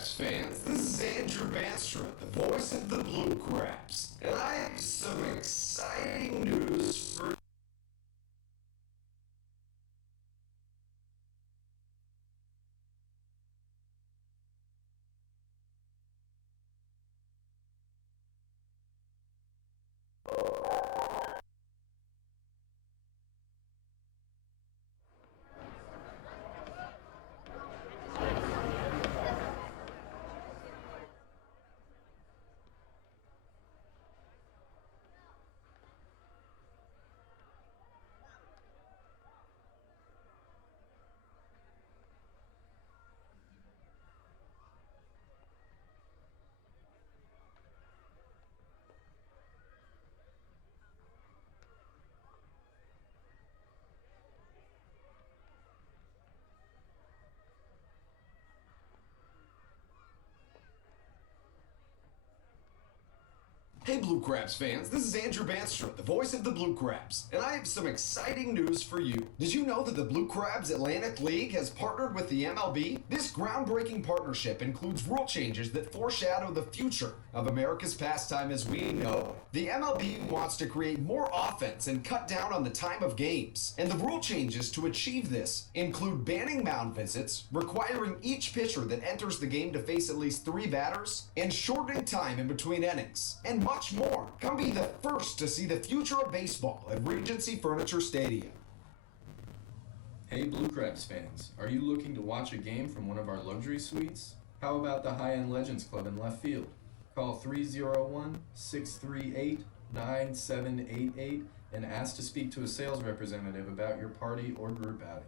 Crabs fans, this is Andrew Barnstormers, the voice of the Blue Crabs, and I have some exciting news for Hey Blue Crabs fans, this is Andrew Barnstormers, the voice of the Blue Crabs, and I have some exciting news for you. Did you know that the Blue Crabs Atlantic League has partnered with the MLB? This groundbreaking partnership includes rule changes that foreshadow the future of America's pastime as we know. The MLB wants to create more offense and cut down on the time of games, and the rule changes to achieve this include banning mound visits, requiring each pitcher that enters the game to face at least 3 batters, and shortening time in between innings, and much more. Come be the first to see the future of baseball at Regency Furniture Stadia. Hey Blue Crabs fans, are you looking to watch a game from one of our luxury suites? How about the High-End Legends Club in left field? Call 301-638-9788 and ask to speak to a sales representative about your party or group outing.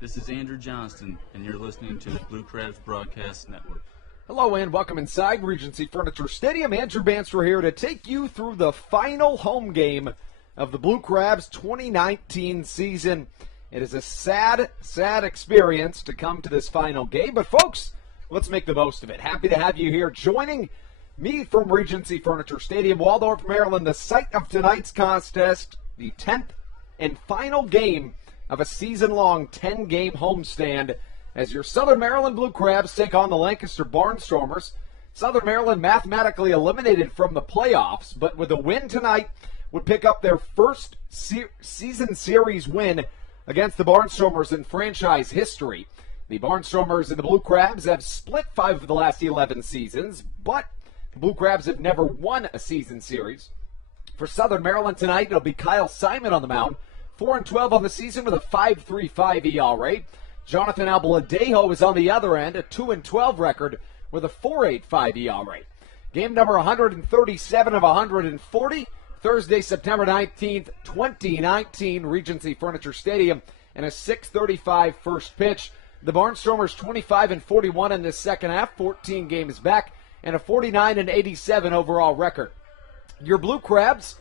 This is Andrew Johnston, and you're listening to the Blue Crabs Broadcast Network. Hello and welcome inside Regency Furniture Stadium. Andrew Banster here to take you through the final home game of the Blue Crabs 2019 season. It is a sad experience to come to this final game, but folks, let's make the most of it. Happy to have you here joining me from Regency Furniture Stadium, Waldorf, Maryland, the site of tonight's contest, the 10th and final game of a season-long 10-game homestand as your Southern Maryland Blue Crabs take on the Lancaster Barnstormers. Southern Maryland mathematically eliminated from the playoffs, but with a win tonight would pick up their first season series win against the Barnstormers in franchise history. The Barnstormers and the Blue Crabs have split 5 of the last 11 seasons, but the Blue Crabs have never won a season series. For Southern Maryland tonight, it'll be Kyle Simon on the mound, 4-12 on the season with a 5.35 ERA. Jonathan Albaladejo is on the other end, a 2-12 record with a 4.85 ERA. Game number 137 of 140, Thursday, September 19th, 2019, Regency Furniture Stadium, and a 6:35 first pitch. The Barnstormers 25-41 in this second half, 14 games back, and a 49-87 overall record. Your Blue Crabs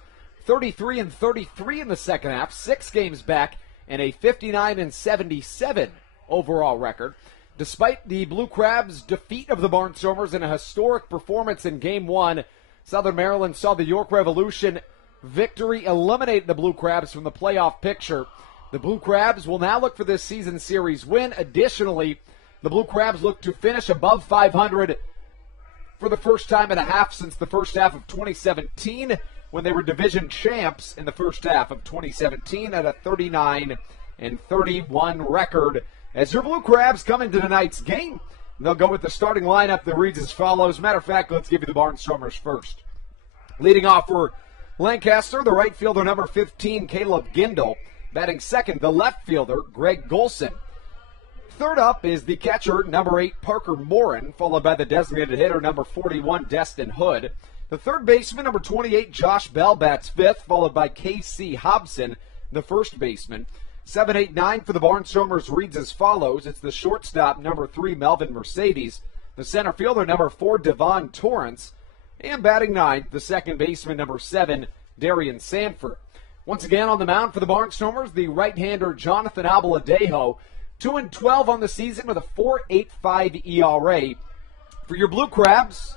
33-33 in the second half, 6 games back, and a 59-77 overall record. Despite the Blue Crabs' defeat of the Barnstormers in a historic performance in Game 1, Southern Maryland saw the York Revolution victory eliminated the Blue Crabs from the playoff picture. The Blue Crabs will now look for this season series win. Additionally, the Blue Crabs look to finish above 500 for the first time and a half since the first half of 2017, when they were division champs in the first half of 2017 at a 39-31 record. As your Blue Crabs come into tonight's game, they'll go with the starting lineup that reads as follows. Matter of fact, let's give you the Barnstormers first. Leading off for Lancaster, the right fielder, number 15, Caleb Gindel. Batting second, the left fielder, Greg Golson. Third up is the catcher, number 8, Parker Morin, followed by the designated hitter, number 41, Destin Hood. The third baseman, number 28, Josh Bell, bats fifth, followed by K.C. Hobson, the first baseman. 7, 8, 9 for the Barnstormers reads as follows. It's the shortstop, number 3, Melvin Mercedes. The center fielder, number 4, Devon Torrance. And batting ninth, the second baseman, number 7, Darian Sanford. Once again on the mound for the Barnstormers, the right-hander, Jonathan Abaladejo. 2-12 on the season with a 4.85 ERA. For your Blue Crabs,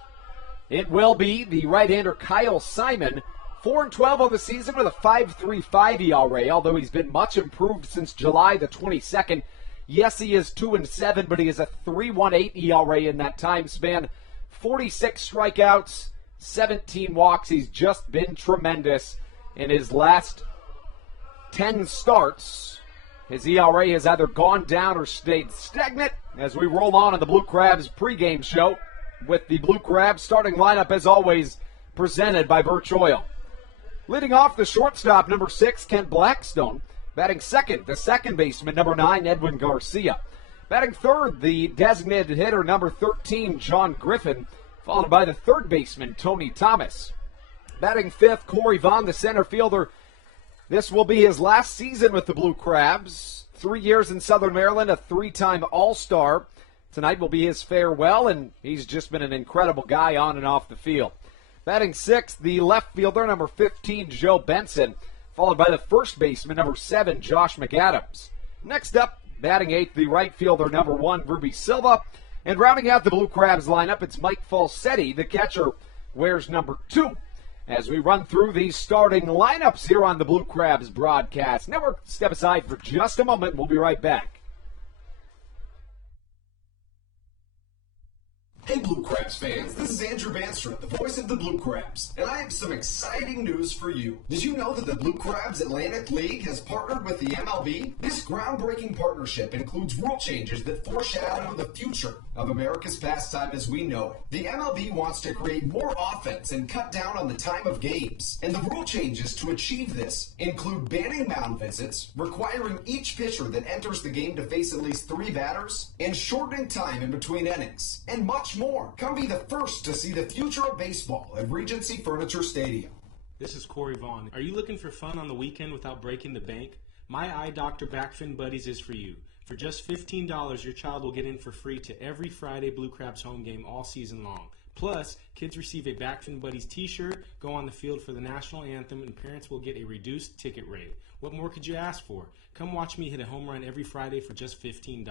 it will be the right-hander Kyle Simon, 4-12 on the season with a 5.35 ERA, although he's been much improved since July the 22nd. Yes, he is 2-7, but he has a 3.18 ERA in that time span. 46 strikeouts, 17 walks. He's just been tremendous in his last 10 starts. His ERA has either gone down or stayed stagnant as we roll on the Blue Crabs pregame show with the Blue Crabs starting lineup, as always, presented by Birch Oil. Leading off, the shortstop, number 6, Kent Blackstone. Batting second, the second baseman, number 9, Edwin Garcia. Batting third, the designated hitter, number 13, John Griffin, followed by the third baseman, Tony Thomas. Batting fifth, Corey Vaughn, the center fielder. This will be his last season with the Blue Crabs. 3 years in Southern Maryland, a 3-time All-Star. Tonight will be his farewell, and he's just been an incredible guy on and off the field. Batting sixth, the left fielder, number 15, Joe Benson, followed by the first baseman, number 7, Josh McAdams. Next up, batting eighth, the right fielder, number 1, Ruby Silva. And rounding out the Blue Crabs lineup, it's Mike Falsetti. The catcher wears number 2. As we run through these starting lineups here on the Blue Crabs Broadcast Network, step aside for just a moment. We'll be right back. Hey Blue Crabs fans, this is Andrew Bandstra, the voice of the Blue Crabs, and I have some exciting news for you. Did you know that the Blue Crabs Atlantic League has partnered with the MLB? This groundbreaking partnership includes rule changes that foreshadow the future of America's pastime as we know it. The MLB wants to create more offense and cut down on the time of games, and the rule changes to achieve this include banning mound visits, requiring each pitcher that enters the game to face at least 3 batters, and shortening time in between innings, and much more. Come be the first to see the future of baseball at Regency Furniture Stadium. This is Corey Vaughn. Are you looking for fun on the weekend without breaking the bank? My Eye Doctor Backfin Buddies is for you. For just $15, your child will get in for free to every Friday Blue Crabs home game all season long. Plus, kids receive a Backfin Buddies t-shirt, go on the field for the national anthem, and parents will get a reduced ticket rate. What more could you ask for? Come watch me hit a home run every Friday for just $15.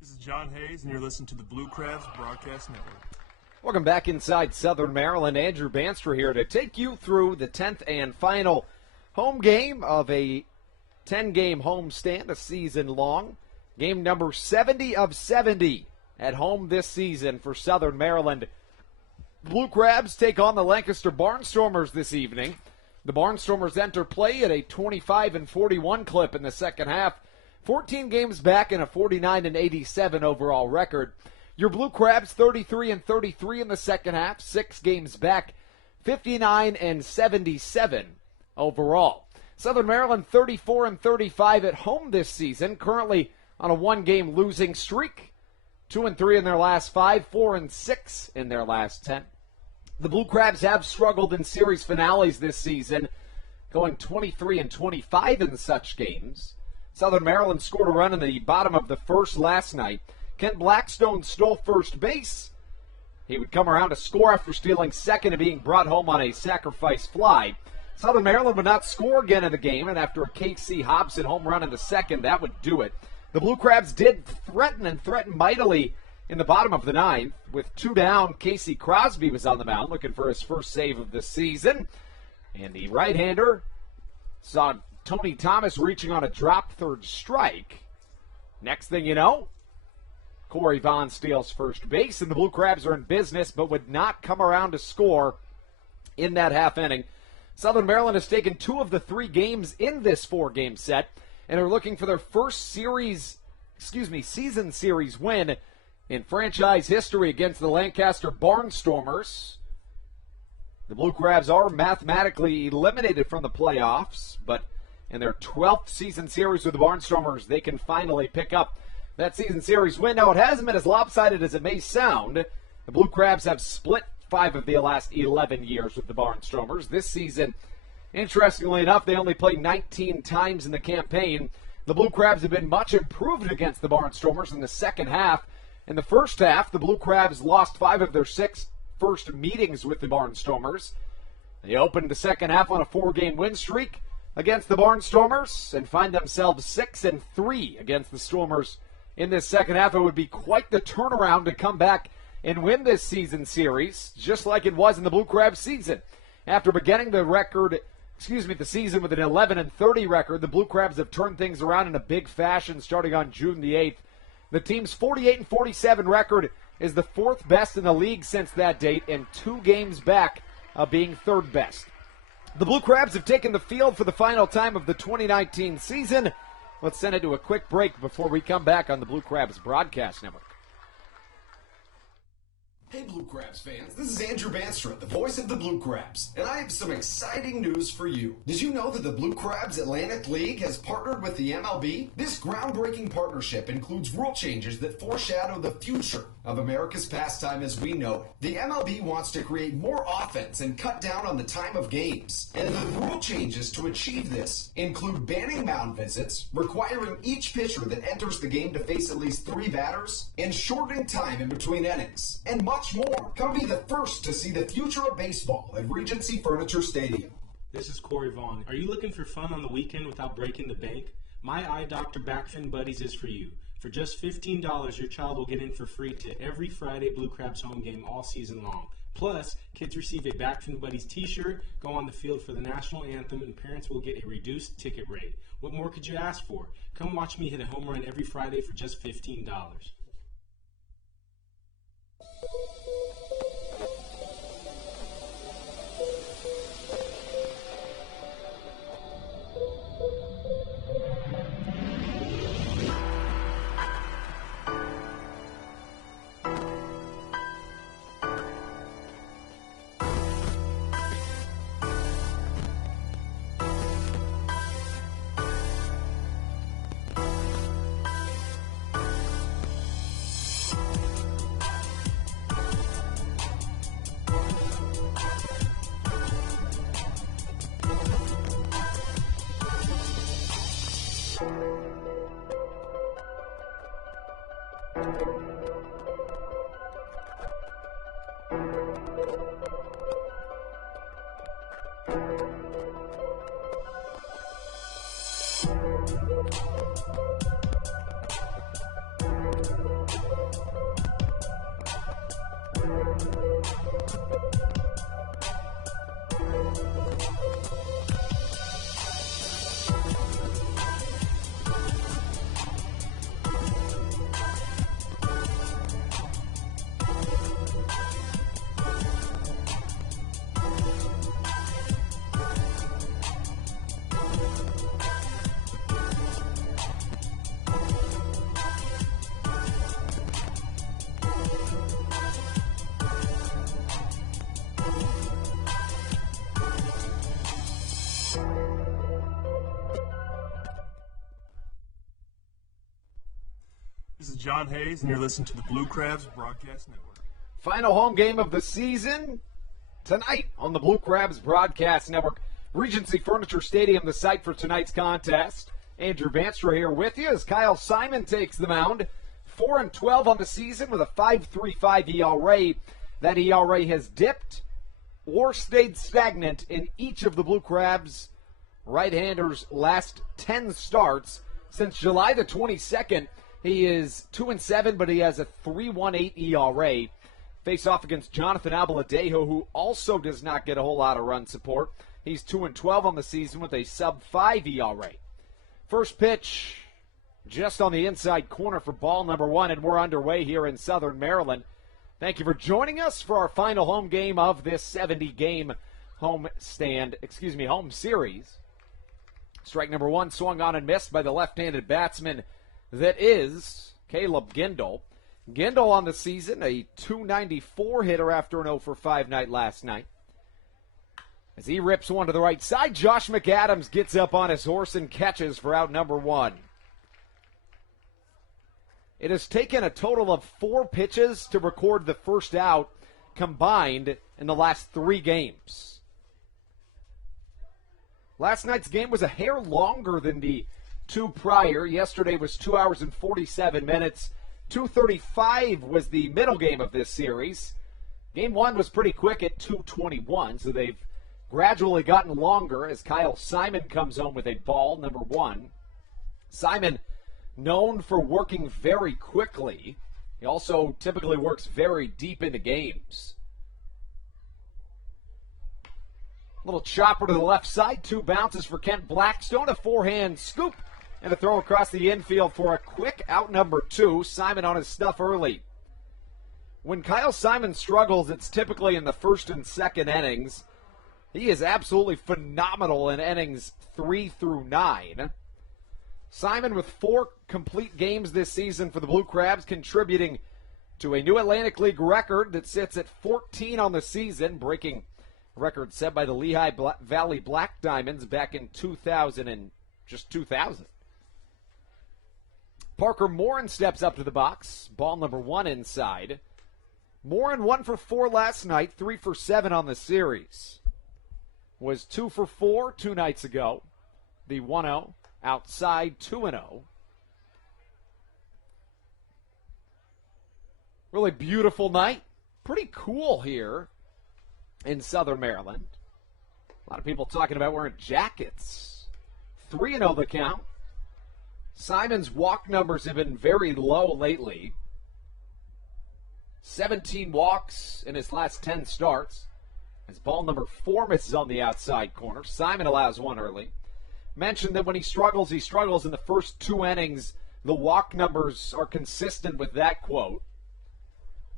This is John Hayes, and you're listening to the Blue Crabs Broadcast Network. Welcome back inside Southern Maryland. Andrew Bandstra here to take you through the 10th and final home game of a 10-game homestand, a season long. Game number 70 of 70 at home this season for Southern Maryland. The Blue Crabs take on the Lancaster Barnstormers this evening. The Barnstormers enter play at a 25-41 clip in the second half. 14 games back and a 49-87 overall record. Your Blue Crabs 33-33 in the second half, 6 games back, 59-77 overall. Southern Maryland 34-35 at home this season, currently on a 1-game losing streak. 2-3 in their last 5, 4-6 in their last 10. The Blue Crabs have struggled in series finales this season, going 23-25 in such games. Southern Maryland scored a run in the bottom of the first last night. Kent Blackstone stole first base. He would come around to score after stealing second and being brought home on a sacrifice fly. Southern Maryland would not score again in the game, and after a K.C. Hobson home run in the second, that would do it. The Blue Crabs did threaten mightily in the bottom of the ninth. With 2 down, Casey Crosby was on the mound looking for his first save of the season. And the right-hander saw Tony Thomas reaching on a drop third strike. Next thing you know, Corey Vaughn steals first base, and the Blue Crabs are in business, but would not come around to score in that half inning. Southern Maryland has taken 2 of the 3 games in this 4-game set, and are looking for their first season series win in franchise history against the Lancaster Barnstormers. The Blue Crabs are mathematically eliminated from the playoffs, but in their 12th season series with the Barnstormers, they can finally pick up that season series win. Now, it hasn't been as lopsided as it may sound. The Blue Crabs have split 5 of the last 11 years with the Barnstormers. This season, interestingly enough, they only played 19 times in the campaign. The Blue Crabs have been much improved against the Barnstormers in the second half. In the first half, the Blue Crabs lost 5 of their 6 first meetings with the Barnstormers. They opened the second half on a 4-game win streak against the Barnstormers and find themselves 6-3 against the Stormers in this second half. It would be quite the turnaround to come back and win this season series, just like it was in the Blue Crabs season. After beginning the season with an 11-30 record, the Blue Crabs have turned things around in a big fashion starting on June the 8th. The team's 48-47 record is the 4th best in the league since that date, and 2 games back of being 3rd best. The Blue Crabs have taken the field for the final time of the 2019 season. Let's send it to a quick break before we come back on the Blue Crabs Broadcast Network. Hey Blue Crabs fans, this is Andrew Bandstra, the voice of the Blue Crabs, and I have some exciting news for you. Did you know that the Blue Crabs Atlantic League has partnered with the MLB? This groundbreaking partnership includes rule changes that foreshadow the future of America's pastime as we know it. The MLB wants to create more offense and cut down on the time of games. And the rule changes to achieve this include banning mound visits, requiring each pitcher that enters the game to face at least 3 batters, and shortening time in between innings, and much more. Come be the first to see the future of baseball at Regency Furniture Stadium. This is Corey Vaughn. Are you looking for fun on the weekend without breaking the bank? My Eye Doctor Backfin Buddies is for you. For just $15, your child will get in for free to every Friday Blue Crabs home game all season long. Plus, kids receive a Backfin Buddies t-shirt, go on the field for the national anthem, and parents will get a reduced ticket rate. What more could you ask for? Come watch me hit a home run every Friday for just $15. This is John Hayes, and you're listening to the Blue Crabs Broadcast Network. Final home game of the season tonight on the Blue Crabs Broadcast Network. Regency Furniture Stadium, the site for tonight's contest. Andrew Bandstra here with you as Kyle Simon takes the mound. 4-12 on the season with a 5.35 ERA. That ERA has dipped or stayed stagnant in each of the Blue Crabs right-handers' last 10 starts. Since July the 22nd, he is 2-7, but he has a 3.18 ERA. Face off against Jonathan Albaladejo, who also does not get a whole lot of run support. He's 2-12 on the season with a sub-5 ERA. First pitch just on the inside corner for ball number 1, and we're underway here in Southern Maryland. Thank you for joining us for our final home game of this 70-game home series. Strike number 1 swung on and missed by the left-handed batsman that is Caleb Gindel. Gindel on the season, a .294 hitter after an 0-for-5 night last night. As he rips one to the right side, Josh McAdams gets up on his horse and catches for out number 1. It has taken a total of 4 pitches to record the first out combined in the last 3 games. Last night's game was a hair longer than the 2 prior. Yesterday was 2 hours and 47 minutes. 2:35 was the middle game of this series. Game 1 was pretty quick at 2:21, so they've gradually gotten longer as Kyle Simon comes home with a ball, number 1. Simon, known for working very quickly. He also typically works very deep into games. Little chopper to the left side, 2 bounces for Kent Blackstone, a forehand scoop, and a throw across the infield for a quick out number 2. Simon on his stuff early. When Kyle Simon struggles, it's typically in the first and second innings. He is absolutely phenomenal in innings 3 through 9. Simon with 4 complete games this season for the Blue Crabs, contributing to a new Atlantic League record that sits at 14 on the season, breaking a record set by the Lehigh Valley Black Diamonds back in 2000. Parker Morin steps up to the box. Ball number 1 inside. Morin 1 for 4 last night, 3 for 7 on the series. Was 2 for 4 2 nights ago. The 1-0 outside 2-0. Really beautiful night. Pretty cool here in Southern Maryland. A lot of people talking about wearing jackets. 3-0 the count. Simon's walk numbers have been very low lately. 17 walks in his last 10 starts. As ball number 4 misses on the outside corner. Simon allows 1 early. Mentioned that when he struggles in the first 2 innings. The walk numbers are consistent with that quote.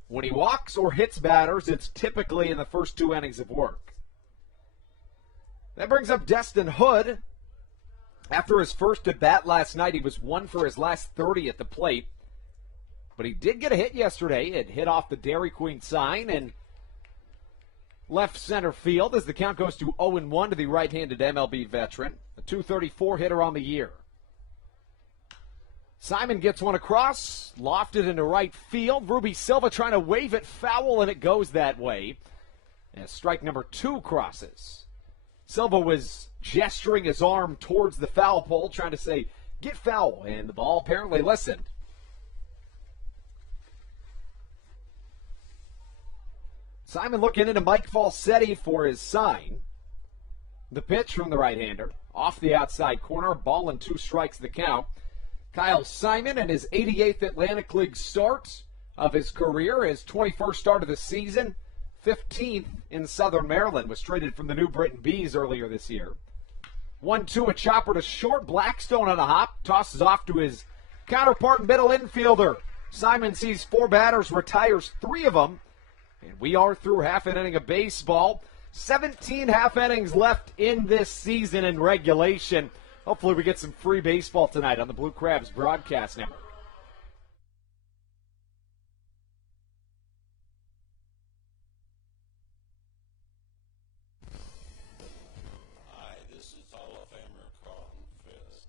When he walks or hits batters, it's typically in the first 2 innings of work. That brings up Destin Hood. After his first at bat last night, he was 1 for his last 30 at the plate. But he did get a hit yesterday. It hit off the Dairy Queen sign and left center field as the count goes to 0-1 to the right-handed MLB veteran. A .234 hitter on the year. Simon gets one across, lofted into right field. Ruby Silva trying to wave it foul, and it goes that way. As strike number 2 crosses. Silva was gesturing his arm towards the foul pole, trying to say, get foul, and the ball apparently listened. Simon looking into Mike Falsetti for his sign. The pitch from the right-hander, off the outside corner, ball and 2 strikes the count. Kyle Simon in his 88th Atlantic League start of his career, his 21st start of the season, 15th in Southern Maryland, was traded from the New Britain Bees earlier this year. 1-2, a chopper to short, Blackstone on a hop, tosses off to his counterpart middle infielder. Simon sees 4 batters, retires 3 of them, and we are through half an inning of baseball. 17 half innings left in this season in regulation. Hopefully we get some free baseball tonight on the Blue Crabs broadcast network. Hi, this is Hall of Famer Carlton Fisk.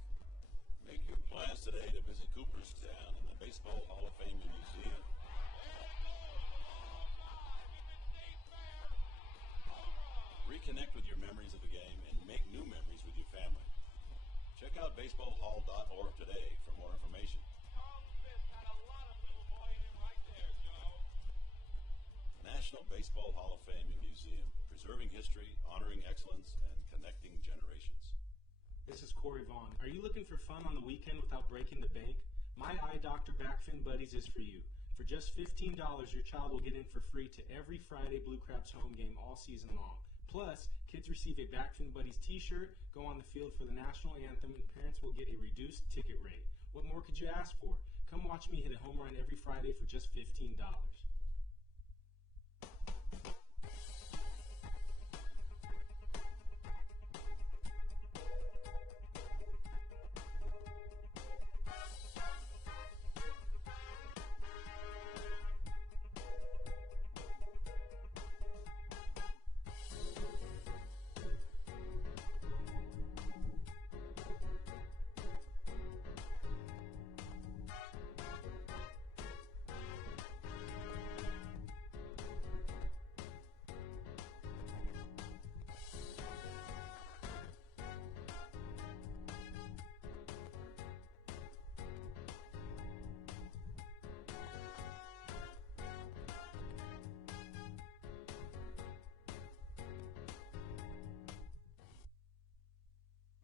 Make your plans today to visit Cooperstown and the Baseball Hall of Fame Museum. Reconnect with your memories of the game and make new memories with your family. Check out baseballhall.org today for more information. National Baseball Hall of Fame and Museum, preserving history, honoring excellence, and connecting generations. This is Corey Vaughn. Are you looking for fun on the weekend without breaking the bank? My Eye Doctor Backfin Buddies is for you. For just $15, your child will get in for free to every Friday Blue Crabs home game all season long. Plus, kids receive a Backfin Buddies t-shirt, go on the field for the national anthem, and parents will get a reduced ticket rate. What more could you ask for? Come watch me hit a home run every Friday for just $15.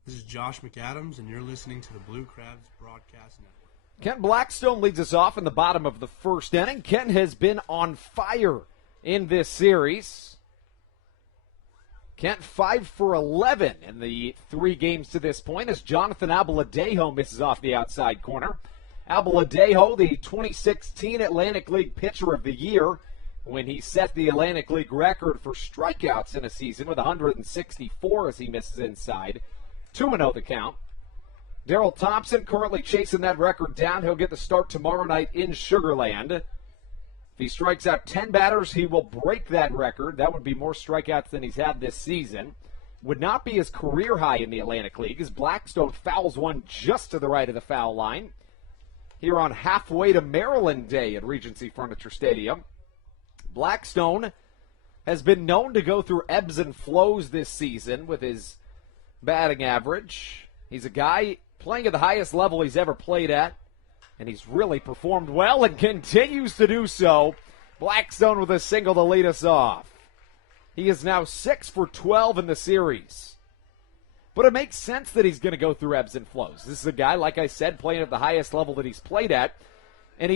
This is Josh McAdams, and you're listening to the Blue Crabs Broadcast Network. Kent Blackstone leads us off in the bottom of the first inning. Kent has been on fire in this series. Kent 5 for 11 in the 3 games to this point as Jonathan Abaladejo misses off the outside corner. Abaladejo, the 2016 Atlantic League Pitcher of the Year, when he set the Atlantic League record for strikeouts in a season with 164 as he misses inside. 2-0 the count. Darrell Thompson currently chasing that record down. He'll get the start tomorrow night in Sugar Land. If he strikes out 10 batters, he will break that record. That would be more strikeouts than he's had this season. Would not be his career high in the Atlantic League as Blackstone fouls one just to the right of the foul line. here on halfway to Maryland Day at Regency Furniture Stadium. Blackstone has been known to go through ebbs and flows this season with his batting average. He's a guy playing at the highest level he's ever played at, and he's really performed well and continues to do so. Blackstone with a single to lead us off. He is now 6 for 12 in the series. But it makes sense that he's going to go through ebbs and flows. This is a guy, like I said, playing at the highest level that he's played at. And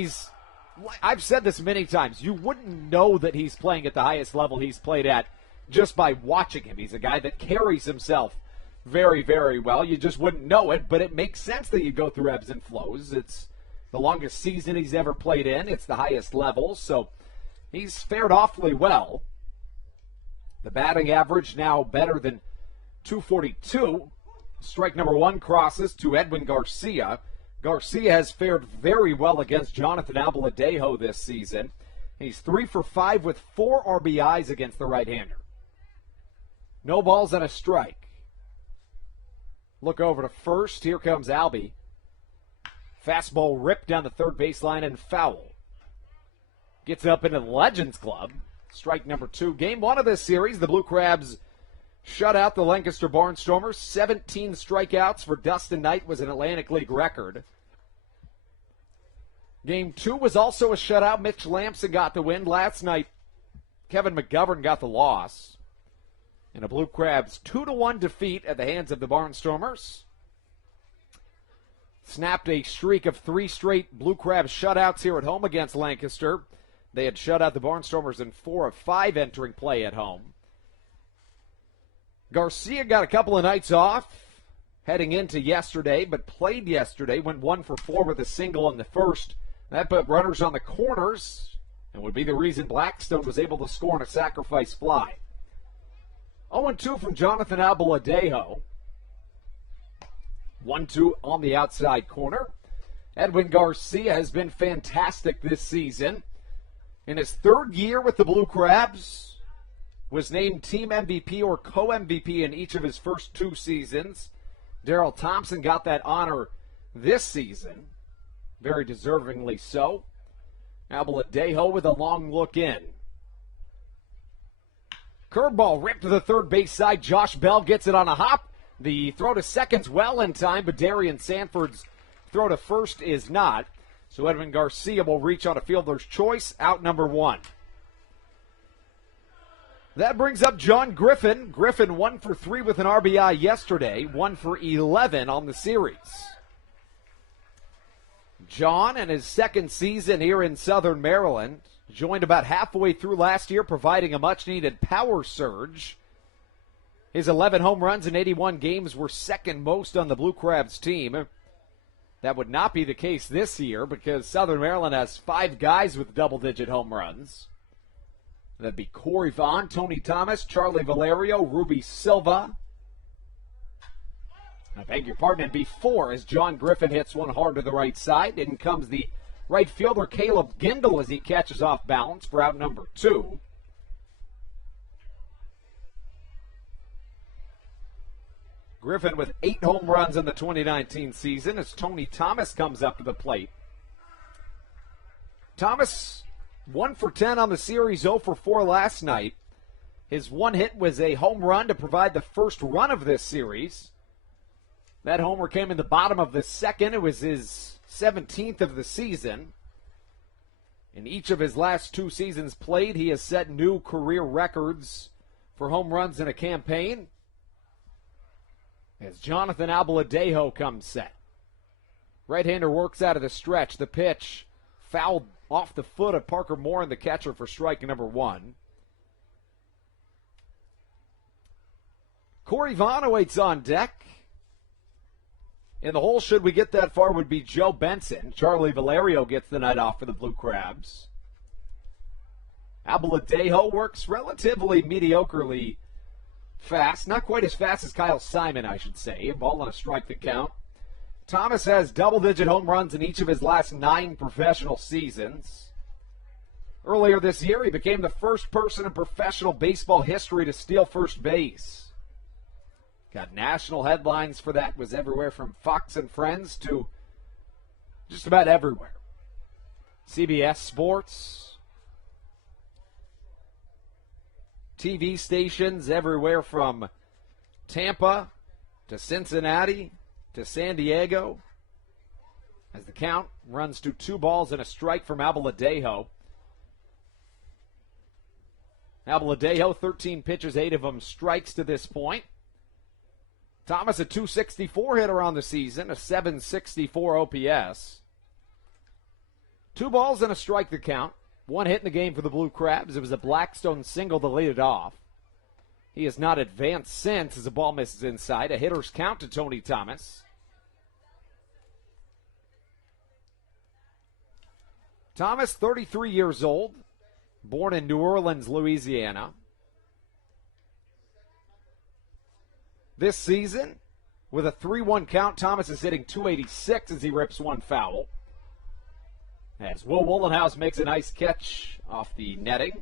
I've said this many times, you wouldn't know that he's playing at the highest level he's played at just by watching him. He's a guy that carries himself very, very well. You just wouldn't know it, but it makes sense that you go through ebbs and flows. It's the longest season he's ever played in. It's the highest level, so he's fared awfully well. The batting average now better than 242. Strike number one crosses to Edwin Garcia. Garcia has fared very well against Jonathan Albaladejo this season. He's 3 for 5 with 4 RBIs against the right-hander. No balls and a strike. Look over to first. Here comes Albie. Fastball ripped down the third baseline and foul. Gets up into the Legends Club. Strike number 2. Game 1 of this series, the Blue Crabs shut out the Lancaster Barnstormers. 17 strikeouts for Dustin Knight was an Atlantic League record. Game 2 was also a shutout. Mitch Lamson got the win. Last night, Kevin McGovern got the loss. In a Blue Crabs 2-1 defeat at the hands of the Barnstormers. Snapped a streak of 3 straight Blue Crabs shutouts here at home against Lancaster. They had shut out the Barnstormers in 4 of 5 entering play at home. Garcia got a couple of nights off heading into yesterday, but played yesterday, went 1 for 4 with a single in the first. That put runners on the corners and would be the reason Blackstone was able to score on a sacrifice fly. 0-2 from Jonathan Albaladejo. 1-2 on the outside corner. Edwin Garcia has been fantastic this season. In his 3rd year with the Blue Crabs, was named team MVP or co-MVP in each of his first 2 seasons. Darrell Thompson got that honor this season, very deservingly so. Albaladejo with a long look in. Curveball ripped to the third base side. Josh Bell gets it on a hop. The throw to second's well in time, but Darian Sanford's throw to first is not. So Edwin Garcia will reach on a fielder's choice, out number 1. That brings up John Griffin. Griffin 1 for 3 with an RBI yesterday, 1 for 11 on the series. John, in his 2nd season here in Southern Maryland, joined about halfway through last year, providing a much-needed power surge. His 11 home runs in 81 games were 2nd most on the Blue Crabs team. That would not be the case this year because Southern Maryland has 5 guys with double-digit home runs. That'd be Corey Vaughn, Tony Thomas, Charlie Valerio, Ruby Silva. I beg your pardon, it'd be 4 as John Griffin hits one hard to the right side. In comes the right fielder Caleb Gindel as he catches off balance for out number 2. Griffin with 8 home runs in the 2019 season as Tony Thomas comes up to the plate. Thomas 1 for 10 on the series, 0 for 4 last night. His one hit was a home run to provide the first run of this series. That homer came in the bottom of the 2nd. It was his 17th of the season. In each of his last 2 seasons played, he has set new career records for home runs in a campaign. As Jonathan Albaladejo comes set. Right-hander works out of the stretch. The pitch fouled off the foot of Parker Moore and the catcher for strike number 1. Corey Vaughn awaits on deck. In the hole, should we get that far, would be Joe Benson. Charlie Valerio gets the night off for the Blue Crabs. Albaladejo works relatively mediocrely fast. Not quite as fast as Kyle Simon, I should say. A ball and a strike to count. Thomas has double-digit home runs in each of his last 9 professional seasons. Earlier this year, he became the first person in professional baseball history to steal first base. Got national headlines for that. Was everywhere from Fox and Friends to just about everywhere. CBS Sports, TV stations everywhere from Tampa to Cincinnati to San Diego, as the count runs to 2 balls and a strike from Abaladejo. Abaladejo, 13 pitches, 8 of them strikes to this point. Thomas, a 264 hitter on the season, a 764 OPS. 2 balls and a strike the count. 1 hit in the game for the Blue Crabs. It was a Blackstone single to lead it off. He has not advanced since as the ball misses inside. A hitter's count to Tony Thomas. Thomas, 33 years old, born in New Orleans, Louisiana. This season, with a 3-1 count, Thomas is hitting .286 as he rips 1 foul. As Will Wollenhaus makes a nice catch off the netting.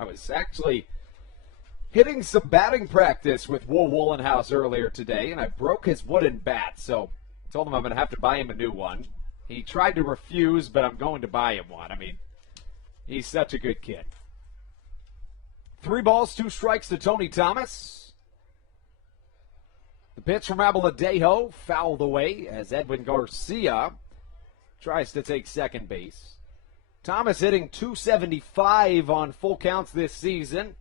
I was actually hitting some batting practice with Will Wollenhaus earlier today, and I broke his wooden bat, so I told him I'm going to have to buy him a new one. He tried to refuse, but I'm going to buy him one. I mean, he's such a good kid. 3 balls, 2 strikes to Tony Thomas. The pitch from Abaladejo fouled away as Edwin Garcia tries to take second base. Thomas hitting .275 on full counts this season.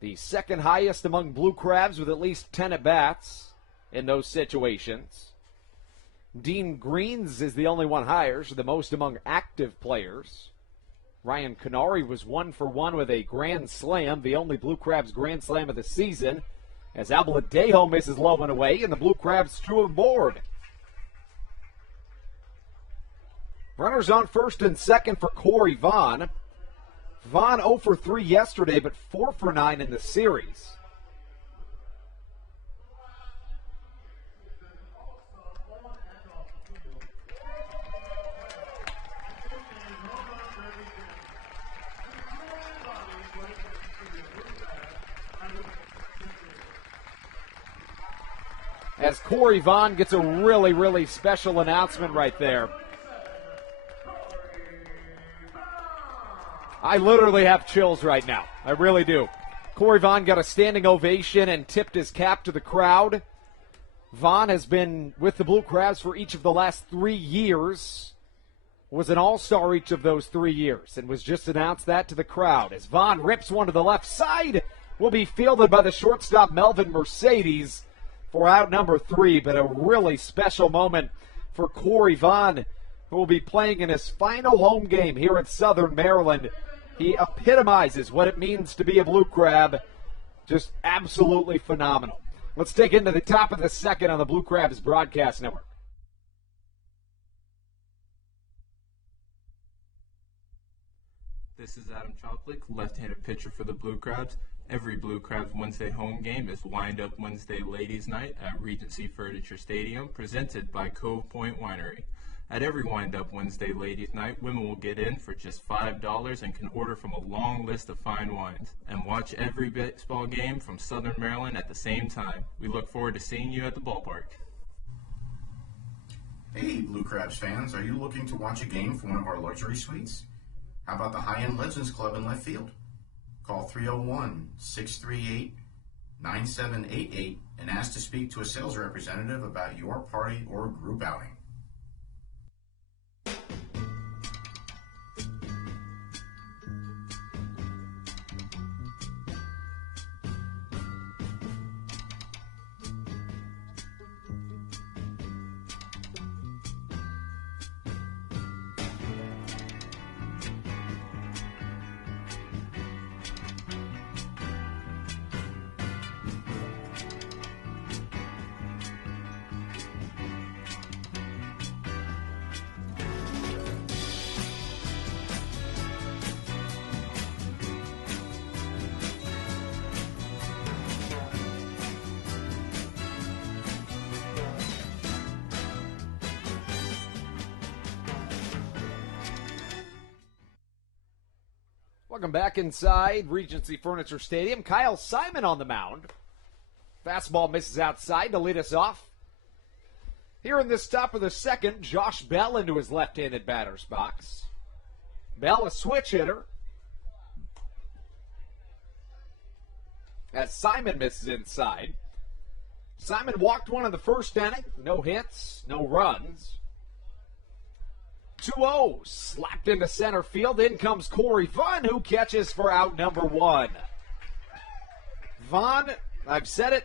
The second highest among Blue Crabs with at least 10 at-bats in those situations. Dean Greens is the only one higher, so the most among active players. Ryan Canary was 1 for 1 with a grand slam, the only Blue Crabs grand slam of the season, as Abaladejo misses low and away, and the Blue Crabs 2 aboard. Runners on first and second for Corey Vaughn. Vaughn 0 for 3 yesterday, but 4 for 9 in the series. As Corey Vaughn gets a really, really special announcement right there. I literally have chills right now. I really do. Corey Vaughn got a standing ovation and tipped his cap to the crowd. Vaughn has been with the Blue Crabs for each of the last 3 years. Was an all-star each of those 3 years and was just announced that to the crowd. As Vaughn rips one to the left side, will be fielded by the shortstop Melvin Mercedes for out number 3, but a really special moment for Corey Vaughn, who will be playing in his final home game here at Southern Maryland. He epitomizes what it means to be a Blue Crab. Just absolutely phenomenal. Let's take it into the top of the second on the Blue Crabs broadcast network. This is Adam Choplik, left-handed pitcher for the Blue Crabs. Every Blue Crabs Wednesday home game is Wind Up Wednesday Ladies Night at Regency Furniture Stadium, presented by Cove Point Winery. At every Wind Up Wednesday Ladies Night, women will get in for just $5 and can order from a long list of fine wines and watch every baseball game from Southern Maryland at the same time. We look forward to seeing you at the ballpark. Hey, Blue Crabs fans, are you looking to watch a game from one of our luxury suites? How about the High-End Legends Club in left field? Call 301-638-9788 and ask to speak to a sales representative about your party or group outing. Welcome back inside Regency Furniture Stadium. Kyle Simon on the mound. Fastball misses outside to lead us off. Here in this top of the second, Josh Bell into his left-handed batter's box. Bell, a switch hitter. As Simon misses inside. Simon walked one in the first inning. No hits, no runs. 2-0, slapped into center field. In comes Corey Vaughn, who catches for out number one. Vaughn, I've said it,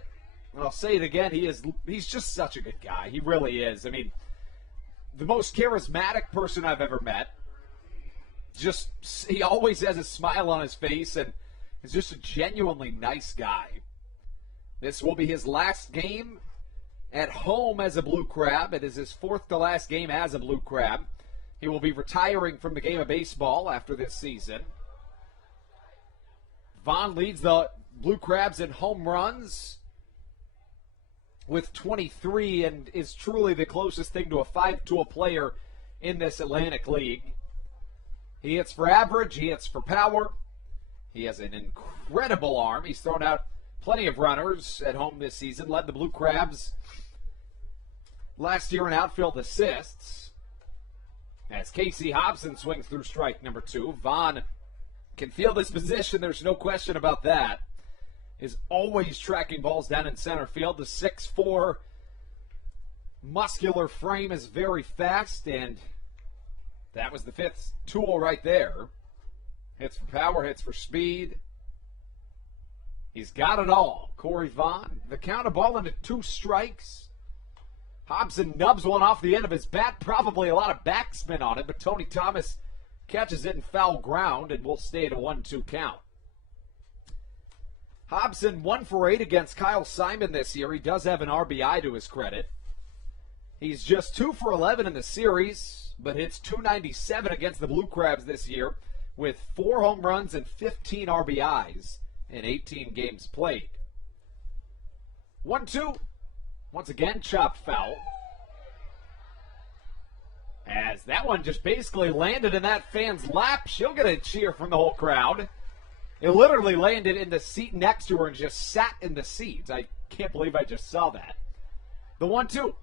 and I'll say it again, he's just such a good guy. He really is. I mean, the most charismatic person I've ever met. He always has a smile on his face, and is just a genuinely nice guy. This will be his last game at home as a Blue Crab. It is his fourth to last game as a Blue Crab. He will be retiring from the game of baseball after this season. Vaughn leads the Blue Crabs in home runs with 23 and is truly the closest thing to a five-tool player in this Atlantic League. He hits for average, he hits for power. He has an incredible arm. He's thrown out plenty of runners at home this season, led the Blue Crabs last year in outfield assists. As Casey Hobson swings through strike number two, Vaughn can feel this position. There's no question about that. Is always tracking balls down in center field. The 6'4" muscular frame is very fast, and that was the fifth tool right there. Hits for power, hits for speed. He's got it all. Corey Vaughn. The count, a ball into 2 strikes. Hobson nubs one off the end of his bat. Probably a lot of backspin on it, but Tony Thomas catches it in foul ground and will stay at a 1-2 count. Hobson 1 for 8 against Kyle Simon this year. He does have an RBI to his credit. He's just 2 for 11 in the series, but hits .297 against the Blue Crabs this year with 4 home runs and 15 RBIs in 18 games played. 1-2. Once again, chopped foul. As that one just basically landed in that fan's lap, she'll get a cheer from the whole crowd. It literally landed in the seat next to her and just sat in the seats. I can't believe I just saw that. The 1-2.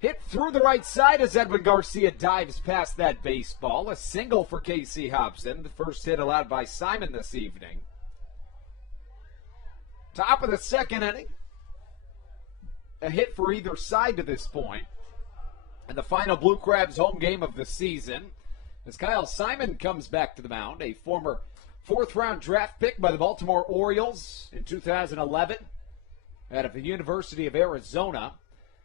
Hit through the right side as Edwin Garcia dives past that baseball. A single for Casey Hobson, the first hit allowed by Simon this evening. Top of the second inning. A hit for either side to this point. And the final Blue Crabs home game of the season as Kyle Simon comes back to the mound, a former fourth-round draft pick by the Baltimore Orioles in 2011 out of the University of Arizona.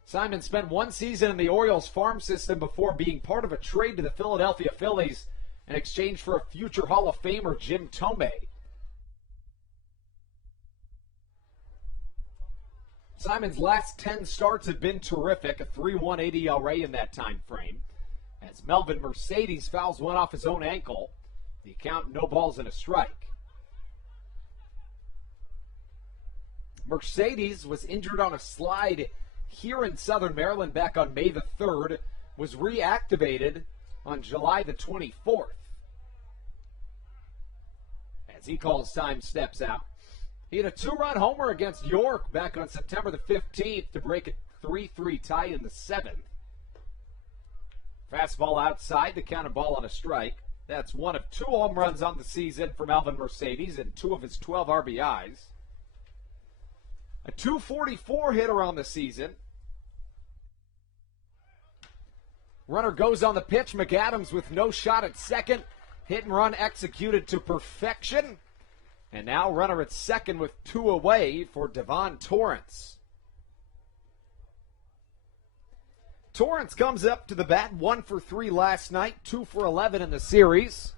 Simon spent 1 season in the Orioles farm system before being part of a trade to the Philadelphia Phillies in exchange for a future Hall of Famer, Jim Thome. Simon's last 10 starts have been terrific, a 3.18 ERA in that time frame. As Melvin Mercedes fouls one off his own ankle, the count, no balls and a strike. Mercedes was injured on a slide here in Southern Maryland back on May the 3rd, was reactivated on July the 24th. As he calls time, steps out. He had a 2-run homer against York back on September the 15th to break a 3-3 tie in the 7th. Fastball outside, the count, a ball and a strike. That's one of 2 home runs on the season for Melvin Mercedes and 2 of his 12 RBIs. A .244 hitter on the season. Runner goes on the pitch. McAdams with no shot at second. Hit and run executed to perfection. And now runner at second with 2 away for Devon Torrance. Torrance comes up to the bat, 1 for 3 last night, 2 for 11 in the series.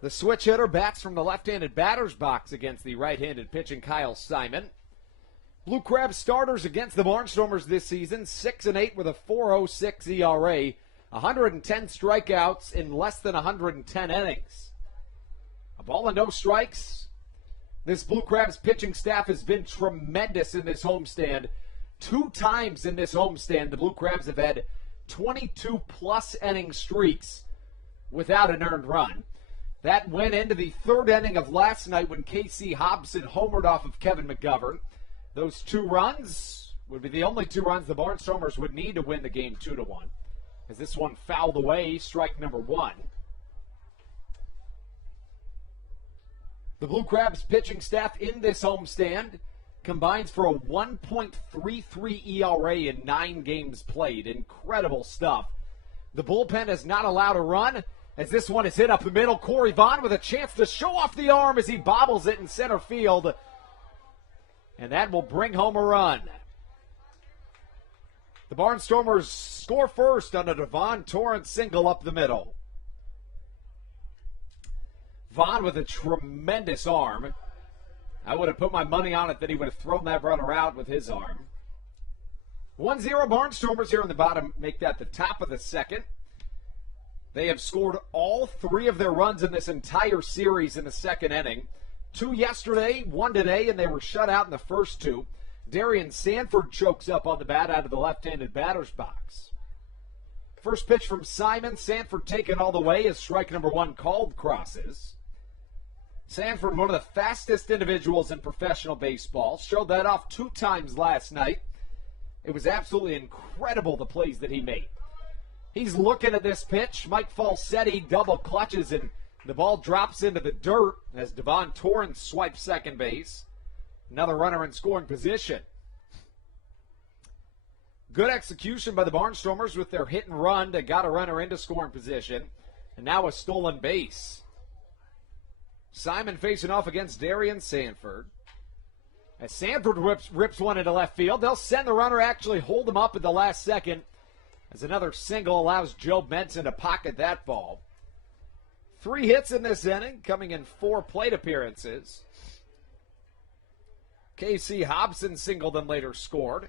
The switch hitter bats from the left-handed batter's box against the right-handed pitching Kyle Simon. Blue Crabs starters against the Barnstormers this season, 6-8 with a 4.06 ERA, 110 strikeouts in less than 110 innings. A ball and no strikes. This Blue Crabs pitching staff has been tremendous in this homestand. 2 times in this homestand, the Blue Crabs have had 22-plus inning streaks without an earned run. That went into the 3rd inning of last night when Casey Hobson homered off of Kevin McGovern. Those 2 runs would be the only 2 runs the Barnstormers would need to win the game 2-1. As this one fouled away, strike number 1. The Blue Crabs pitching staff in this homestand combines for a 1.33 ERA in 9 games played. Incredible stuff. The bullpen has not allowed a run as this one is hit up the middle. Corey Vaughn with a chance to show off the arm as he bobbles it in center field. And that will bring home a run. The Barnstormers score first on a Devon Torrance single up the middle. Vaughn with a tremendous arm. I would have put my money on it that he would have thrown that runner out with his arm. 1-0 Barnstormers here in the bottom make that the top of the second. They have scored all 3 of their runs in this entire series in the second inning. 2 yesterday, 1 today, and they were shut out in the first 2. Darian Sanford chokes up on the bat out of the left-handed batter's box. First pitch from Simon. Sanford taken all the way as strike number 1 called crosses. Sanford, one of the fastest individuals in professional baseball, showed that off 2 times last night. It was absolutely incredible the plays that he made. He's looking at this pitch. Mike Falsetti double clutches and the ball drops into the dirt as Devon Torrance swipes second base. Another runner in scoring position. Good execution by the Barnstormers with their hit and run that got a runner into scoring position. And now a stolen base. Simon facing off against Darian Sanford. As Sanford rips one into left field, they'll send the runner, actually hold him up at the last second. As another single allows Joe Benson to pocket that ball. 3 hits in this inning, coming in 4 plate appearances. K.C. Hobson singled and later scored.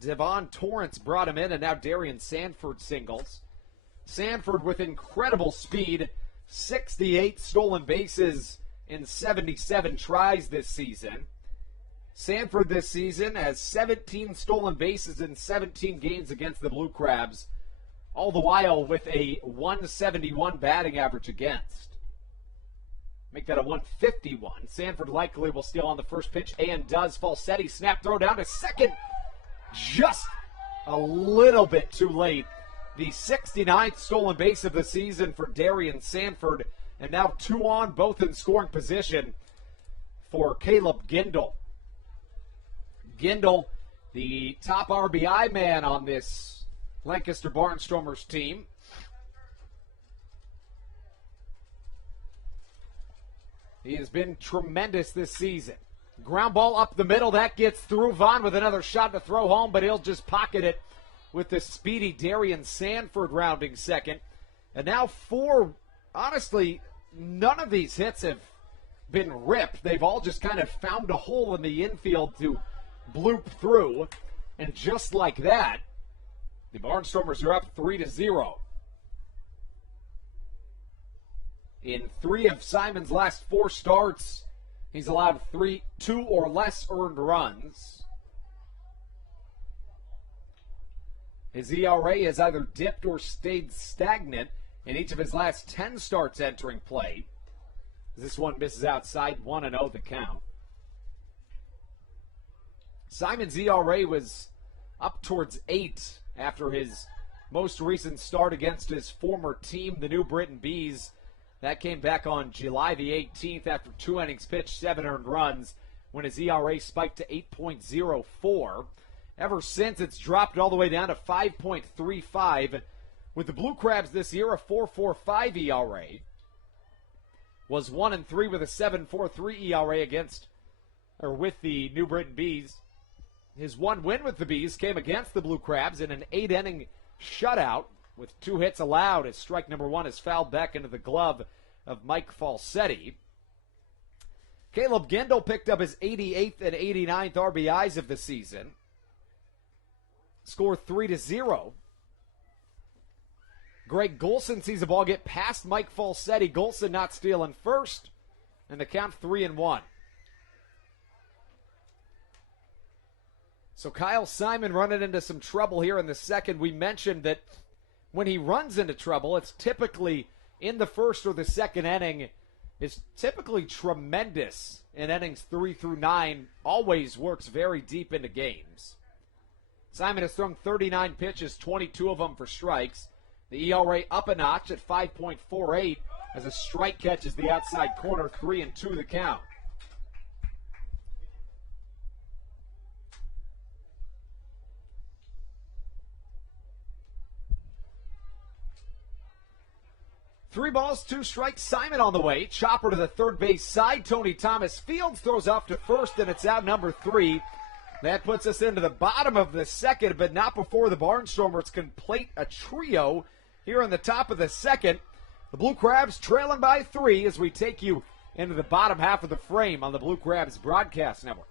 Devon Torrance brought him in, and now Darian Sanford singles. Sanford with incredible speed, 68 stolen bases in 77 tries this season. Sanford this season has 17 stolen bases in 17 games against the Blue Crabs, all the while with a 171 batting average against. Make that a 151. Sanford likely will steal on the first pitch and does. Falsetti snap throw down to second. Just a little bit too late. The 69th stolen base of the season for Darian Sanford. And now 2 on, both in scoring position for Caleb Gindel. Gindel, the top RBI man on this Lancaster Barnstormers team. He has been tremendous this season. Ground ball up the middle. That gets through. Vaughn with another shot to throw home, but he'll just pocket it with the speedy Darian Sanford rounding second. And now 4, honestly, none of these hits have been ripped. They've all just kind of found a hole in the infield to bloop through. And just like that, the Barnstormers are up 3-0. In 3 of Simon's last 4 starts, he's allowed 2 or less earned runs. His ERA has either dipped or stayed stagnant in each of his last 10 starts entering play. This one misses outside, 1-0 the count. Simon's ERA was up towards 8 after his most recent start against his former team, the New Britain Bees. That came back on July the 18th after 2 innings pitched, 7 earned runs, when his ERA spiked to 8.04. Ever since, it's dropped all the way down to 5.35. With the Blue Crabs this year, a 4.45 ERA. Was 1-3 with a 7.43 ERA with the New Britain Bees. His 1 win with the Bees came against the Blue Crabs in an 8-inning shutout with 2 hits allowed as strike number 1 is fouled back into the glove of Mike Falsetti. Caleb Gindel picked up his 88th and 89th RBIs of the season. Score 3-0. Greg Golson sees the ball get past Mike Falsetti. Golson not stealing first, and the count 3-1. So Kyle Simon running into some trouble here in the second. We mentioned that when he runs into trouble, it's typically in the first or the second inning. It's typically tremendous in innings 3 through 9. Always works very deep into games. Simon has thrown 39 pitches, 22 of them for strikes. The ERA up a notch at 5.48 as a strike catches the outside corner, 3-2 the count. Three balls, two strikes. Simon on the way. Chopper to the third base side. Tony Thomas Fields throws off to first, and it's out number 3. That puts us into the bottom of the second, but not before the Barnstormers can plate a trio here in the top of the second. The Blue Crabs trailing by 3 as we take you into the bottom half of the frame on the Blue Crabs Broadcast Network.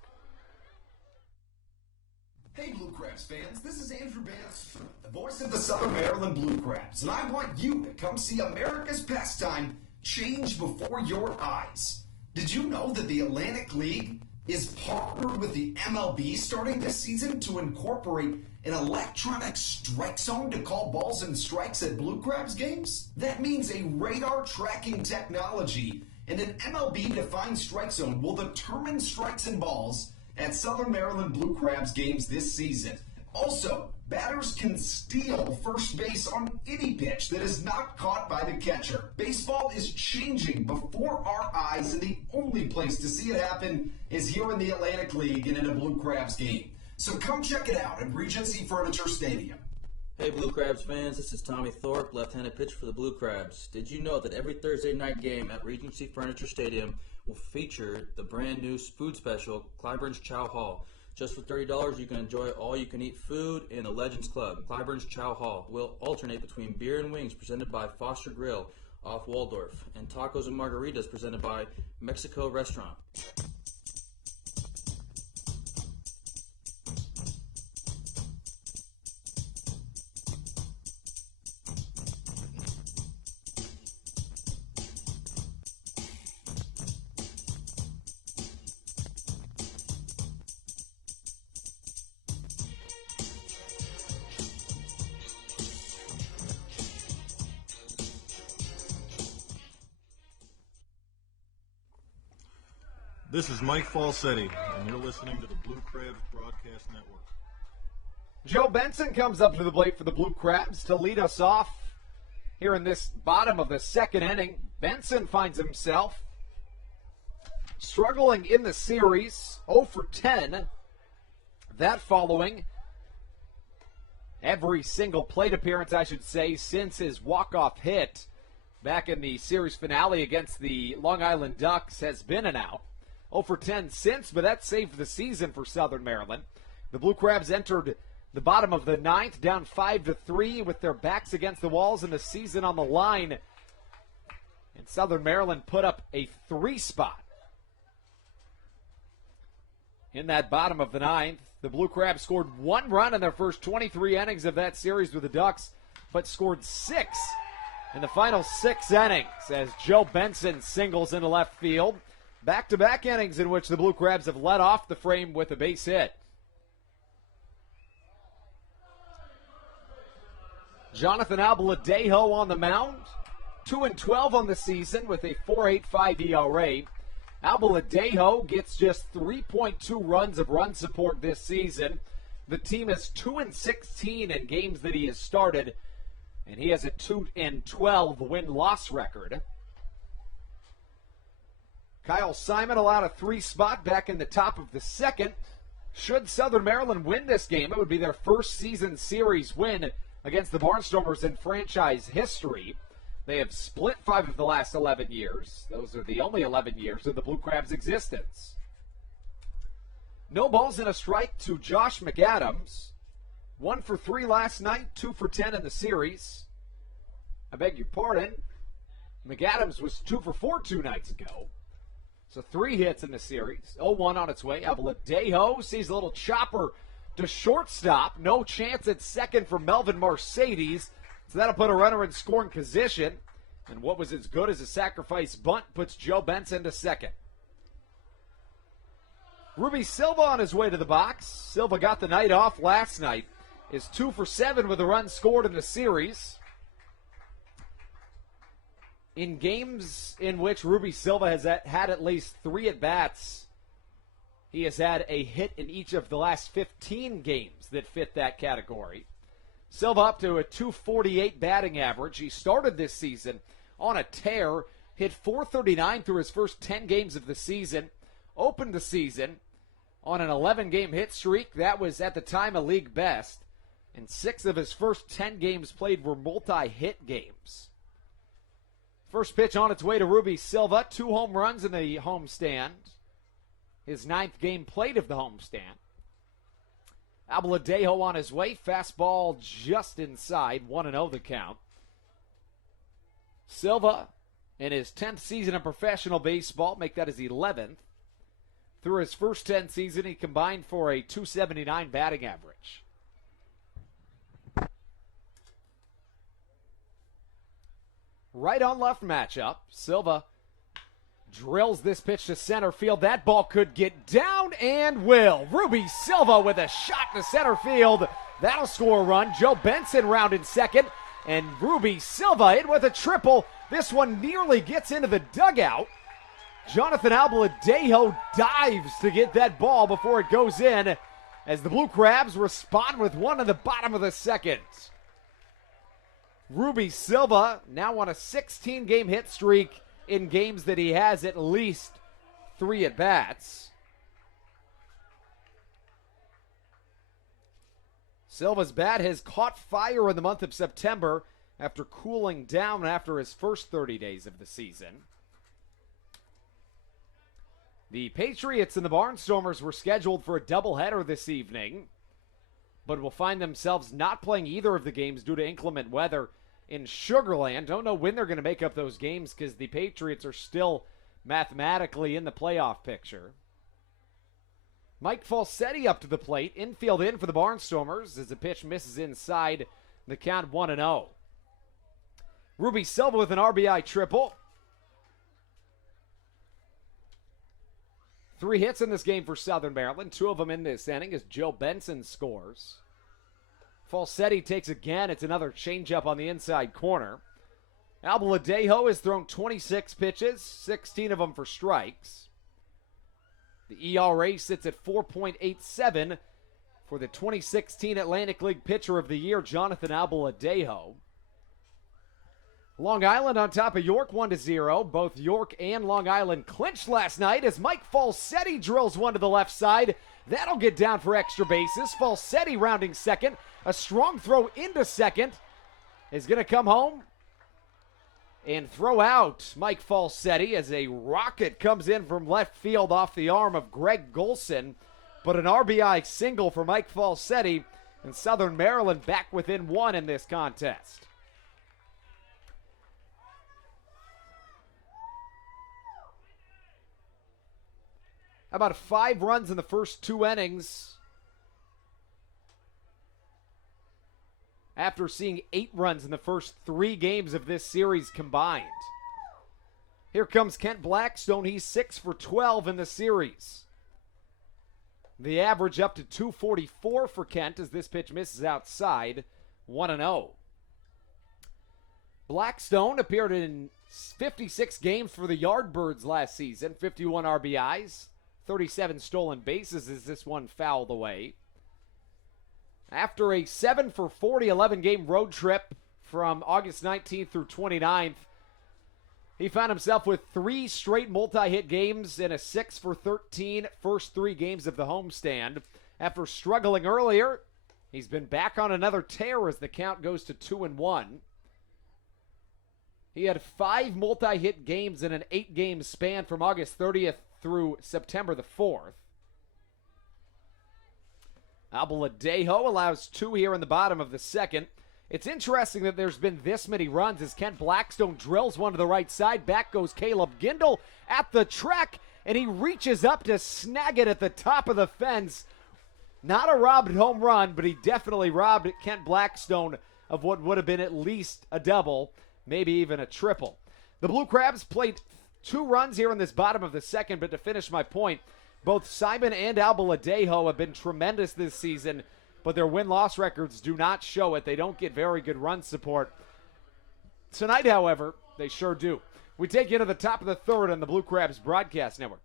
Hey Blue Crabs fans, this is Andrew Barnstormers, the voice of the Southern Maryland Blue Crabs, and I want you to come see America's pastime change before your eyes. Did you know that the Atlantic League is partnered with the MLB starting this season to incorporate an electronic strike zone to call balls and strikes at Blue Crabs games? That means a radar tracking technology and an MLB-defined strike zone will determine strikes and balls at Southern Maryland Blue Crabs games this season. Also, batters can steal first base on any pitch that is not caught by the catcher. Baseball is changing before our eyes, and the only place to see it happen is here in the Atlantic League and in a Blue Crabs game. So come check it out at Regency Furniture Stadium. Hey Blue Crabs fans, this is Tommy Thorpe, left-handed pitcher for the Blue Crabs. Did you know that every Thursday night game at Regency Furniture Stadium will feature the brand new food special, Clyburn's Chow Hall? Just for $30, you can enjoy all-you-can-eat food in the Legends Club. Clyburn's Chow Hall will alternate between beer and wings presented by Foster Grill off Waldorf and tacos and margaritas presented by Mexico Restaurant. This is Mike Falsetti, and you're listening to the Blue Crabs Broadcast Network. Joe Benson comes up to the plate for the Blue Crabs to lead us off here in this bottom of the second inning. Benson finds himself struggling in the series, 0 for 10. That following every single plate appearance, I should say, since his walk-off hit back in the series finale against the Long Island Ducks has been an out. 0 for 10 since, but that saved the season for Southern Maryland. The Blue Crabs entered the bottom of the ninth, down 5-3 with their backs against the walls and the season on the line. And Southern Maryland put up a 3 spot. In that bottom of the ninth, the Blue Crabs scored 1 run in their first 23 innings of that series with the Ducks, but scored 6 in the final 6 innings as Joe Benson singles into left field. Back-to-back innings in which the Blue Crabs have led off the frame with a base hit. Jonathan Albaladejo on the mound, 2-12 on the season with a 4.85 ERA. Albaladejo gets just 3.2 runs of run support this season. The team is 2-16 in games that he has started, and he has a 2-12 win-loss record. Kyle Simon allowed a 3 spot back in the top of the second. Should Southern Maryland win this game, it would be their first season series win against the Barnstormers in franchise history. They have split 5 of the last 11 years. Those are the only 11 years of the Blue Crabs' existence. No balls and a strike to Josh McAdams. 1 for 3 last night, 2 for 10 in the series. I beg your pardon. McAdams was 2 for 4 2 nights ago. So 3 hits in the series. 0-1 on its way. Albaladejo sees a little chopper to shortstop. No chance at second for Melvin Mercedes. So that'll put a runner in scoring position. And what was as good as a sacrifice bunt puts Joe Benson to second. Ruby Silva on his way to the box. Silva got the night off last night. Is 2 for 7 with a run scored in the series. In games in which Ruby Silva has had at least 3 at-bats, He has had a hit in each of the last 15 games that fit that category. Silva up to a .248 batting average. He started this season on a tear, hit .439 through his first 10 games of the season, opened the season on an 11-game hit streak. That was at the time a league best, and 6 of his first 10 games played were multi-hit games. First pitch on its way to Ruby Silva, 2 home runs in the homestand. His 9th game played of the homestand. Abladejo on his way, fastball just inside, 1-0 the count. Silva, in his 10th season of professional baseball, make that his 11th. Through his first 10 seasons, he combined for a .279 batting average. Right on left matchup. Silva drills this pitch to center field. That ball could get down and will. Ruby Silva with a shot to center field. That'll score a run. Joe Benson rounded second. And Ruby Silva in with a triple. This one nearly gets into the dugout. Jonathan Albaladejo dives to get that ball before it goes in as the Blue Crabs respond with one in the bottom of the second. Ruby Silva now on a 16-game hit streak in games that he has at least 3 at-bats. Silva's bat has caught fire in the month of September after cooling down after his first 30 days of the season. The Patriots and the Barnstormers were scheduled for a doubleheader this evening, but will find themselves not playing either of the games due to inclement weather in Sugar Land. Don't know when they're going to make up those games because the Patriots are still mathematically in the playoff picture. Mike Falsetti up to the plate. Infield in for the Barnstormers as the pitch misses inside. The count 1-0. Ruby Silva with an RBI triple. 3 hits in this game for Southern Maryland. 2 of them in this inning as Joe Benson scores. Falsetti takes again. It's another changeup on the inside corner. Albaladejo has thrown 26 pitches, 16 of them for strikes. The ERA sits at 4.87 for the 2016 Atlantic League Pitcher of the Year, Jonathan Albaladejo. Long Island on top of York 1-0. Both York and Long Island clinched last night as Mike Falsetti drills one to the left side. That'll get down for extra bases. Falsetti rounding second. A strong throw into second is going to come home and throw out Mike Falsetti as a rocket comes in from left field off the arm of Greg Golson. But an RBI single for Mike Falsetti, and Southern Maryland back within 1 in this contest. About 5 runs in the first 2 innings after seeing 8 runs in the first 3 games of this series combined. Here comes Kent Blackstone. He's 6 for 12 in the series. The average up to .244 for Kent as this pitch misses outside. 1-0. Blackstone appeared in 56 games for the Yardbirds last season. 51 RBIs. 37 stolen bases as this one fouled away. After a 7 for 40 11-game road trip from August 19th through 29th, he found himself with 3 straight multi-hit games and a 6 for 13 first 3 games of the homestand. After struggling earlier, he's been back on another tear as the count goes to 2-1. He had 5 multi-hit games in an 8-game span from August 30th through September the 4th. Albaladejo allows 2 here in the bottom of the second. It's interesting that there's been this many runs as Kent Blackstone drills one to the right side. Back goes Caleb Gindel at the track, and he reaches up to snag it at the top of the fence. Not a robbed home run, but he definitely robbed Kent Blackstone of what would have been at least a double, maybe even a triple. The Blue Crabs played 2 runs here in this bottom of the second, but to finish my point, both Simon and Albaladejo have been tremendous this season, but their win-loss records do not show it. They don't get very good run support. Tonight, however, they sure do. We take you to the top of the third on the Blue Crabs Broadcast Network.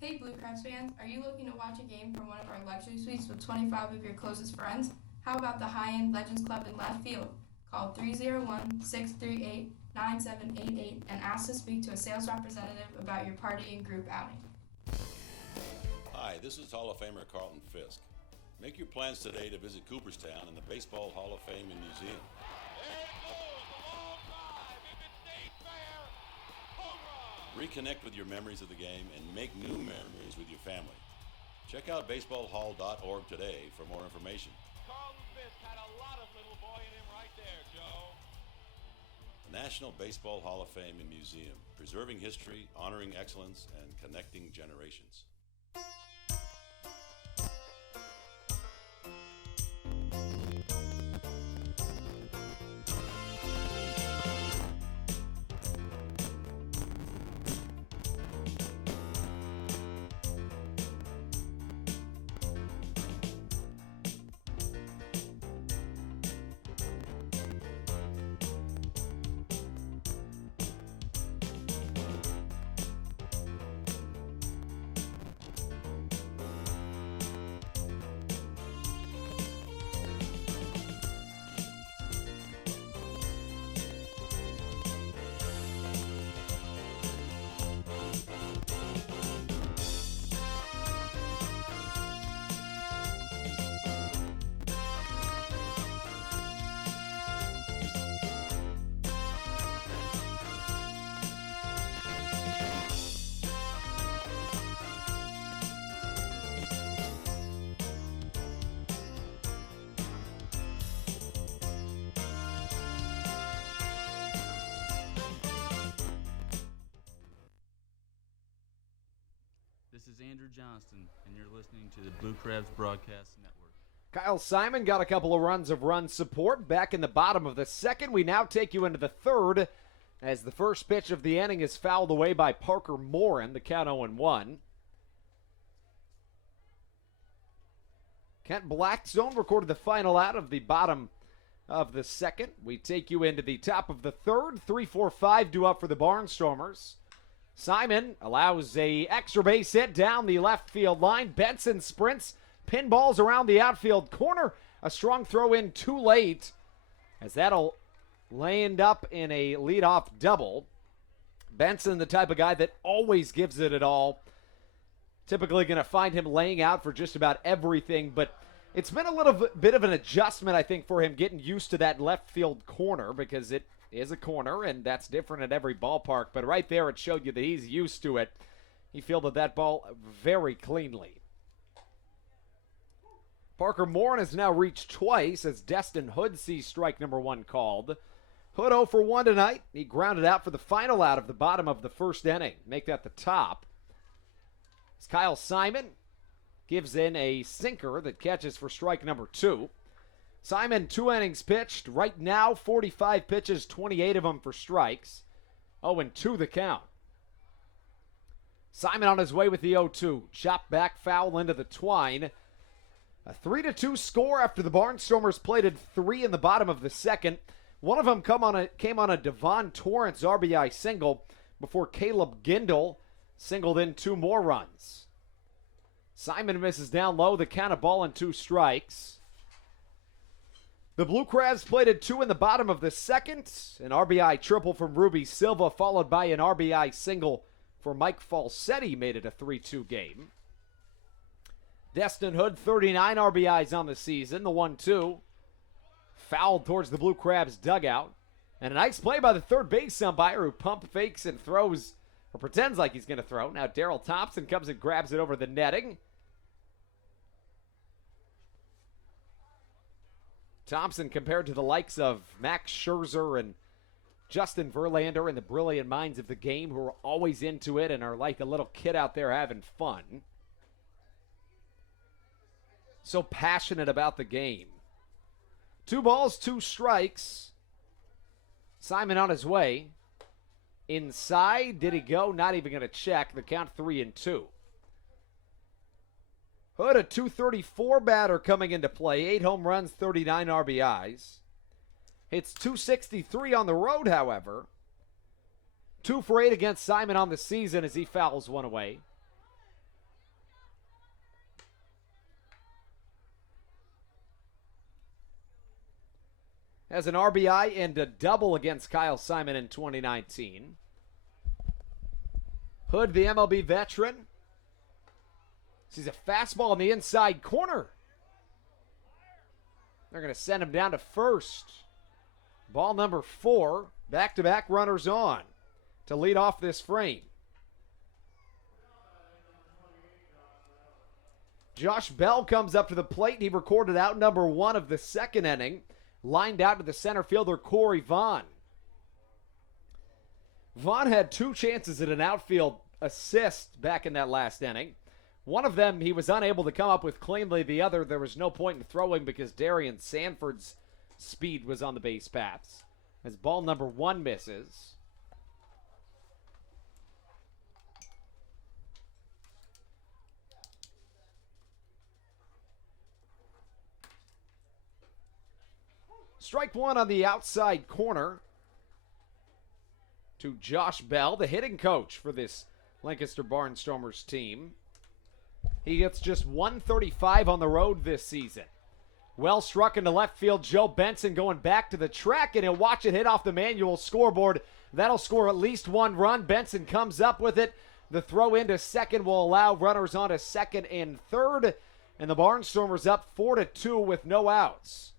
Hey Blue Crabs fans, are you looking to watch a game from one of our luxury suites with 25 of your closest friends? How about the high-end Legends Club in left field? Call 301-638-9788 and ask to speak to a sales representative about your party and group outing. Hi, this is Hall of Famer Carlton Fisk. Make your plans today to visit Cooperstown and the Baseball Hall of Fame and Museum. Reconnect with your memories of the game and make new memories with your family. Check out baseballhall.org today for more information. Carlton Fisk had a lot of little boy in him right there, Joe. The National Baseball Hall of Fame and Museum, preserving history, honoring excellence, and connecting generations. This is Andrew Johnston, and you're listening to the Blue Crabs Broadcast Network. Kyle Simon got a couple of runs of run support back in the bottom of the second. We now take you into the third as the first pitch of the inning is fouled away by Parker Morin, the count 0-1. Kent Blackstone recorded the final out of the bottom of the second. We take you into the top of the third. 3-4-5 due up for the Barnstormers. Simon allows a extra base hit down the left field line. Benson sprints, pinballs around the outfield corner. A strong throw in too late, as that'll land up in a leadoff double. Benson, the type of guy that always gives it all. Typically going to find him laying out for just about everything, but it's been a little bit of an adjustment, I think, for him getting used to that left field corner, because it is a corner, and that's different at every ballpark. But right there, it showed you that he's used to it. He fielded that ball very cleanly. Parker Morin has now reached twice as Destin Hood sees strike number one called. Hood 0 for 1 tonight. He grounded out for the final out of the bottom of the first inning. Make that the top. As Kyle Simon gives in a sinker that catches for strike number 2. Simon, 2 innings pitched. Right now, 45 pitches, 28 of them for strikes. 0-2 the count. Simon on his way with the 0-2. Chopped back, foul into the twine. A 3-2 score after the Barnstormers plated 3 in the bottom of the second. One of them came on a Devon Torrance RBI single before Caleb Gindel singled in 2 more runs. Simon misses down low, the count, of ball and 2 strikes. The Blue Crabs plated 2 in the bottom of the second. An RBI triple from Ruby Silva, followed by an RBI single for Mike Falsetti, made it a 3-2 game. Destin Hood, 39 RBIs on the season, the 1-2. Fouled towards the Blue Crabs dugout. And a nice play by the third base umpire, who pump fakes and throws, or pretends like he's going to throw. Now Daryl Thompson comes and grabs it over the netting. Thompson compared to the likes of Max Scherzer and Justin Verlander and the brilliant minds of the game, who are always into it and are like a little kid out there having fun. So passionate about the game. 2 balls, 2 strikes. Simon on his way. Inside, did he go? Not even going to check. The count 3-2. Hood, a .234 batter coming into play. 8 home runs, 39 RBIs. Hits .263 on the road, however. 2 for 8 against Simon on the season as he fouls one away. has an RBI and a double against Kyle Simon in 2019. Hood, the MLB veteran, sees a fastball in the inside corner. They're going to send him down to first. Ball number 4, back-to-back runners on to lead off this frame. Josh Bell comes up to the plate. He recorded out number 1 of the second inning. Lined out to the center fielder, Corey Vaughn. Vaughn had 2 chances at an outfield assist back in that last inning. One of them he was unable to come up with cleanly. The other, there was no point in throwing because Darian Sanford's speed was on the base paths. As ball number 1 misses. Strike 1 on the outside corner to Josh Bell, the hitting coach for this Lancaster Barnstormers team. He gets just 135 on the road this season. Well struck into left field. Joe Benson going back to the track, and he'll watch it hit off the manual scoreboard. That'll score at least 1 run. Benson comes up with it. The throw into second will allow runners on to second and third, and the Barnstormers up 4-2 with no outs.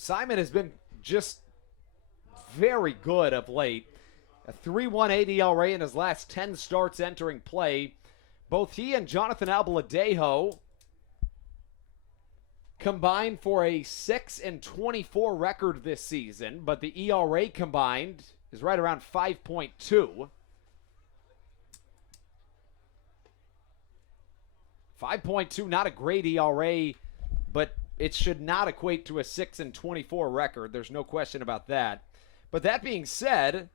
Simon has been just very good of late. A 3.18 ERA in his last 10 starts entering play. Both he and Jonathan Albaladejo combined for a 6-24 record this season, but the ERA combined is right around 5.2. 5.2, not a great ERA, but it should not equate to a 6-24 record. There's no question about that. But that being said,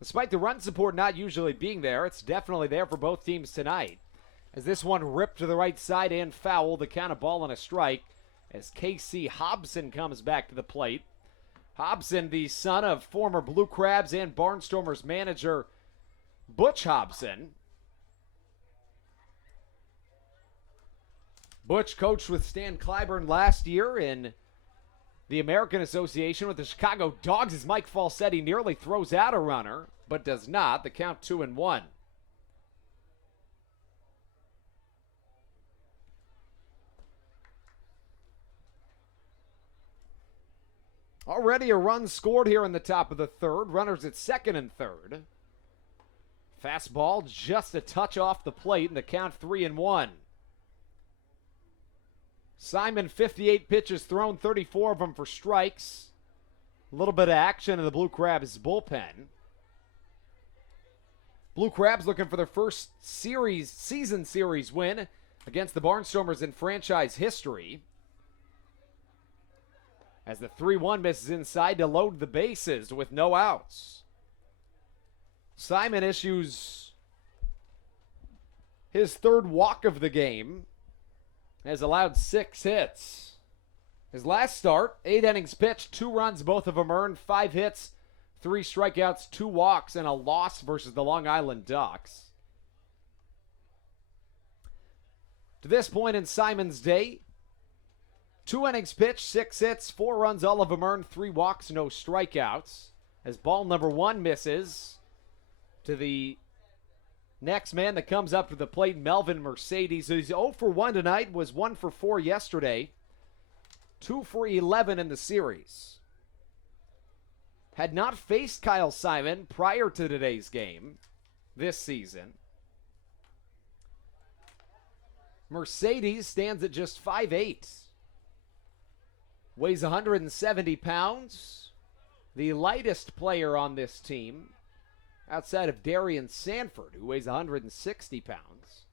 despite the run support not usually being there, it's definitely there for both teams tonight. As this one ripped to the right side and foul, the count of ball and a strike as Casey Hobson comes back to the plate. Hobson, the son of former Blue Crabs and Barnstormers manager Butch Hobson. Butch coached with Stan Clyburn last year in the American Association with the Chicago Dogs as Mike Falsetti nearly throws out a runner, but does not. The count 2-1. Already a run scored here in the top of the third. Runners at second and third. Fastball just a touch off the plate, and the count 3-1. Simon, 58 pitches thrown, 34 of them for strikes. A little bit of action in the Blue Crabs bullpen. Blue Crabs looking for their first season series win against the Barnstormers in franchise history. As the 3-1 misses inside to load the bases with no outs. Simon issues his third walk of the game. Has allowed 6 hits. His last start, 8 innings pitched, 2 runs, both of them earned, 5 hits, 3 strikeouts, 2 walks, and a loss versus the Long Island Ducks. To this point in Simon's day, 2 innings pitched, 6 hits, 4 runs, all of them earned, 3 walks, no strikeouts. As ball number 1 misses to the next man that comes up to the plate, Melvin Mercedes. He's 0 for 1 tonight, was 1 for 4 yesterday. 2 for 11 in the series. Had not faced Kyle Simon prior to today's game this season. Mercedes stands at just 5'8". Weighs 170 pounds. The lightest player on this team, outside of Darian Sanford, who weighs 160 pounds.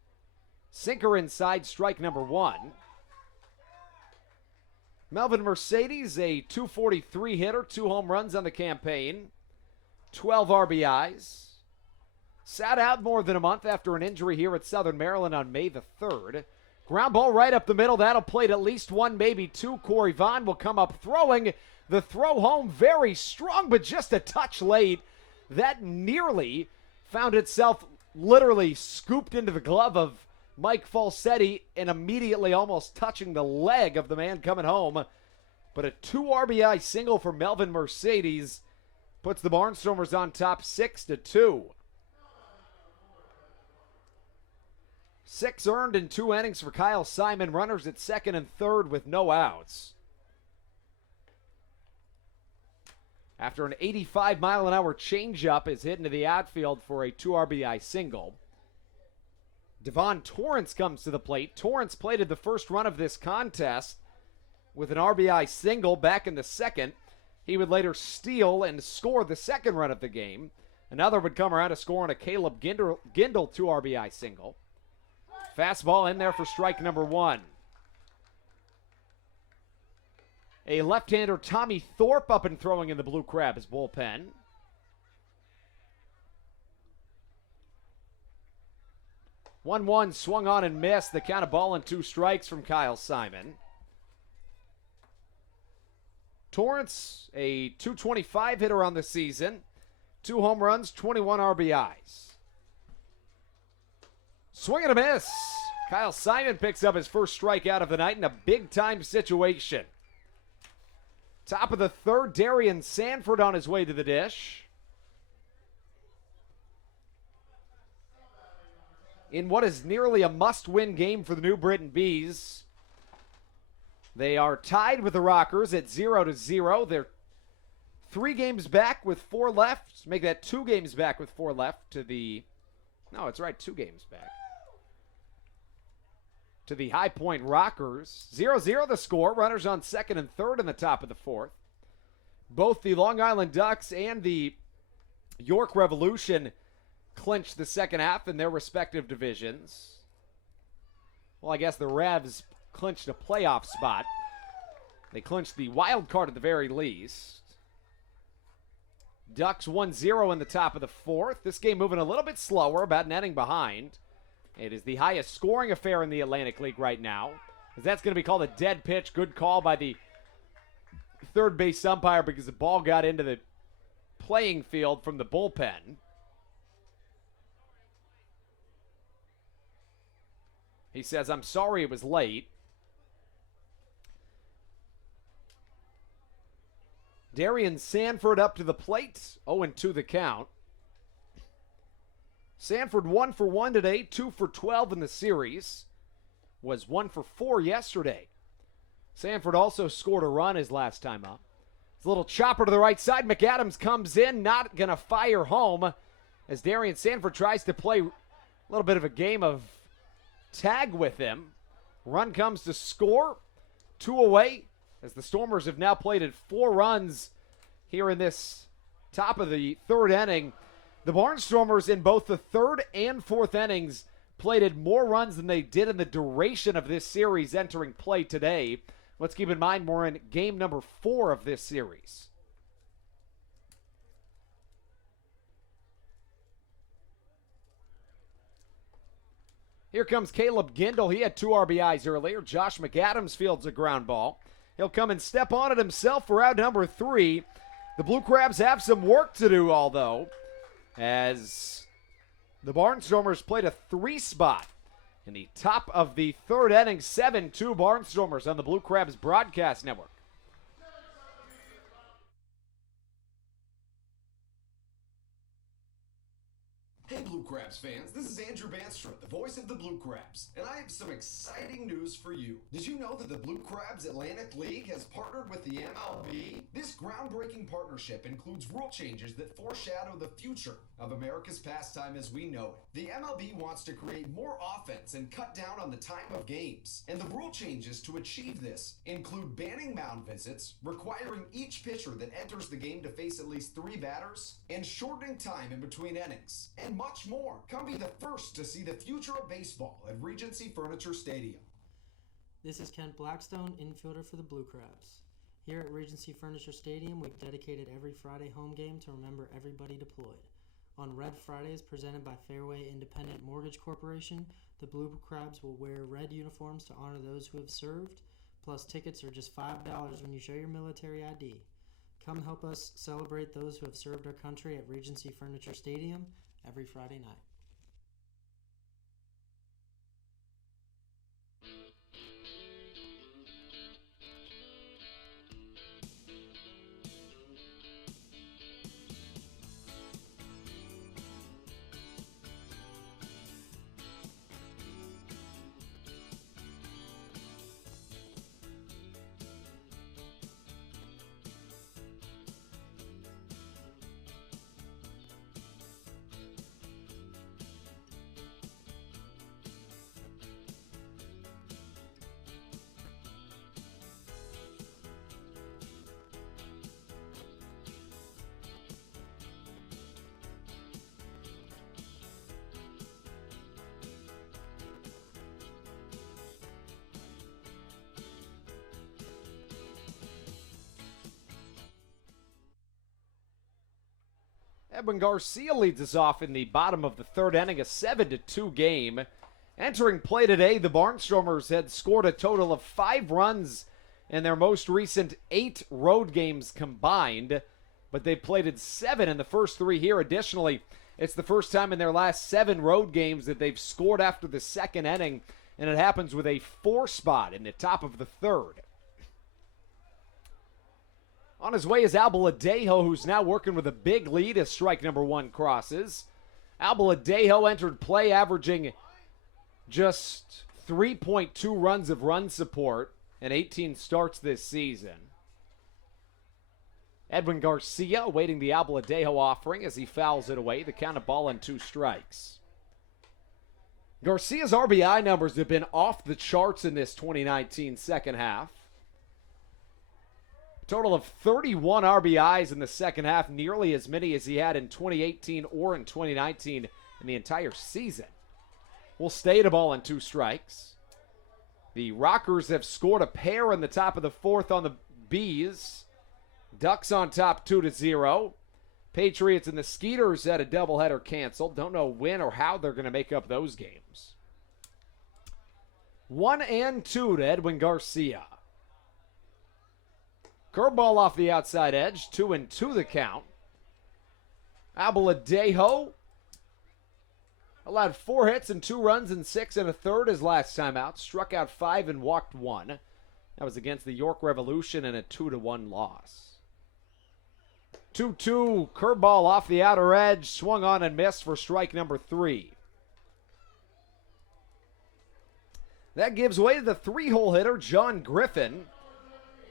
Sinker inside, strike number 1. Melvin Mercedes, a .243 hitter, 2 home runs on the campaign, 12 RBIs. Sat out more than a month after an injury here at Southern Maryland on May the 3rd. Ground ball right up the middle. That'll plate at least 1, maybe 2. Corey Vaughn will come up throwing. The throw home very strong, but just a touch late. That nearly found itself literally scooped into the glove of Mike Falsetti and immediately almost touching the leg of the man coming home. But a 2 RBI single for Melvin Mercedes puts the Barnstormers on top 6-2. 6 earned in 2 innings for Kyle Simon. Runners at second and third with no outs. After an 85-mile-an-hour changeup is hit into the outfield for a 2 RBI single. Devon Torrance comes to the plate. Torrance plated the first run of this contest with an RBI single back in the second. He would later steal and score the second run of the game. Another would come around to score on a Caleb Gindel 2 RBI single. Fastball in there for strike number 1. A left-hander, Tommy Thorpe, up and throwing in the Blue Crabs bullpen. One swung on and missed. The count of ball and 2 strikes from Kyle Simon. Torrance, a .225 hitter on the season. 2 home runs, 21 RBIs. Swing and a miss. Kyle Simon picks up his first strikeout of the night in a big-time situation. Top of the third, Darian Sanford on his way to the dish. In what is nearly a must-win game for the New Britain Bees. They are tied with the Rockers at 0-0. They're 3 games back with 4 left. Make that 2 games back with 4 left to the... No, it's right, 2 games back. To the High Point Rockers. 0-0 the score. Runners on second and third in the top of the fourth. Both the Long Island Ducks and the York Revolution clinched the second half in their respective divisions. Well, I guess the Revs clinched a playoff spot. They clinched the wild card at the very least. Ducks 1-0 in the top of the fourth. This game moving a little bit slower, about an inning behind. It is the highest scoring affair in the Atlantic League right now. That's going to be called a dead pitch. Good call by the third base umpire because the ball got into the playing field from the bullpen. He says, "I'm sorry it was late." Darian Sanford up to the plate. 0-2 the count. Sanford 1 for 1 today, 2 for 12 in the series. Was 1 for 4 yesterday. Sanford also scored a run his last time up. It's a little chopper to the right side. McAdams comes in, not going to fire home as Darian Sanford tries to play a little bit of a game of tag with him. Run comes to score. 2 away as the Stormers have now plated 4 runs here in this top of the third inning. The Barnstormers in both the third and fourth innings plated more runs than they did in the duration of this series entering play today. Let's keep in mind we're in game number 4 of this series. Here comes Caleb Gindel. He had 2 RBIs earlier. Josh McAdams fields a ground ball. He'll come and step on it himself for out number 3. The Blue Crabs have some work to do, although, as the Barnstormers played a 3 spot in the top of the third inning. 7-2 Barnstormers on the Blue Crabs broadcast network. Hey Blue Crabs fans, this is Andrew Barnstormers, the voice of the Blue Crabs, and I have some exciting news for you. Did you know that the Blue Crabs Atlantic League has partnered with the MLB? This groundbreaking partnership includes rule changes that foreshadow the future of America's pastime as we know it. The MLB wants to create more offense and cut down on the time of games, and the rule changes to achieve this include banning mound visits, requiring each pitcher that enters the game to face at least 3 batters, and shortening time in between innings, and much more. Come be the first to see the future of baseball at Regency Furniture Stadium. This is Kent Blackstone, infielder for the Blue Crabs. Here at Regency Furniture Stadium, we've dedicated every Friday home game to remember everybody deployed. On Red Fridays, presented by Fairway Independent Mortgage Corporation, the Blue Crabs will wear red uniforms to honor those who have served, plus tickets are just $5 when you show your military ID. Come help us celebrate those who have served our country at Regency Furniture Stadium every Friday night. Edwin Garcia leads us off in the bottom of the third inning, a 7-2 game. Entering play today, the Barnstormers had scored a total of 5 runs in their most recent 8 road games combined, but they plated 7 in the first 3 here. Additionally, it's the first time in their last 7 road games that they've scored after the second inning, and it happens with a 4 spot in the top of the third. On his way is Albaladejo, who's now working with a big lead as strike number 1 crosses. Albaladejo entered play averaging just 3.2 runs of run support and 18 starts this season. Edwin Garcia awaiting the Albaladejo offering as he fouls it away. The count of ball and 2 strikes. Garcia's RBI numbers have been off the charts in this 2019 second half. A total of 31 RBIs in the second half, nearly as many as he had in 2018 or in 2019 in the entire season. Will stay at a ball and 2 strikes. The Rockers have scored a pair in the top of the 4th on the Bees. Ducks on top 2-0. Patriots and the Skeeters had a doubleheader canceled. Don't know when or how they're going to make up those games. 1-2 to Edwin Garcia. Curveball off the outside edge. 2-2 the count. Albaladejo allowed 4 hits and 2 runs and 6 1/3 his last time out. Struck out 5 and walked 1. That was against the York Revolution in a 2-1 loss. 2-2, curveball off the outer edge. Swung on and missed for strike number 3. That gives way to the 3-hole hitter, John Griffin.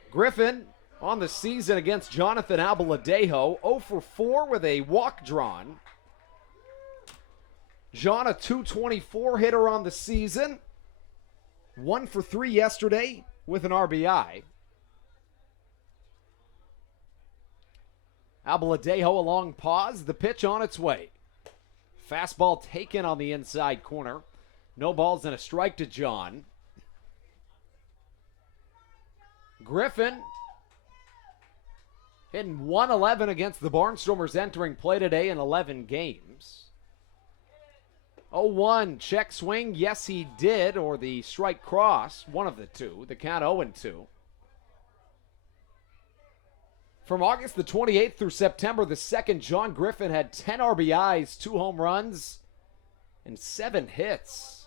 Griffin on the season against Jonathan Albaladejo. 0 for 4 with a walk drawn. John, a .224 hitter on the season. 1 for 3 yesterday with an RBI. Albaladejo a long pause. The pitch on its way. Fastball taken on the inside corner. No balls and a strike to John. Griffin hitting 111 against the Barnstormers entering play today in 11 games. 0-1, check swing. Yes, he did, or the strike cross, one of the two. The count 0-2. From August the 28th through September the 2nd, John Griffin had 10 RBIs, 2 home runs, and 7 hits.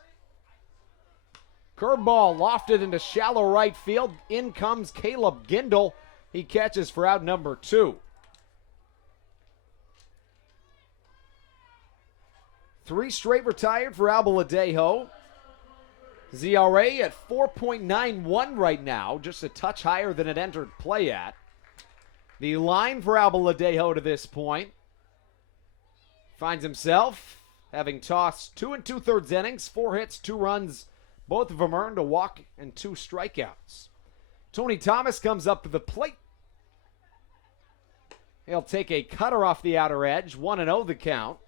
Curveball lofted into shallow right field. In comes Caleb Gindel. He catches for out number 2. 3 straight retired for Albaladejo. ZRA at 4.91 right now, just a touch higher than it entered play at. The line for Albaladejo to this point finds himself having tossed 2 2/3 innings, 4 hits, 2 runs, both of them earned, a walk and 2 strikeouts. Tony Thomas comes up to the plate. He'll take a cutter off the outer edge, 1-0 the count.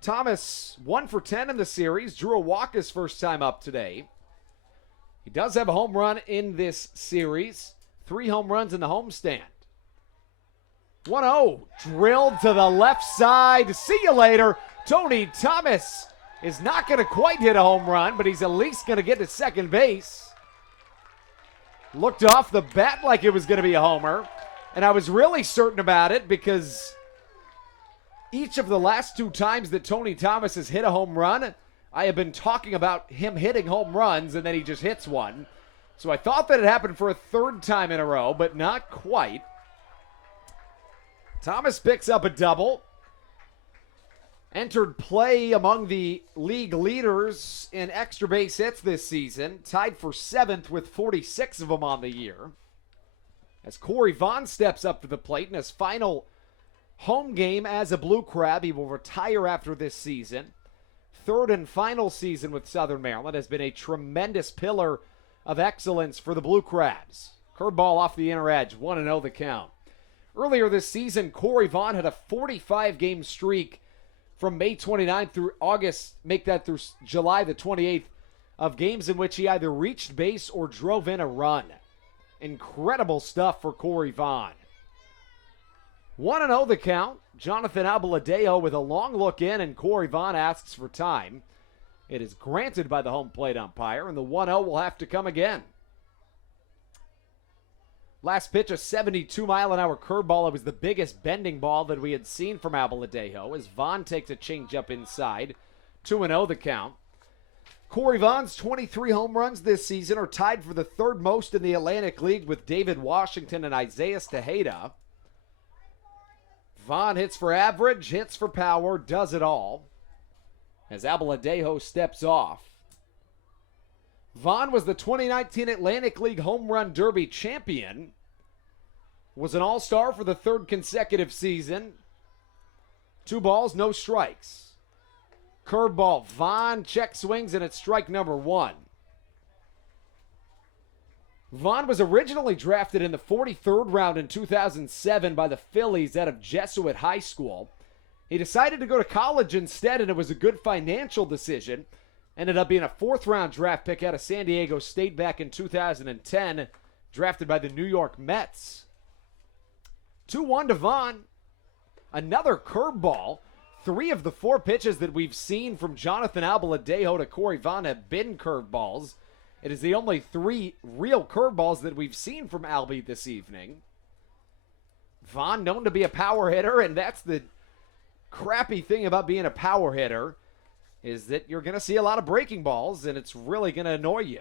Thomas 1 for 10 in the series, drew a walk his first time up today. He does have a home run in this series, 3 home runs in the homestand. 1-0, drilled to the left side. See you later. Tony Thomas is not going to quite hit a home run, but he's at least going to get to second base. Looked off the bat like it was going to be a homer, and I was really certain about it because each of the last 2 times that Tony Thomas has hit a home run, I have been talking about him hitting home runs, and then he just hits one. So I thought that it happened for a 3rd time in a row, but not quite. Thomas picks up a double. Entered play among the league leaders in extra base hits this season. Tied for 7th with 46 of them on the year. As Corey Vaughn steps up to the plate in his final home game as a Blue Crab. He will retire after this season. 3rd and final season with Southern Maryland. Has been a tremendous pillar of excellence for the Blue Crabs. Curveball off the inner edge. 1-0 the count. Earlier this season, Corey Vaughn had a 45-game streak from May 29th through August, make that through July the 28th, of games in which he either reached base or drove in a run. Incredible stuff for Corey Vaughn. 1-0 the count. Jonathan Abaladejo with a long look in, and Corey Vaughn asks for time. It is granted by the home plate umpire, and the 1-0 will have to come again. Last pitch, a 72-mile-an-hour curveball. It was the biggest bending ball that we had seen from Abaladejo as Vaughn takes a changeup inside. 2-0 the count. Corey Vaughn's 23 home runs this season are tied for the third most in the Atlantic League with David Washington and Isaiah Tejeda. Vaughn hits for average, hits for power, does it all as Abaladejo steps off. Vaughn was the 2019 Atlantic League Home Run Derby champion, was an all-star for the third consecutive season. 2 balls, no strikes. Curveball, Vaughn check swings, and it's strike number 1. Vaughn was originally drafted in the 43rd round in 2007 by the Phillies out of Jesuit High School. He decided to go to college instead, and it was a good financial decision. Ended up being a 4th-round draft pick out of San Diego State back in 2010, drafted by the New York Mets. 2-1 to Vaughn. Another curveball. 3 of the 4 pitches that we've seen from Jonathan Abaladejo to Corey Vaughn have been curveballs. It is the only 3 real curveballs that we've seen from Albie this evening. Vaughn known to be a power hitter, and that's the crappy thing about being a power hitter, is that you're going to see a lot of breaking balls, and it's really going to annoy you.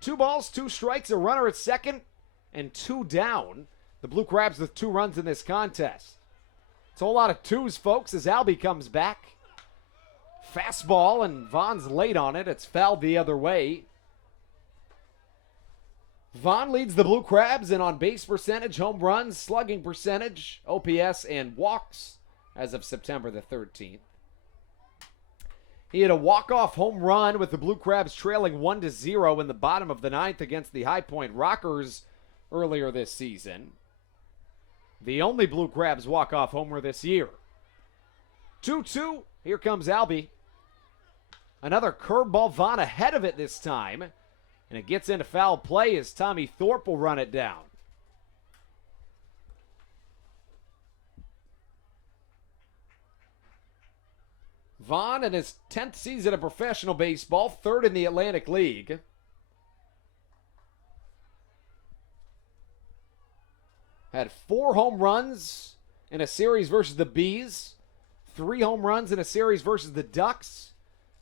2 balls, 2 strikes, a runner at second, and 2 down. The Blue Crabs with 2 runs in this contest. It's a whole lot of 2s, folks, as Albie comes back. Fastball, and Vaughn's late on it. It's fouled the other way. Vaughn leads the Blue Crabs in on-base percentage, home runs, slugging percentage, OPS, and walks as of September the 13th. He had a walk-off home run with the Blue Crabs trailing 1-0 in the bottom of the 9th against the High Point Rockers earlier this season. The only Blue Crabs walk-off homer this year. 2-2. Here comes Albie. Another curveball. Vaughn ahead of it this time. And it gets into foul play as Tommy Thorpe will run it down. Vaughn in his 10th season of professional baseball, 3rd in the Atlantic League. Had 4 home runs in a series versus the Bees. 3 home runs in a series versus the Ducks.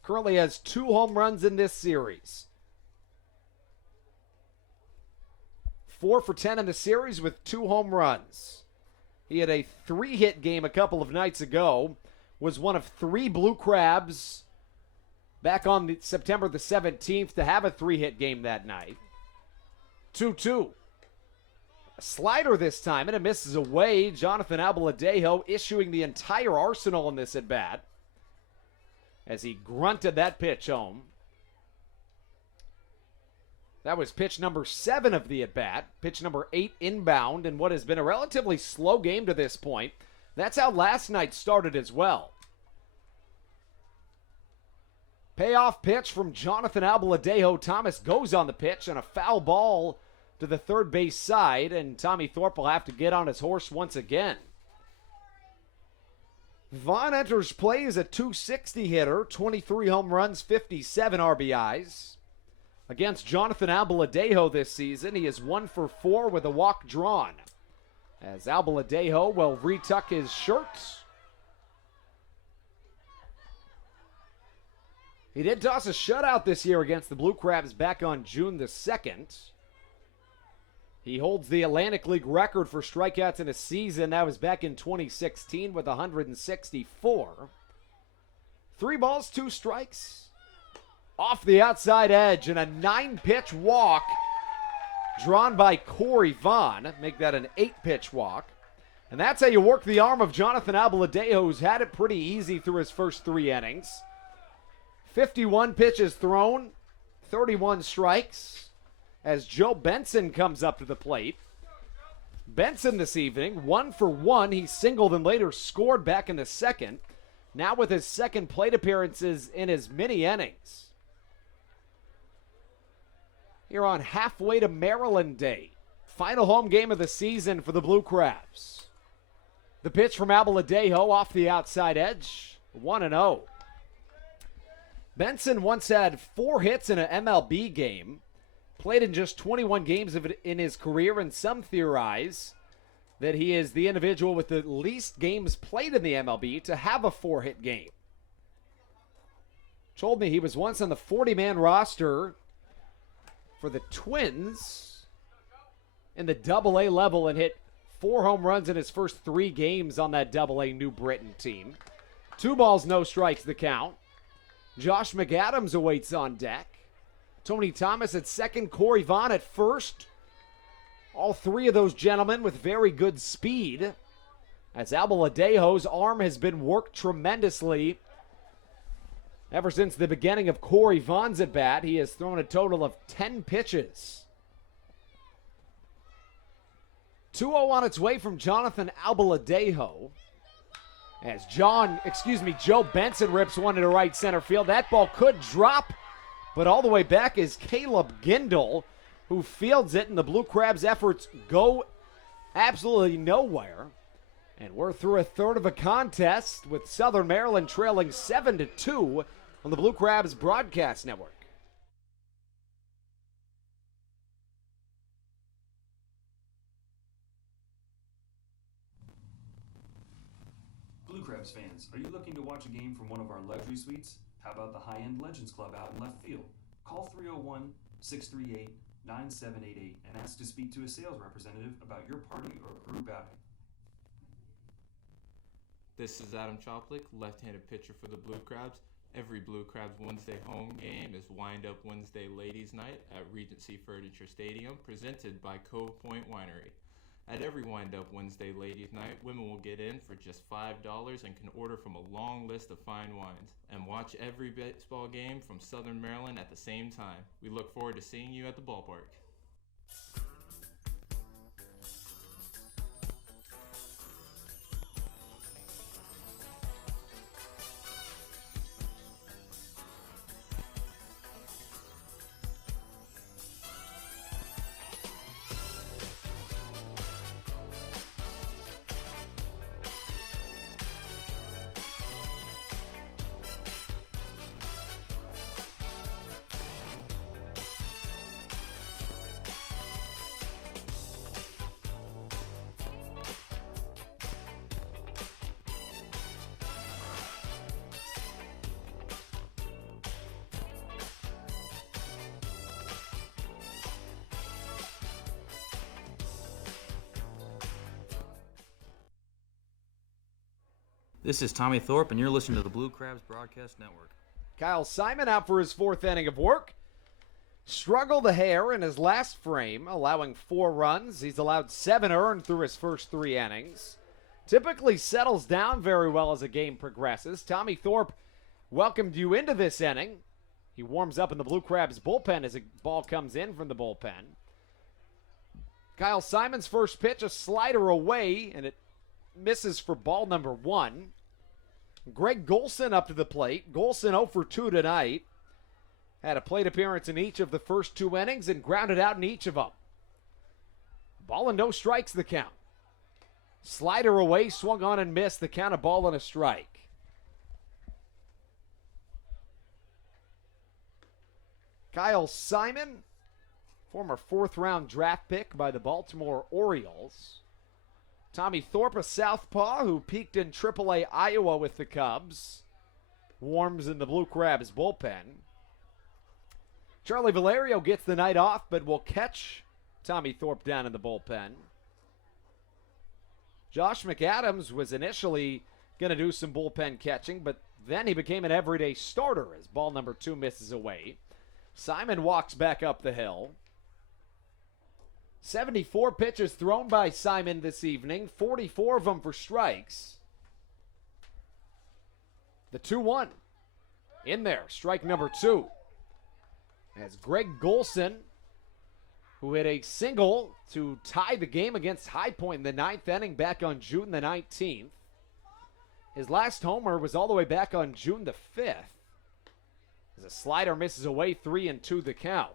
Currently has 2 home runs in this series. 4 for 10 in the series with 2 home runs. He had a 3-hit game a couple of nights ago. Was one of 3 Blue Crabs back on September the 17th to have a 3-hit game that night. 2-2. A slider this time, and it misses away. Jonathan Abaladejo issuing the entire arsenal in this at-bat as he grunted that pitch home. That was pitch number 7 of the at-bat, pitch number 8 inbound, in what has been a relatively slow game to this point. That's how last night started as well. Payoff pitch from Jonathan Abaladejo. Thomas goes on the pitch, and a foul ball to the third base side, and Tommy Thorpe will have to get on his horse once again. Vaughn enters play as a .260 hitter, 23 home runs, 57 RBIs. Against Jonathan Abaladejo this season, he is 1 for 4 with a walk drawn. As Abaladejo will retuck his shirt. He did toss a shutout this year against the Blue Crabs back on June the 2nd. He holds the Atlantic League record for strikeouts in a season. That was back in 2016 with 164. 3 balls, 2 strikes. Off the outside edge, and a 9-pitch walk drawn by Corey Vaughn. Make that an 8-pitch walk. And that's how you work the arm of Jonathan Abaladejo, who's had it pretty easy through his first 3 innings. 51 pitches thrown, 31 strikes, as Joe Benson comes up to the plate. Benson this evening, 1 for 1. He singled and later scored back in the second. Now with his second plate appearances in his mini innings. Here on halfway to Maryland Day. Final home game of the season for the Blue Crabs. The pitch from Abaladejo off the outside edge, 1-0. Benson once had 4 hits in an MLB game, played in just 21 games of it in his career, and some theorize that he is the individual with the least games played in the MLB to have a 4-hit game. Told me he was once on the 40-man roster for the Twins in the Double-A level and hit 4 home runs in his first 3 games on that Double-A New Britain team. 2 balls, no strikes the count. Josh McAdams awaits on deck. Tony Thomas at second, Corey Vaughn at first. All 3 of those gentlemen with very good speed, as Abaladejo's arm has been worked tremendously ever since the beginning of Corey Vaughn's at bat. He has thrown a total of 10 pitches. 2-0 on its way from Jonathan Abaladejo. As Joe Benson rips one into right center field. That ball could drop, but all the way back is Caleb Gindel, who fields it, and the Blue Crabs' efforts go absolutely nowhere. And we're through a third of a contest with Southern Maryland trailing 7-2 on the Blue Crabs broadcast network. Blue Crabs fans, are you looking to watch a game from one of our luxury suites? How about the high-end Legends Club out in left field? Call 301-638-9788 and ask to speak to a sales representative about your party or group outing. This is Adam Choplick, left-handed pitcher for the Blue Crabs. Every Blue Crabs Wednesday home game is Wind Up Wednesday Ladies Night at Regency Furniture Stadium, presented by Cove Point Winery. At every Wind Up Wednesday Ladies Night, women will get in for just $5 and can order from a long list of fine wines and watch every baseball game from Southern Maryland at the same time. We look forward to seeing you at the ballpark. This is Tommy Thorpe, and you're listening to the Blue Crabs Broadcast Network. Kyle Simon out for his 4th inning of work. Struggled a hair in his last frame, allowing 4 runs. He's allowed 7 earned through his first 3 innings. Typically settles down very well as the game progresses. Tommy Thorpe welcomed you into this inning. He warms up in the Blue Crabs bullpen as a ball comes in from the bullpen. Kyle Simon's first pitch, a slider away, and it misses for ball number 1. Greg Golson up to the plate. Golson 0 for 2 tonight. Had a plate appearance in each of the first 2 innings and grounded out in each of them. Ball and no strikes the count. Slider away, swung on and missed. The count, a ball and a strike. Kyle Simon, former 4th-round draft pick by the Baltimore Orioles. Tommy Thorpe, a southpaw who peaked in AAA Iowa with the Cubs, warms in the Blue Crabs bullpen. Charlie Valerio gets the night off, but will catch Tommy Thorpe down in the bullpen. Josh McAdams was initially going to do some bullpen catching, but then he became an everyday starter as ball number 2 misses away. Simon walks back up the hill. 74 pitches thrown by Simon this evening, 44 of them for strikes. The 2-1 in there, strike number 2. As Greg Golson, who hit a single to tie the game against High Point in the 9th inning back on June the 19th. His last homer was all the way back on June the 5th. As a slider misses away, 3-2 the count.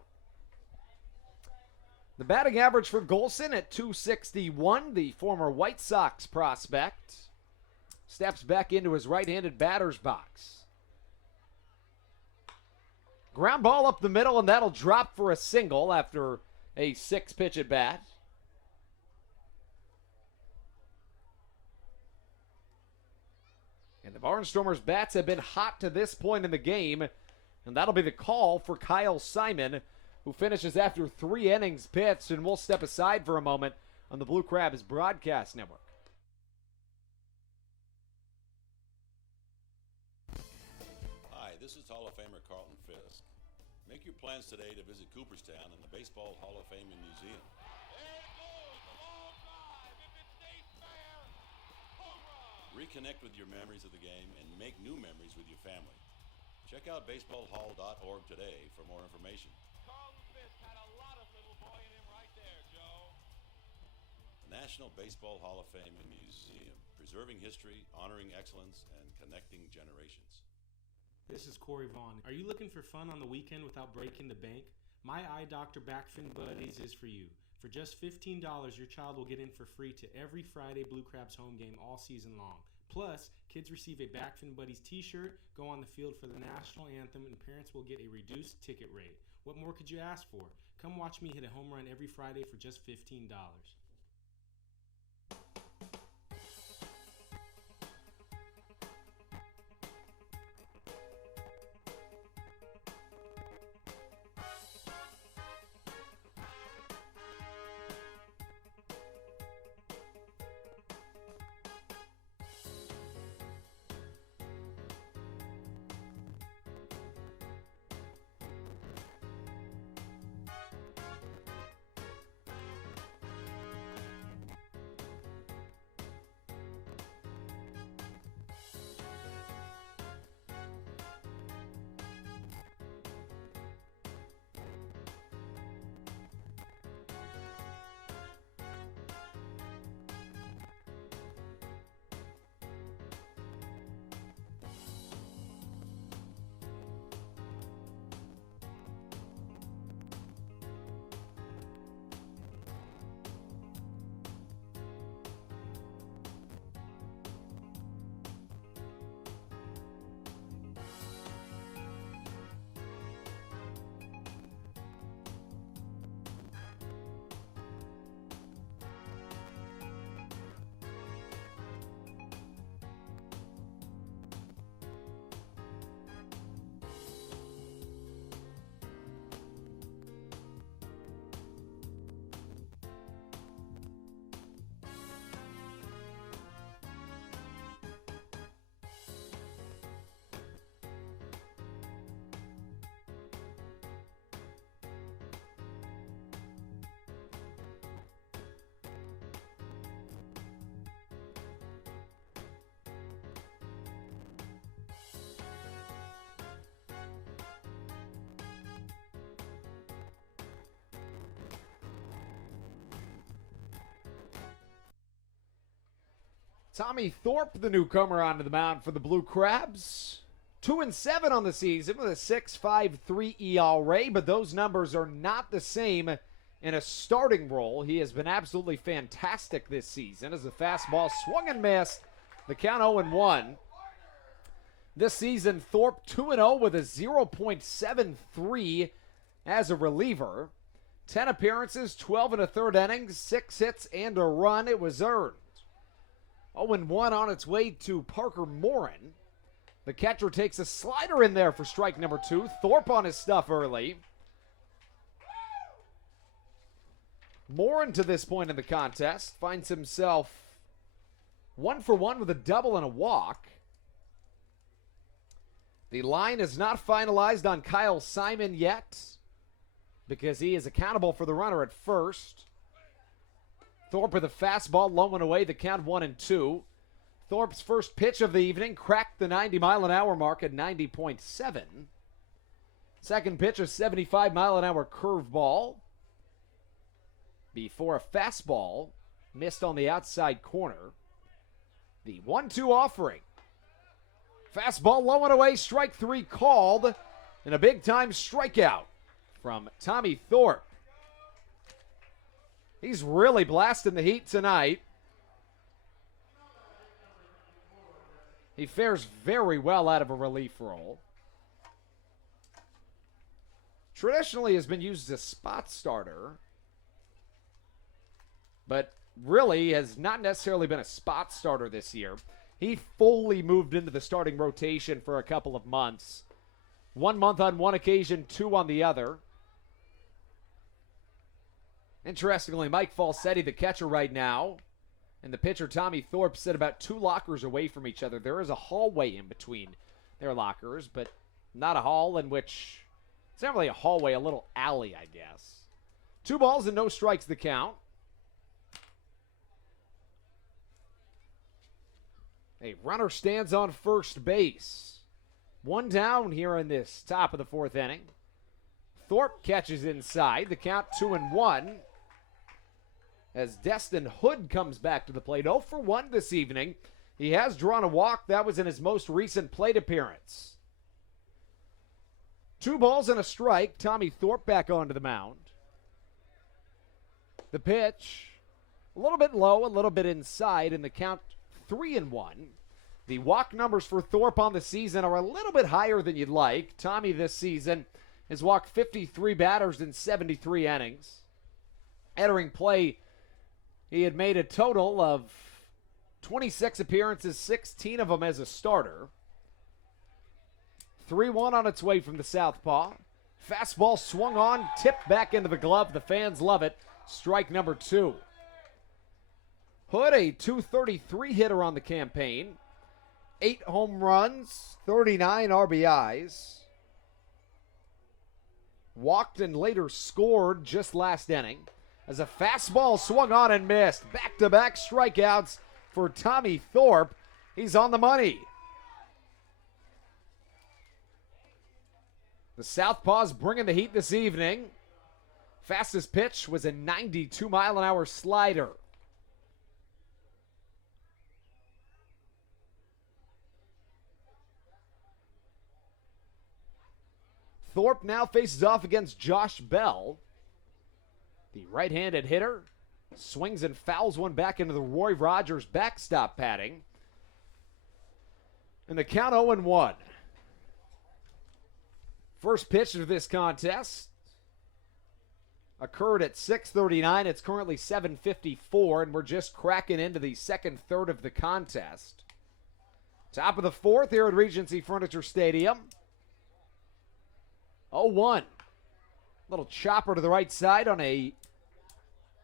The batting average for Golson at .261, the former White Sox prospect, steps back into his right-handed batter's box. Ground ball up the middle, and that'll drop for a single after a 6-pitch at bat. And the Barnstormers' bats have been hot to this point in the game, and that'll be the call for Kyle Simon, who finishes after 3 innings pitched, and we'll step aside for a moment on the Blue Crabs broadcast network. Hi, this is Hall of Famer Carlton Fisk. Make your plans today to visit Cooperstown and the Baseball Hall of Fame and Museum. Reconnect with your memories of the game and make new memories with your family. Check out baseballhall.org today for more information. Carlton Fisk had a lot of little boy in him right there, Joe. National Baseball Hall of Fame and Museum, preserving history, honoring excellence, and connecting generations. This is Corey Vaughn. Are you looking for fun on the weekend without breaking the bank? My eye doctor Backfin Buddies is for you. For just $15, your child will get in for free to every Friday Blue Crabs home game all season long. Plus, kids receive a Backfin Buddies t-shirt, go on the field for the national anthem, and parents will get a reduced ticket rate. What more could you ask for? Come watch me hit a home run every Friday for just $15. Tommy Thorpe, the newcomer, onto the mound for the Blue Crabs. 2-7 on the season with a 6.53 ERA, but those numbers are not the same in a starting role. He has been absolutely fantastic this season as the fastball swung and missed. The count 0-1. This season, Thorpe 2-0 with a 0.73 as a reliever. 10 appearances, 12 1/3 innings, 6 hits, and a run. It was earned. 0-1 on its way to Parker Morin. The catcher takes a slider in there for strike number 2. Thorpe on his stuff early. Morin, to this point in the contest, finds himself 1 for 1 with a double and a walk. The line is not finalized on Kyle Simon yet because he is accountable for the runner at first. Thorpe with a fastball, low and away, the count 1-2. Thorpe's first pitch of the evening cracked the 90-mile-an-hour mark at 90.7. Second pitch, a 75-mile-an-hour curveball before a fastball missed on the outside corner. The 1-2 offering. Fastball low and away, strike 3 called, and a big-time strikeout from Tommy Thorpe. He's really blasting the heat tonight. He fares very well out of a relief role. Traditionally has been used as a spot starter, but really has not necessarily been a spot starter this year. He fully moved into the starting rotation for a couple of months. 1 month on one occasion, 2 on the other. Interestingly, Mike Falsetti, the catcher right now, and the pitcher Tommy Thorpe sit about 2 lockers away from each other. There is a hallway in between their lockers, but not a hall in which, it's not really a hallway, a little alley, I guess. 2 balls and no strikes the count. A runner stands on first base. 1 down here in this top of the 4th inning. Thorpe catches inside. The count 2-1. As Destin Hood comes back to the plate. 0 for 1 this evening. He has drawn a walk. That was in his most recent plate appearance. 2 balls and a strike. Tommy Thorpe back onto the mound. The pitch, a little bit low, a little bit inside, and the count 3-1. The walk numbers for Thorpe on the season are a little bit higher than you'd like. Tommy this season has walked 53 batters in 73 innings. Entering play, he had made a total of 26 appearances, 16 of them as a starter. 3-1 on its way from the southpaw. Fastball swung on, tipped back into the glove. The fans love it. Strike number 2. Hood, a .233 hitter on the campaign. 8 home runs, 39 RBIs. Walked and later scored just last inning. As a fastball swung on and missed. Back-to-back strikeouts for Tommy Thorpe. He's on the money. The Southpaws bringing the heat this evening. Fastest pitch was a 92-mile-an-hour slider. Thorpe now faces off against Josh Bell. The right-handed hitter swings and fouls one back into the Roy Rogers backstop padding. And the count 0-1. First pitch of this contest occurred at 6:39. It's currently 7:54, and we're just cracking into the second third of the contest. Top of the 4th here at Regency Furniture Stadium. 0-1. Little chopper to the right side on a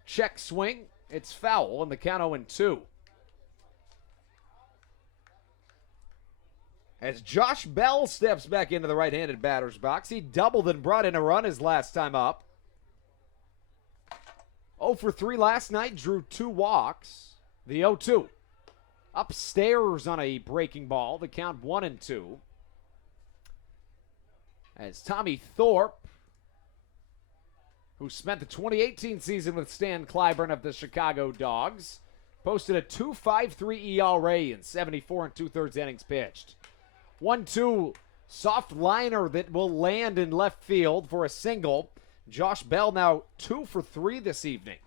check swing. It's foul, and the count 0-2. As Josh Bell steps back into the right-handed batter's box, he doubled and brought in a run his last time up. 0 for 3 last night, drew 2 walks. The 0-2. Upstairs on a breaking ball, the count 1-2. As Tommy Thorpe, who spent the 2018 season with Stan Clyburn of the Chicago Dogs, posted a 2.53 ERA in 74 2/3 innings pitched. 1-2 soft liner that will land in left field for a single. Josh Bell now 2 for 3 this evening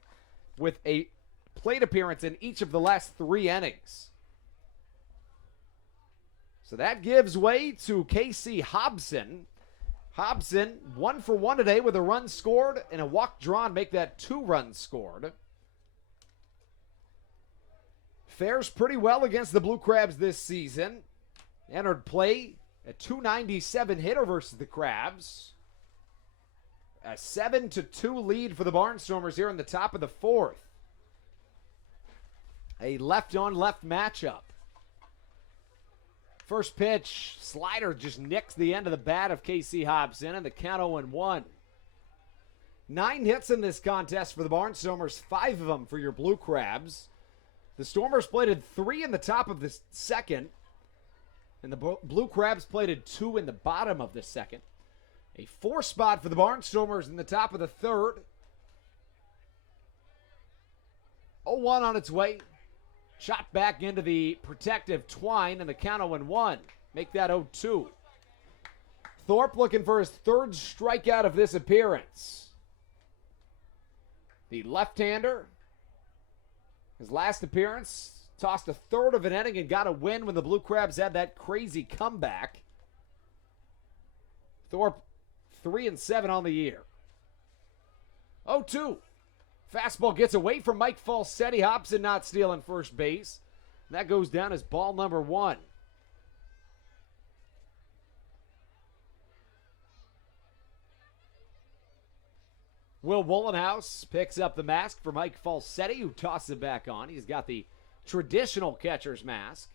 with a plate appearance in each of the last 3 innings. So that gives way to Casey Hobson. Hobson 1 for 1 today with a run scored and a walk drawn, make that 2 runs scored. Fares pretty well against the Blue Crabs this season. Entered play a .297 hitter versus the Crabs. A 7-2 lead for the Barnstormers here in the top of the 4th. A left-on-left matchup. First pitch, slider just nicks the end of the bat of Casey Hobson, and the count 0-1. 9 hits in this contest for the Barnstormers, 5 of them for your Blue Crabs. The Stormers plated 3 in the top of the second, and the Blue Crabs plated 2 in the bottom of the second. A 4 spot for the Barnstormers in the top of the 3rd. 0-1 on its way. Shot back into the protective twine, and the count 0-1. Make that 0-2. Thorpe looking for his 3rd strikeout of this appearance. The left-hander, his last appearance, tossed a third of an inning and got a win when the Blue Crabs had that crazy comeback. Thorpe 3-7 on the year. 0-2. Fastball gets away from Mike Falsetti. Hobson not stealing first base. And that goes down as ball number 1. Will Wollenhaus picks up the mask for Mike Falsetti, who tosses it back on. He's got the traditional catcher's mask.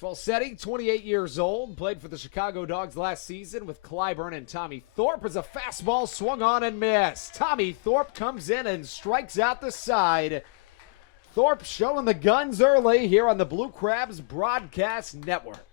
Falsetti, 28 years old, played for the Chicago Dogs last season with Clyburn and Tommy Thorpe as a fastball swung on and missed. Tommy Thorpe comes in and strikes out the side. Thorpe showing the guns early here on the Blue Crabs Broadcast Network.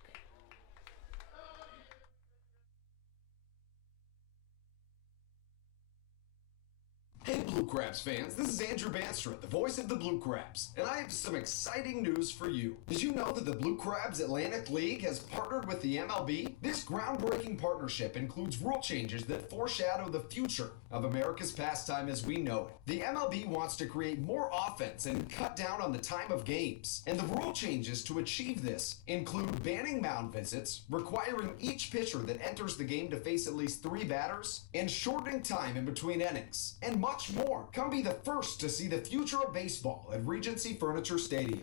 Hey Blue Crabs fans, this is Andrew Bandstorm, the voice of the Blue Crabs, and I have some exciting news for you. Did you know that the Blue Crabs Atlantic League has partnered with the MLB? This groundbreaking partnership includes rule changes that foreshadow the future of America's pastime as we know it. The MLB wants to create more offense and cut down on the time of games, and the rule changes to achieve this include banning mound visits, requiring each pitcher that enters the game to face at least 3 batters, and shortening time in between innings, and much more. Come be the first to see the future of baseball at Regency Furniture Stadium.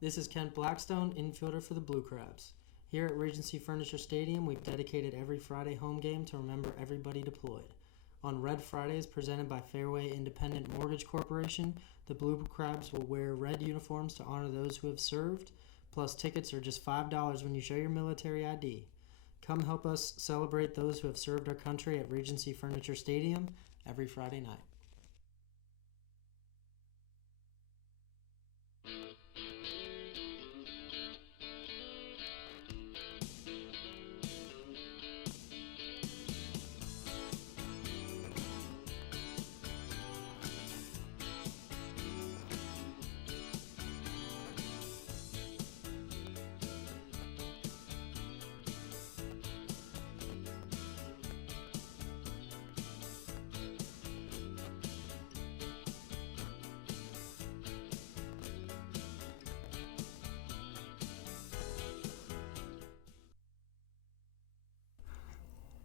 This is Kent Blackstone, infielder for the Blue Crabs. Here at Regency Furniture Stadium, we've dedicated every Friday home game to remember everybody deployed. On Red Fridays, presented by Fairway Independent Mortgage Corporation, the Blue Crabs will wear red uniforms to honor those who have served, plus tickets are just $5 when you show your military ID. Come help us celebrate those who have served our country at Regency Furniture Stadium every Friday night.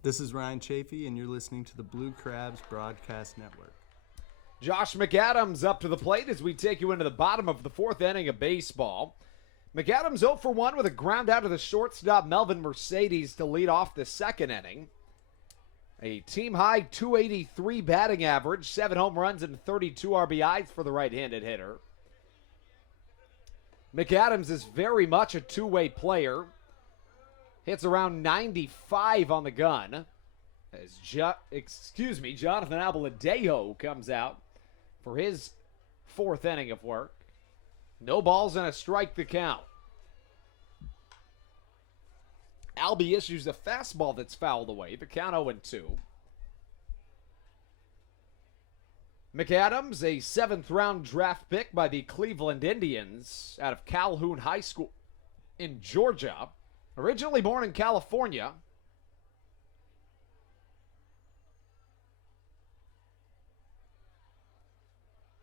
This is Ryan Chafee, and you're listening to the Blue Crabs Broadcast Network. Josh McAdams up to the plate as we take you into the bottom of the 4th inning of baseball. McAdams 0 for 1 with a ground out to the shortstop Melvin Mercedes to lead off the 2nd inning. A team-high 283 batting average, 7 home runs and 32 RBIs for the right-handed hitter. McAdams is very much a two-way player. Hits around 95 on the gun. As Jonathan Abaladejo comes out for his 4th inning of work. No balls and a strike the count. Albie issues a fastball that's fouled away. The count 0-2. McAdams, a 7th-round draft pick by the Cleveland Indians out of Calhoun High School in Georgia. Originally born in California.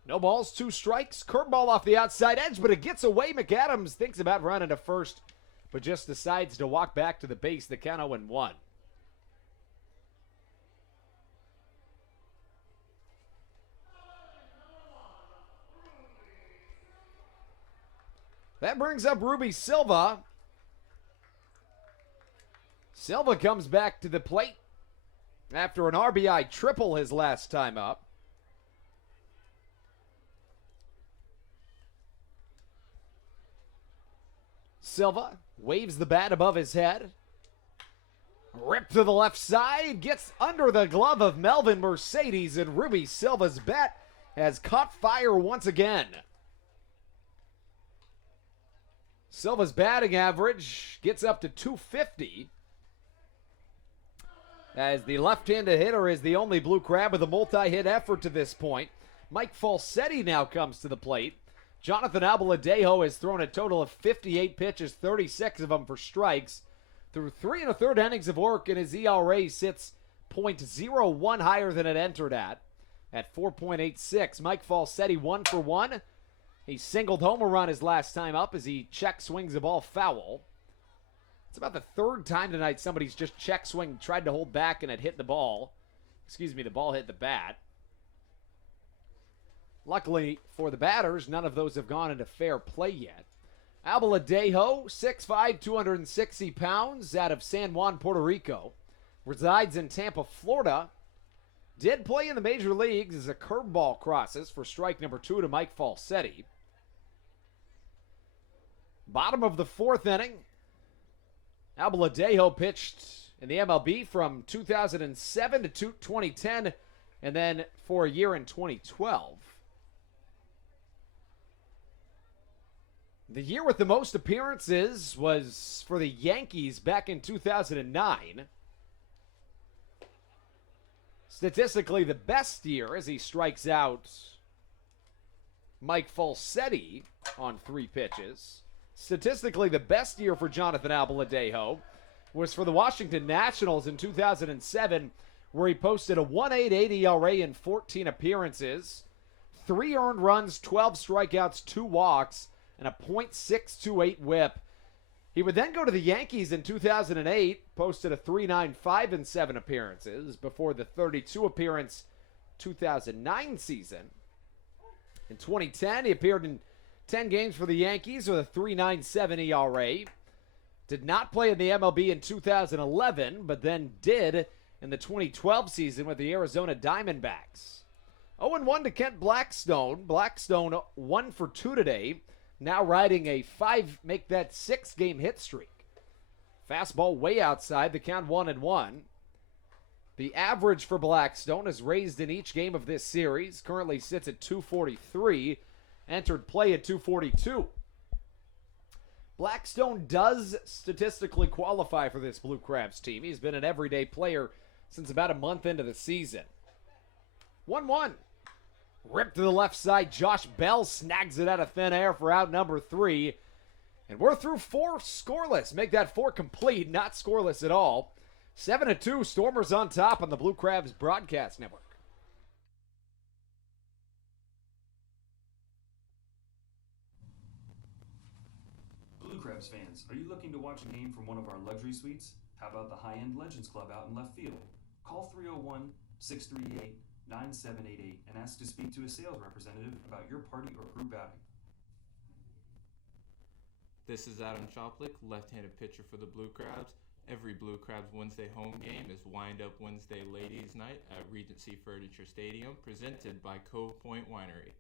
No balls, 2 strikes. Curveball off the outside edge, but it gets away. McAdams thinks about running to first, but just decides to walk back to the base. The count 0-1. That brings up Ruby Silva. Silva comes back to the plate after an RBI triple his last time up. Silva waves the bat above his head. Rip to the left side, gets under the glove of Melvin Mercedes, and Ruby Silva's bat has caught fire once again. Silva's batting average gets up to 250. As the left-handed hitter is the only Blue Crab with a multi-hit effort to this point. Mike Falsetti now comes to the plate. Jonathan Abaladejo has thrown a total of 58 pitches, 36 of them for strikes. Through 3 1/3 innings of work, and his ERA sits 0.01 higher than it entered at 4.86. Mike Falsetti 1 for 1. He singled home a run his last time up as he check swings the ball foul. It's about the third time tonight somebody's just check swing, tried to hold back, and it hit the ball. The ball hit the bat. Luckily for the batters, none of those have gone into fair play yet. Abaladejo, 6'5", 260 pounds, out of San Juan, Puerto Rico. Resides in Tampa, Florida. Did play in the major leagues as a curveball crosses for strike number 2 to Mike Falsetti. Bottom of the fourth inning. Abaladejo pitched in the MLB from 2007 to 2010, and then for a year in 2012. The year with the most appearances was for the Yankees back in 2009. Statistically, the best year as he strikes out Mike Falsetti on 3 pitches. Statistically, the best year for Jonathan Abaladejo was for the Washington Nationals in 2007, where he posted a 1.88 ERA in 14 appearances, 3 earned runs, 12 strikeouts, 2 walks, and a .628 whip. He would then go to the Yankees in 2008, posted a 3.95 in 7 appearances before the 32 appearance 2009 season. In 2010, he appeared in 10 games for the Yankees with a 3.97 ERA. Did not play in the MLB in 2011, but then did in the 2012 season with the Arizona Diamondbacks. 0-1 to Kent Blackstone. Blackstone 1 for 2 today. Now riding a 6-game hit streak. Fastball way outside, the count 1-1. The average for Blackstone is raised in each game of this series. Currently sits at 243. Entered play at 242. Blackstone does statistically qualify for this Blue Crabs team. He's been an everyday player since about a month into the season. 1-1. Ripped to the left side. Josh Bell snags it out of thin air for out number 3. And we're through 4 scoreless. Make that 4 complete, not scoreless at all. 7-2, Stormers on top on the Blue Crabs Broadcast Network. Blue Crabs fans, are you looking to watch a game from one of our luxury suites? How about the high-end Legends Club out in left field? Call 301-638-9788 and ask to speak to a sales representative about your party or group outing. This is Adam Choplik, left-handed pitcher for the Blue Crabs. Every Blue Crabs Wednesday home game is Wind Up Wednesday Ladies Night at Regency Furniture Stadium, presented by Cove Point Winery.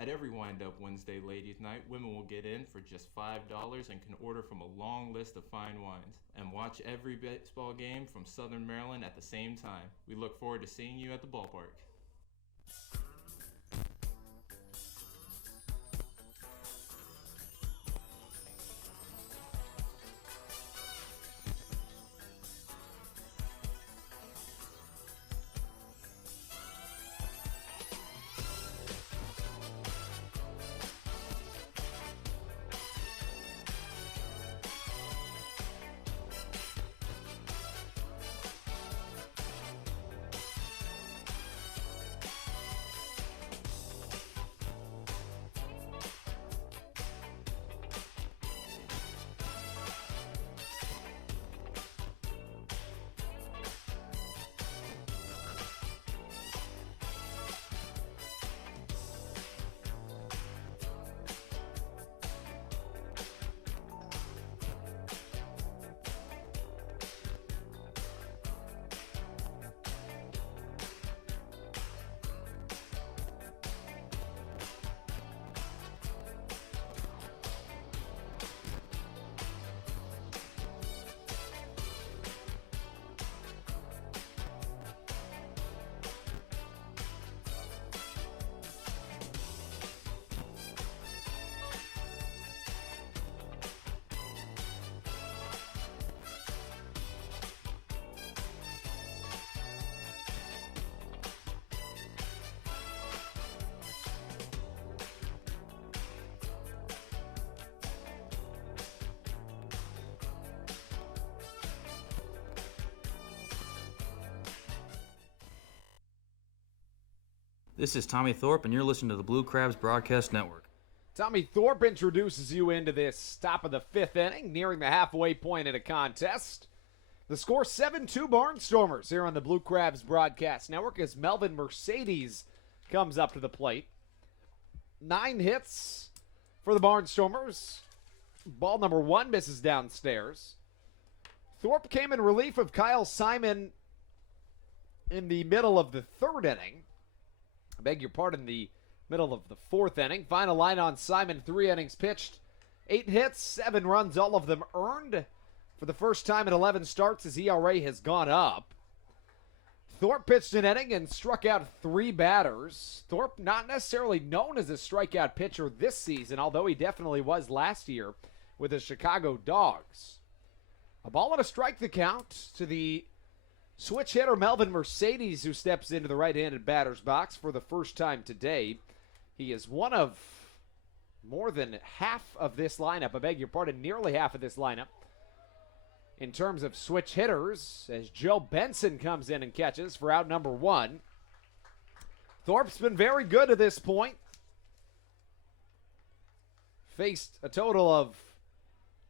At every Wind Up Wednesday Ladies Night, women will get in for just $5 and can order from a long list of fine wines and watch every baseball game from Southern Maryland at the same time. We look forward to seeing you at the ballpark. This is Tommy Thorpe, and you're listening to the Blue Crabs Broadcast Network. Tommy Thorpe introduces you into this top of the fifth inning, nearing the halfway point in a contest. The score 7-2 Barnstormers here on the Blue Crabs Broadcast Network as Melvin Mercedes comes up to the plate. 9 hits for the Barnstormers. Ball number 1 misses downstairs. Thorpe came in relief of Kyle Simon in the middle of the third inning. I beg your pardon, the middle of the fourth inning. Final line on Simon, 3 innings pitched. 8 hits, 7 runs, all of them earned. For the first time in 11 starts, his ERA has gone up. Thorpe pitched an inning and struck out 3 batters. Thorpe not necessarily known as a strikeout pitcher this season, although he definitely was last year with the Chicago Dogs. A ball and a strike the count to the switch hitter Melvin Mercedes, who steps into the right-handed batter's box for the first time today. He is one of more than half of this lineup. I beg your pardon, nearly half of this lineup in terms of switch hitters, as Joe Benson comes in and catches for out number 1. Thorpe's been very good to this point. Faced a total of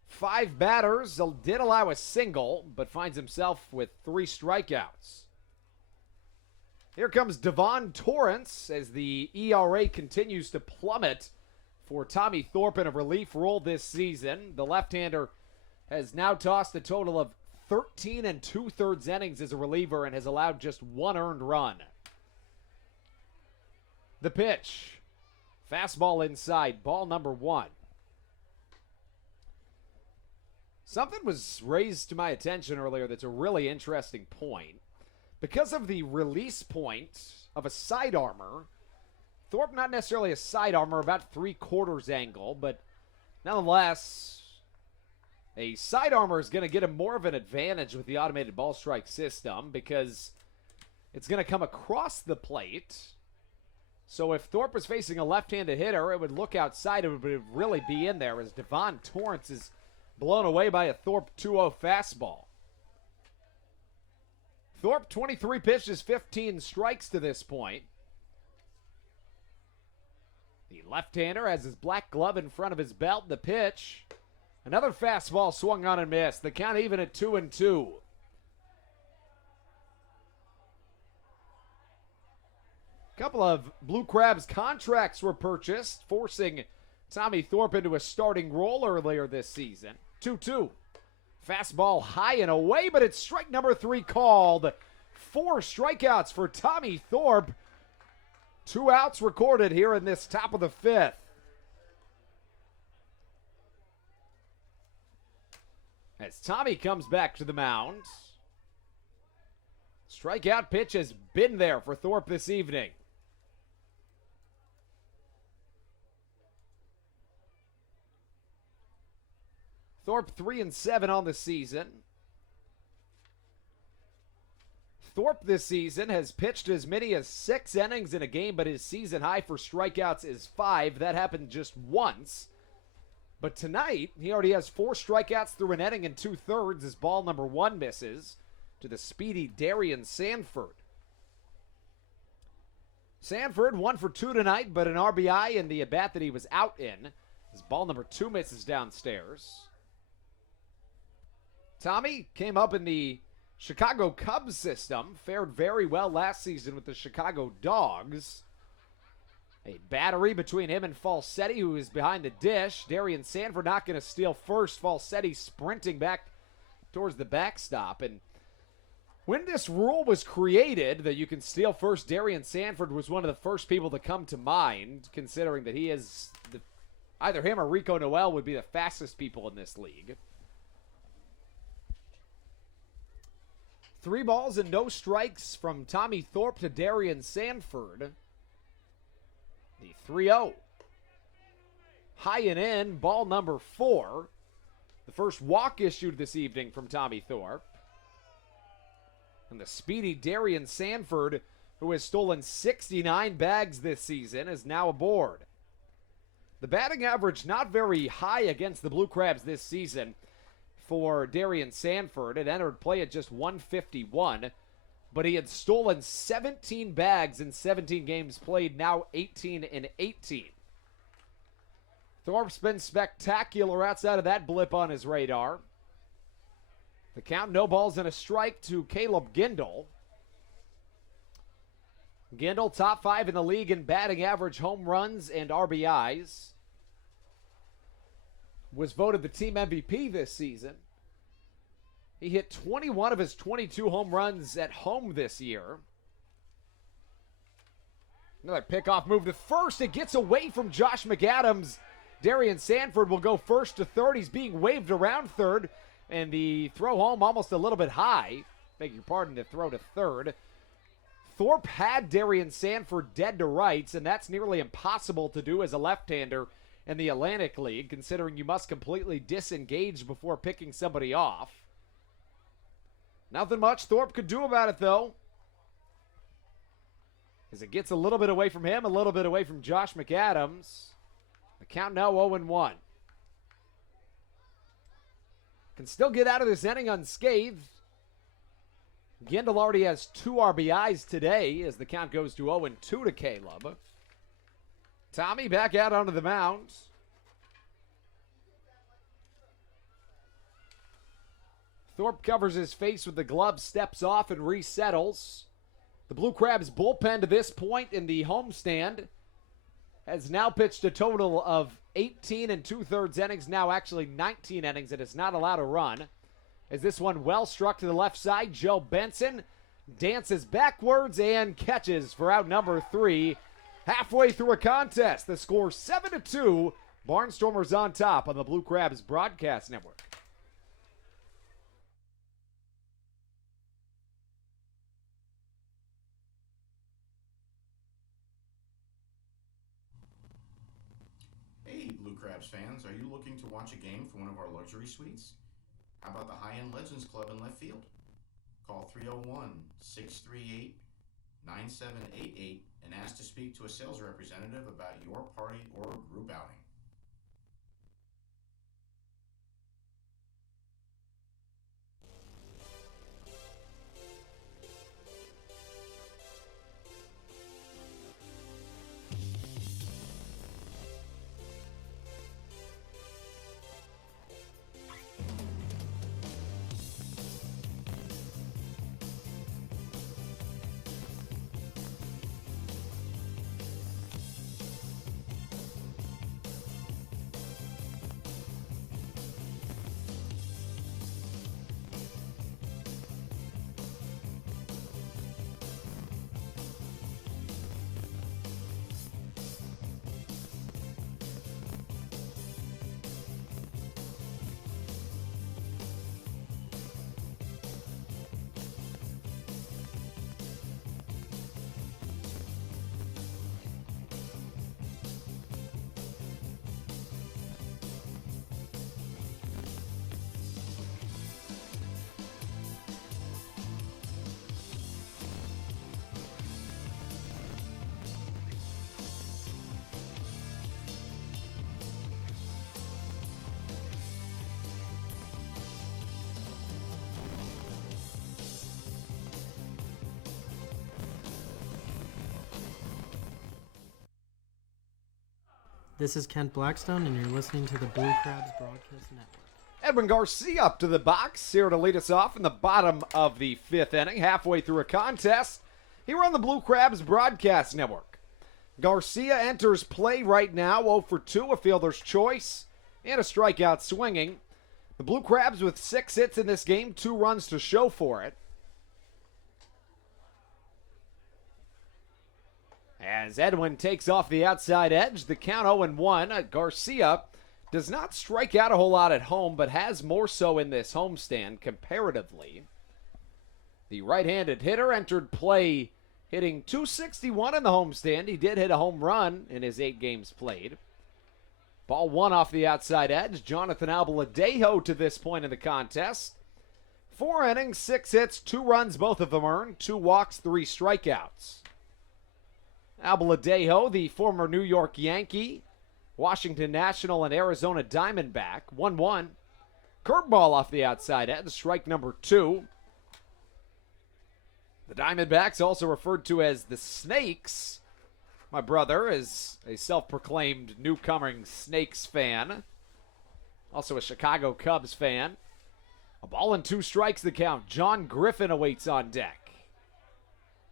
5 batters, did allow a single, but finds himself with 3 strikeouts. Here comes Devon Torrance as the ERA continues to plummet for Tommy Thorpe in a relief role this season. The left-hander has now tossed a total of 13 2/3 innings as a reliever and has allowed just 1 earned run. The pitch. Fastball inside, ball number 1. Something was raised to my attention earlier that's a really interesting point. Because of the release point of a side armor, Thorpe not necessarily a side armor, about 3/4 angle, but nonetheless, a side armor is going to get him more of an advantage with the automated ball strike system because it's going to come across the plate. So if Thorpe was facing a left-handed hitter, it would look outside. It would really be in there as Devon Torrance is blown away by a Thorpe 2-0 fastball. Thorpe, 23 pitches, 15 strikes to this point. The left-hander has his black glove in front of his belt. The pitch. Another fastball swung on and missed. The count even at 2-2. A couple of Blue Crabs contracts were purchased, forcing Tommy Thorpe into a starting role earlier this season. 2-2. Fastball high and away, but it's strike number 3 called. 4 strikeouts for Tommy Thorpe. 2 outs recorded here in this top of the 5th. As Tommy comes back to the mound. Strikeout pitch has been there for Thorpe this evening. Thorpe 3-7 on the season. Thorpe this season has pitched as many as 6 innings in a game, but his season high for strikeouts is 5. That happened just once. But tonight, he already has 4 strikeouts through an inning and 2/3 as ball number 1 misses to the speedy Darian Sanford. Sanford 1 for 2 tonight, but an RBI in the at-bat that he was out in as ball number 2 misses downstairs. Tommy came up in the Chicago Cubs system, fared very well last season with the Chicago Dogs. A battery between him and Falsetti, who is behind the dish. Darian Sanford not going to steal first. Falsetti sprinting back towards the backstop. And when this rule was created that you can steal first, Darian Sanford was one of the first people to come to mind, considering that he is either him or Rico Noel would be the fastest people in this league. 3 balls and no strikes from Tommy Thorpe to Darian Sanford. The 3-0. High and in, ball number 4. The first walk issued this evening from Tommy Thorpe. And the speedy Darian Sanford, who has stolen 69 bags this season, is now aboard. The batting average not very high against the Blue Crabs this season for Darian Sanford. It entered play at just 151, but he had stolen 17 bags in 17 games played, now 18 and 18. Thorpe's been spectacular outside of that blip on his radar. The count, no balls and a strike to Caleb Gindel. Gindel, top 5 in the league in batting average, home runs, and RBIs. Was voted the team MVP this season. He hit 21 of his 22 home runs at home this year. Another pickoff move to first. It gets away from Josh McAdams. Darian Sanford will go first to third. He's being waved around third. And the throw home almost a little bit high. Beg your pardon, the throw to third. Thorpe had Darian Sanford dead to rights, and that's nearly impossible to do as a left-hander in the Atlantic League, considering you must completely disengage before picking somebody off. Nothing much Thorpe could do about it, though, as it gets a little bit away from him, a little bit away from Josh McAdams. The count now 0-1. Can still get out of this inning unscathed. Gindel already has 2 RBIs today as the count goes to 0-2 to Caleb. Tommy back out onto the mound. Thorpe covers his face with the glove, steps off, and resettles. The Blue Crabs bullpen to this point in the homestand has now pitched a total of 18 and 2/3 innings, now actually 19 innings. It is not allowed a run. As this one well struck to the left side, Joe Benson dances backwards and catches for out number 3. Halfway through a contest, the score 7-2. Barnstormers on top on the Blue Crabs Broadcast Network. Hey, Blue Crabs fans, are you looking to watch a game from one of our luxury suites? How about the High-End Legends Club in left field? Call 301-638-9788 and ask to speak to a sales representative about your party or group outing. This is Kent Blackstone, and you're listening to the Blue Crabs Broadcast Network. Edwin Garcia up to the box here to lead us off in the bottom of the 5th inning, halfway through a contest here on the Blue Crabs Broadcast Network. Garcia enters play right now, 0 for 2, a fielder's choice, and a strikeout swinging. The Blue Crabs with 6 hits in this game, 2 runs to show for it. As Edwin takes off the outside edge, the count 0-1. Garcia does not strike out a whole lot at home, but has more so in this homestand comparatively. The right-handed hitter entered play hitting .261 in the homestand. He did hit a home run in his 8 games played. Ball 1 off the outside edge. Jonathan Albaladejo to this point in the contest. 4 innings, 6 hits, 2 runs, both of them earned, 2 walks, 3 strikeouts. Albaladejo, the former New York Yankee, Washington National and Arizona Diamondback, 1-1. Curveball off the outside edge, strike number 2. The Diamondbacks, also referred to as the Snakes. My brother is a self-proclaimed newcomer Snakes fan. Also a Chicago Cubs fan. A ball and 2 strikes the count. John Griffin awaits on deck.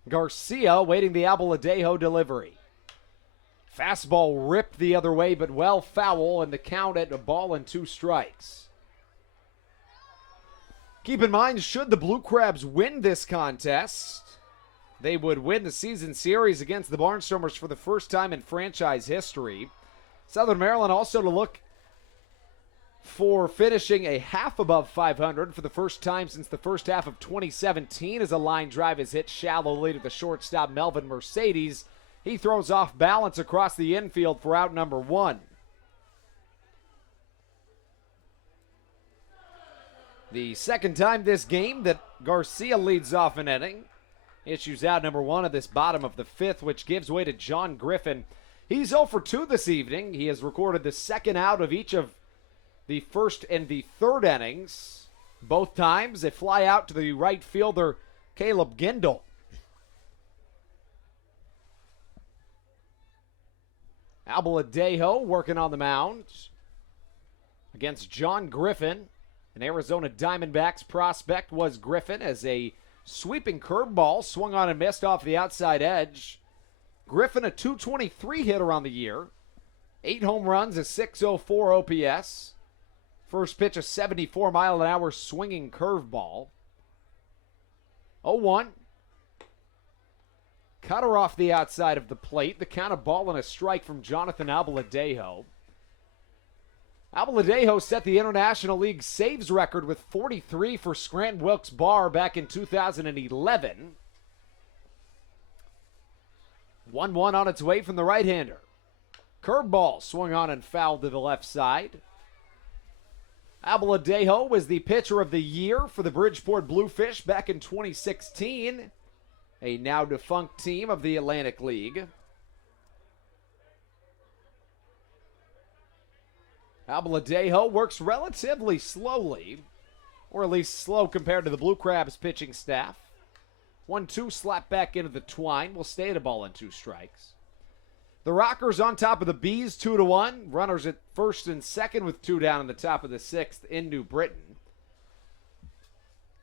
Garcia waiting the Abaladejo delivery. Fastball ripped the other way, but well foul, and the count at a ball and 2 strikes. Keep in mind, should the Blue Crabs win this contest, they would win the season series against the Barnstormers for the first time in franchise history. Southern Maryland also to look for finishing a half above 500 for the first time since the first half of 2017 as a line drive is hit shallowly to the shortstop Melvin Mercedes. He throws off balance across the infield for out number 1. The second time this game that Garcia leads off an inning. Issues out number 1 of this bottom of the 5th, which gives way to John Griffin. He's 0 for 2 this evening. He has recorded the second out of each of the first and the third innings. Both times a fly out to the right fielder, Caleb Gindel. Abaladejo working on the mound against John Griffin. An Arizona Diamondbacks prospect was Griffin as a sweeping curveball swung on and missed off the outside edge. Griffin, a .223 hitter on the year. 8 home runs, a .604 OPS. First pitch, a 74-mile-an-hour swinging curveball. 0-1. Cutter off the outside of the plate. The count, a ball and a strike from Jonathan Abaladejo. Abaladejo set the International League saves record with 43 for Scranton Wilkes-Barre back in 2011. 1-1 on its way from the right-hander. Curveball swung on and fouled to the left side. Abaladejo was the pitcher of the year for the Bridgeport Bluefish back in 2016, a now defunct team of the Atlantic League. Abaladejo works relatively slowly, or at least slow compared to the Blue Crabs pitching staff. 1-2 slap back into the twine. Will stay at a ball and 2 strikes. The Rockers on top of the Bees 2-1. Runners at first and second with 2 down in the top of the 6th in New Britain.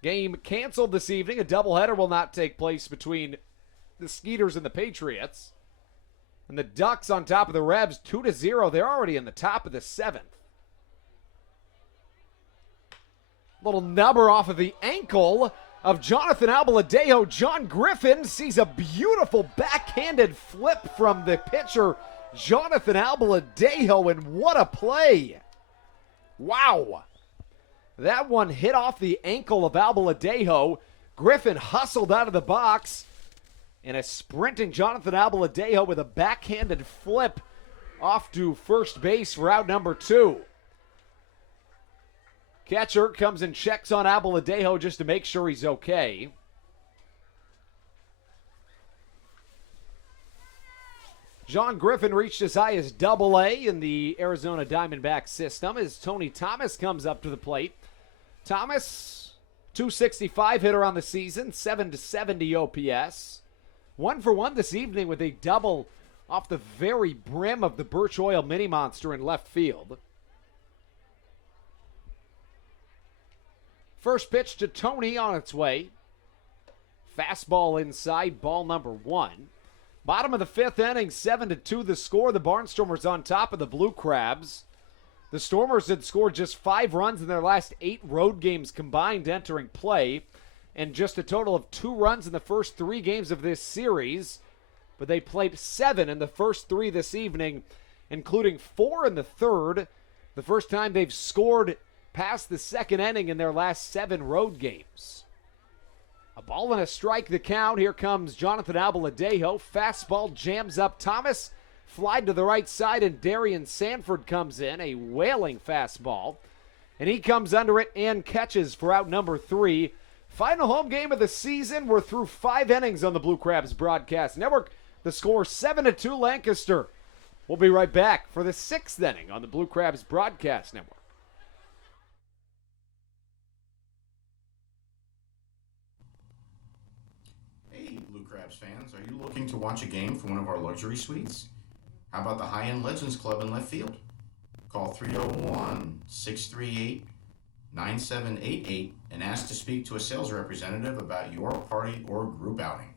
Game canceled this evening. A doubleheader will not take place between the Skeeters and the Patriots. And the Ducks on top of the Rebs 2-0. They're already in the top of the 7th. Little nubber off of the ankle of Jonathan Abaladejo. John Griffin sees a beautiful backhanded flip from the pitcher, Jonathan Abaladejo, and what a play. Wow. That one hit off the ankle of Abaladejo. Griffin hustled out of the box, and a sprinting Jonathan Abaladejo with a backhanded flip off to first base for out number 2. Catcher comes and checks on Abaladejo just to make sure he's okay. John Griffin reached as high as AA in the Arizona Diamondbacks system as Tony Thomas comes up to the plate. Thomas, .265 hitter on the season, 770 OPS. 1 for 1 this evening with a double off the very brim of the Birch Oil Mini Monster in left field. First pitch to Tony on its way. Fastball inside, ball number 1. Bottom of the 5th inning, 7-2 the score. The Barnstormers on top of the Blue Crabs. The Stormers had scored just 5 runs in their last 8 road games combined entering play, and just a total of 2 runs in the first 3 games of this series. But they played 7 in the first 3 this evening, including 4 in the third. The first time they've scored past the second inning in their last 7 road games. A ball and a strike the count. Here comes Jonathan Abaladejo. Fastball jams up Thomas. Fly to the right side, and Darian Sanford comes in. A wailing fastball. And he comes under it and catches for out number 3. Final home game of the season. We're through 5 innings on the Blue Crabs Broadcast Network. The score 7-2 Lancaster. We'll be right back for the 6th inning on the Blue Crabs Broadcast Network. Are you looking to watch a game from one of our luxury suites? How about the High-End Legends Club in left field? Call 301-638-9788 and ask to speak to a sales representative about your party or group outing.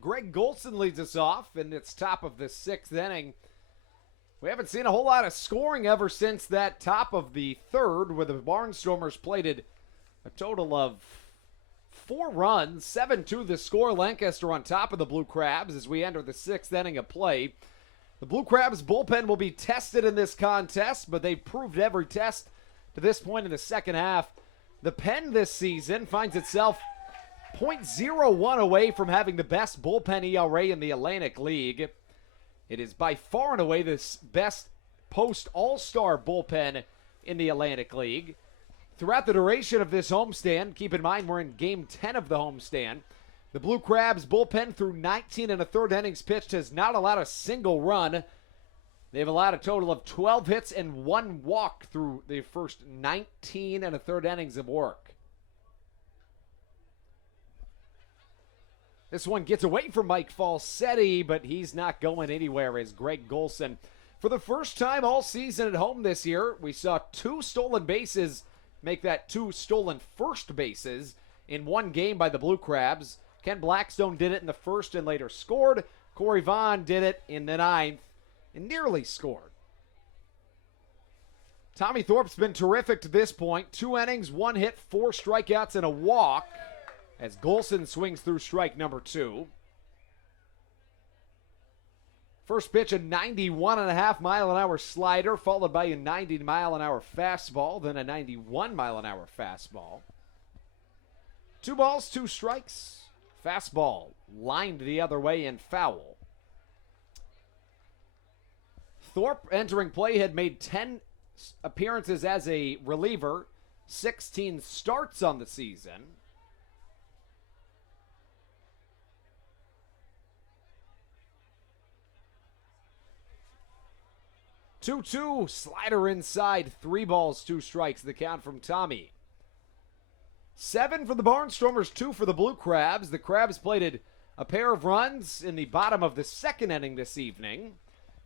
Greg Golson leads us off, and it's top of the sixth inning. We haven't seen a whole lot of scoring ever since that top of the third, where the Barnstormers plated a total of 4 runs, 7-2 the score. Lancaster on top of the Blue Crabs as we enter the sixth inning of play. The Blue Crabs bullpen will be tested in this contest, but they've proved every test to this point in the second half. The Pen this season finds itself .01 away from having the best bullpen ERA in the Atlantic League. It is by far and away the best post-All-Star bullpen in the Atlantic League. Throughout the duration of this homestand, keep in mind we're in Game 10 of the homestand, the Blue Crabs bullpen through 19 and a third innings pitched has not allowed a single run. They've allowed a total of 12 hits and 1 walk through the first 19 and a third innings of work. This one gets away from Mike Falsetti, but he's not going anywhere as Greg Golson. For the first time all season at home this year, we saw 2 stolen bases make that 2 stolen first bases in one game by the Blue Crabs. Ken Blackstone did it in the first and later scored. Corey Vaughn did it in the ninth and nearly scored. Tommy Thorpe's been terrific to this point. 2 innings, 1 hit, 4 strikeouts, and a walk, as Golson swings through strike number 2. First pitch, a 91.5-mile-an-hour slider, followed by a 90-mile-an-hour fastball, then a 91-mile-an-hour fastball. 2 balls, 2 strikes. Fastball lined the other way and foul. Thorpe, entering play, had made 10 appearances as a reliever, 16 starts on the season. Two-two, slider inside, 3 balls, 2 strikes, the count from Tommy. 7 for the Barnstormers, 2 for the Blue Crabs. The Crabs plated a pair of runs in the bottom of the second inning this evening.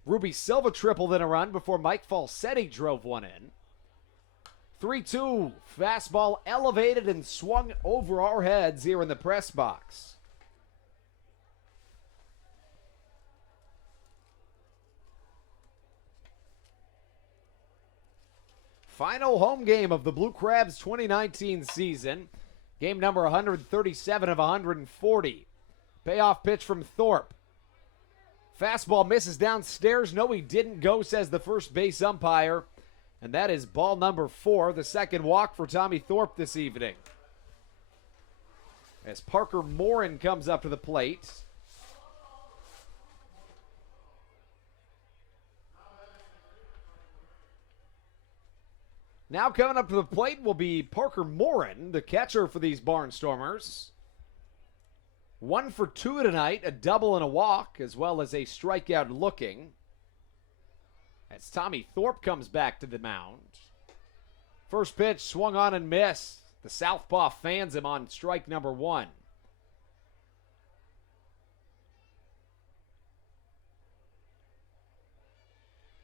Ruby Silva tripled in a run before Mike Falsetti drove one in. 3-2, fastball elevated and swung over our heads here in the press box. Final home game of the Blue Crabs 2019 season. Game number 137 of 140. Payoff pitch from Thorpe. Fastball misses downstairs. No, he didn't go, says the first base umpire. And that is ball number 4, the second walk for Tommy Thorpe this evening. As Parker Morin comes up to the plate. Now coming up to the plate will be Parker Morin, the catcher for these Barnstormers. 1 for 2 tonight, a double and a walk, as well as a strikeout looking. As Tommy Thorpe comes back to the mound. First pitch swung on and missed. The southpaw fans him on strike number 1.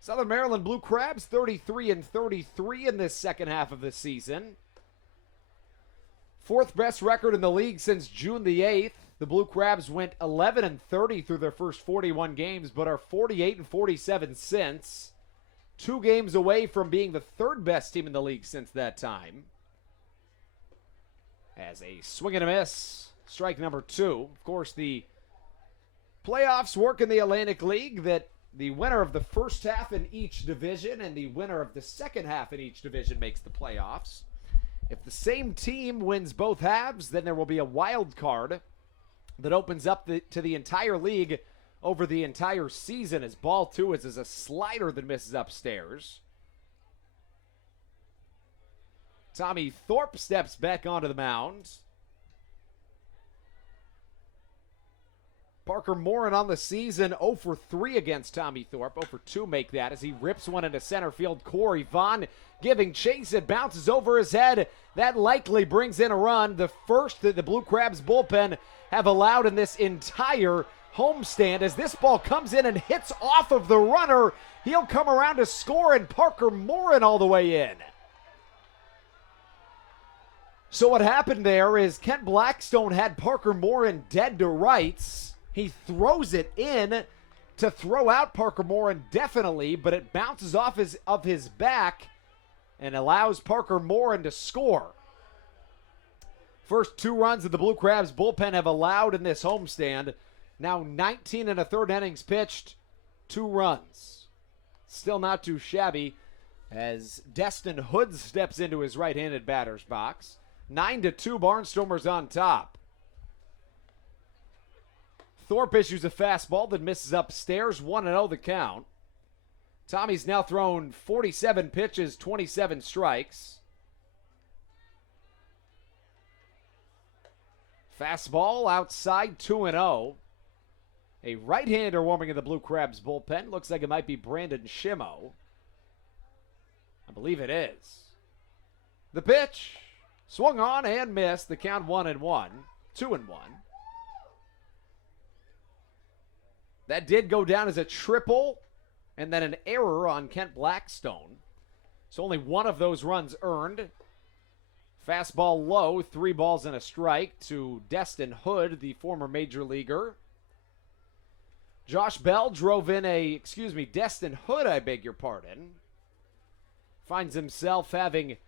Southern Maryland Blue Crabs 33-33 in this second half of the season. 4th best record in the league since June the 8th. The Blue Crabs went 11-30 through their first 41 games, but are 48-47 since. 2 games away from being the 3rd best team in the league since that time. As a swing and a miss, strike number 2. Of course, the playoffs work in the Atlantic League that the winner of the first half in each division and the winner of the second half in each division makes the playoffs. If the same team wins both halves, then there will be a wild card that opens up to the entire league over the entire season, as ball 2 is a slider that misses upstairs. Tommy Thorpe steps back onto the mound. Parker Morin on the season 0 for 3 against Tommy Thorpe. 0 for 2 make that as he rips one into center field. Corey Vaughn giving chase. It bounces over his head. That likely brings in a run. The first that the Blue Crabs bullpen have allowed in this entire homestand. As this ball comes in and hits off of the runner, he'll come around to score, and Parker Morin all the way in. So what happened there is Kent Blackstone had Parker Morin dead to rights. He throws it in to throw out Parker Morin definitely, but it bounces off of his back and allows Parker Morin to score. First 2 runs that the Blue Crabs bullpen have allowed in this homestand. Now 19 1/3 innings pitched, 2 runs. Still not too shabby as Destin Hood steps into his right-handed batter's box. 9-2 Barnstormers on top. Thorpe issues a fastball that misses upstairs. 1-0 the count. Tommy's now thrown 47 pitches, 27 strikes. Fastball outside, 2-0. A right-hander warming in the Blue Crabs bullpen. Looks like it might be Brandon Shimo. I believe it is. The pitch swung on and missed. The count 1-1. 2-1. That did go down as a triple and then an error on Kent Blackstone. So only one of those runs earned. Fastball low, 3 balls and a strike to Destin Hood, the former major leaguer. Josh Bell drove in Destin Hood, I beg your pardon. Finds himself having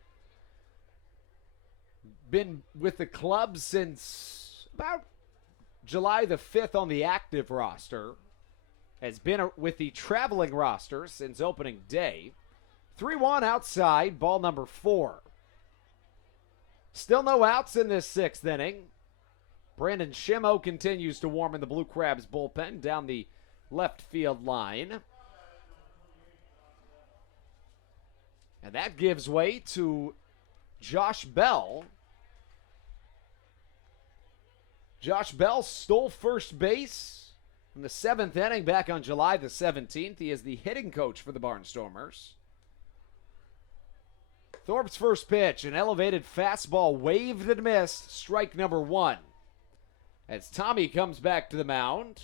been with the club since about July the 5th on the active roster. Has been with the traveling roster since opening day. 3-1 outside, ball number 4. Still no outs in this 6th inning. Brandon Shimo continues to warm in the Blue Crabs bullpen down the left field line. And that gives way to Josh Bell. Josh Bell stole first base in the 7th inning back on July the 17th. He is the hitting coach for the Barnstormers. Thorpe's first pitch, an elevated fastball, waved and missed, strike number 1. As Tommy comes back to the mound.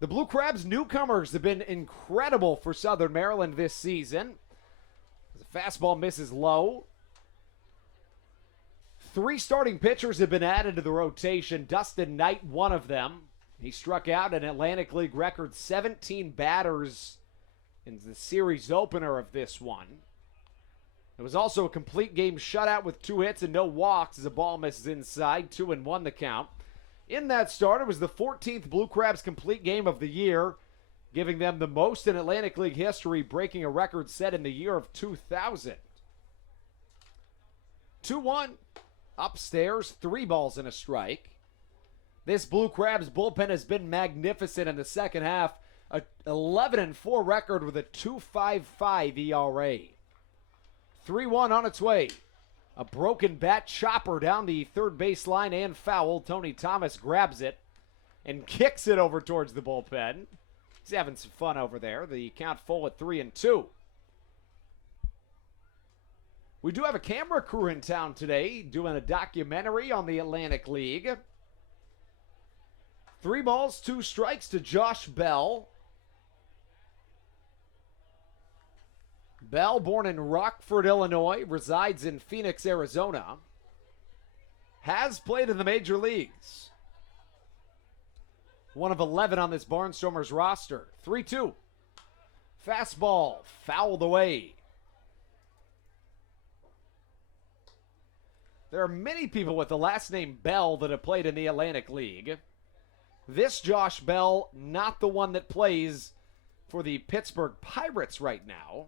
The Blue Crabs newcomers have been incredible for Southern Maryland this season. The fastball misses low. 3 starting pitchers have been added to the rotation. Dustin Knight, one of them. He struck out an Atlantic League record 17 batters in the series opener of this one. It was also a complete game shutout with 2 hits and no walks as a ball misses inside. 2-1 the count. In that start, it was the 14th Blue Crabs complete game of the year, giving them the most in Atlantic League history, breaking a record set in the year of 2000. 2-1. Upstairs, 3 balls and a strike. This Blue Crabs bullpen has been magnificent in the second half. A 11-4 record with a 2.55 ERA. 3-1 on its way. A broken bat chopper down the third baseline and foul. Tony Thomas grabs it and kicks it over towards the bullpen. He's having some fun over there. The count full at 3-2. We do have a camera crew in town today doing a documentary on the Atlantic League. 3 balls, 2 strikes to Josh Bell. Bell, born in Rockford, Illinois, resides in Phoenix, Arizona. Has played in the major leagues. One of 11 on this Barnstormers roster. 3-2. Fastball, fouled away. There are many people with the last name Bell that have played in the Atlantic League. This Josh Bell, not the one that plays for the Pittsburgh Pirates right now.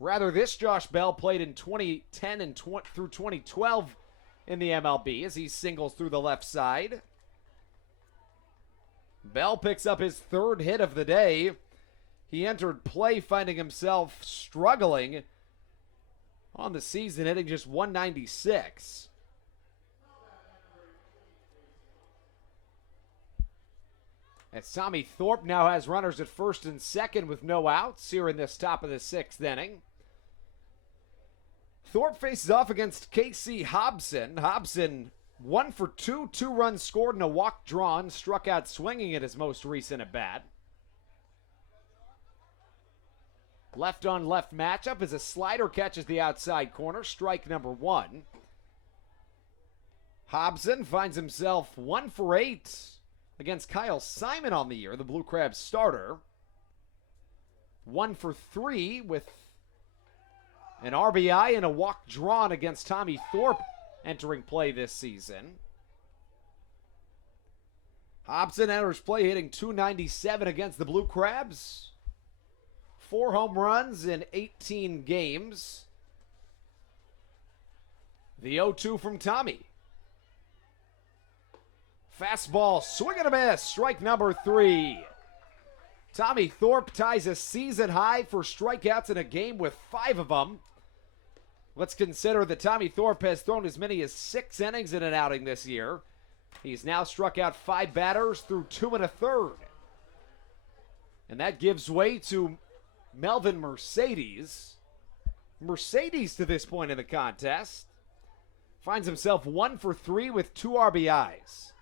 Rather, this Josh Bell played in 2010 and through 2012 in the MLB as he singles through the left side. Bell picks up his 3rd hit of the day. He entered play finding himself struggling on the season, hitting just 196. As Tommy Thorpe now has runners at first and second with no outs here in this top of the 6th inning. Thorpe faces off against Casey Hobson. Hobson 1 for 2, 2 runs scored and a walk drawn. Struck out swinging at his most recent at bat. Left on left matchup as a slider catches the outside corner. Strike number 1. Hobson finds himself 1 for 8 against Kyle Simon on the year, the Blue Crabs starter. 1 for 3 with an RBI and a walk drawn against Tommy Thorpe entering play this season. Hobson enters play hitting .297 against the Blue Crabs. 4 home runs in 18 games. The 0-2 from Tommy. Fastball, swing and a miss, strike number 3. Tommy Thorpe ties a season high for strikeouts in a game with 5 of them. Let's consider that Tommy Thorpe has thrown as many as 6 innings in an outing this year. He's now struck out 5 batters through 2 1/3. And that gives way to Melvin Mercedes. Mercedes to this point in the contest finds himself 1 for 3 with 2 RBIs.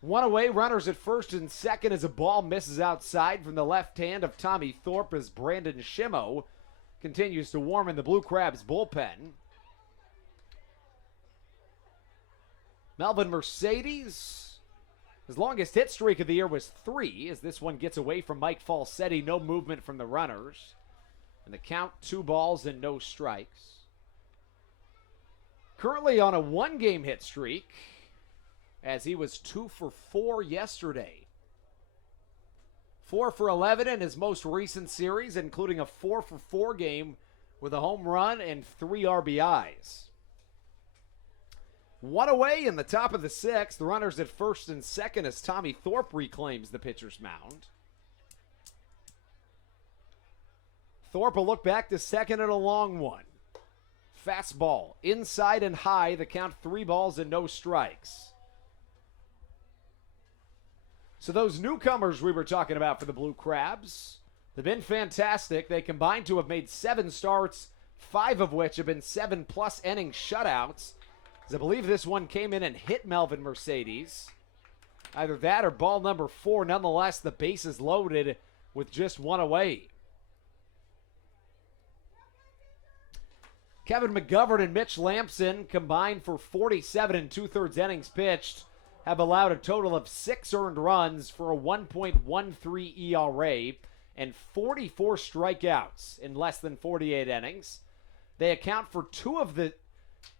1 away, runners at first and second as a ball misses outside from the left hand of Tommy Thorpe as Brandon Shimmo continues to warm in the Blue Crabs bullpen. Melvin Mercedes, his longest hit streak of the year was 3 as this one gets away from Mike Falsetti. No movement from the runners. And the count 2 balls and no strikes. Currently on a 1-game hit streak as he was 2 for 4 yesterday. 4 for 11 in his most recent series, including a 4 for 4 game with a home run and 3 RBIs. 1 away in the top of the 6th. The runners at first and second as Tommy Thorpe reclaims the pitcher's mound. Thorpe will look back to second and a long one. Fastball, inside and high. The count 3 balls and no strikes. So those newcomers we were talking about for the Blue Crabs, they've been fantastic. They combined to have made 7 starts, 5 of which have been 7+ inning shutouts. As I believe this one came in and hit Melvin Mercedes. Either that or ball number 4. Nonetheless, the bases loaded with just 1 away. Kevin McGovern and Mitch Lampson combined for 47 2/3 innings pitched, have allowed a total of 6 earned runs for a 1.13 ERA and 44 strikeouts in less than 48 innings. They account for 2 of the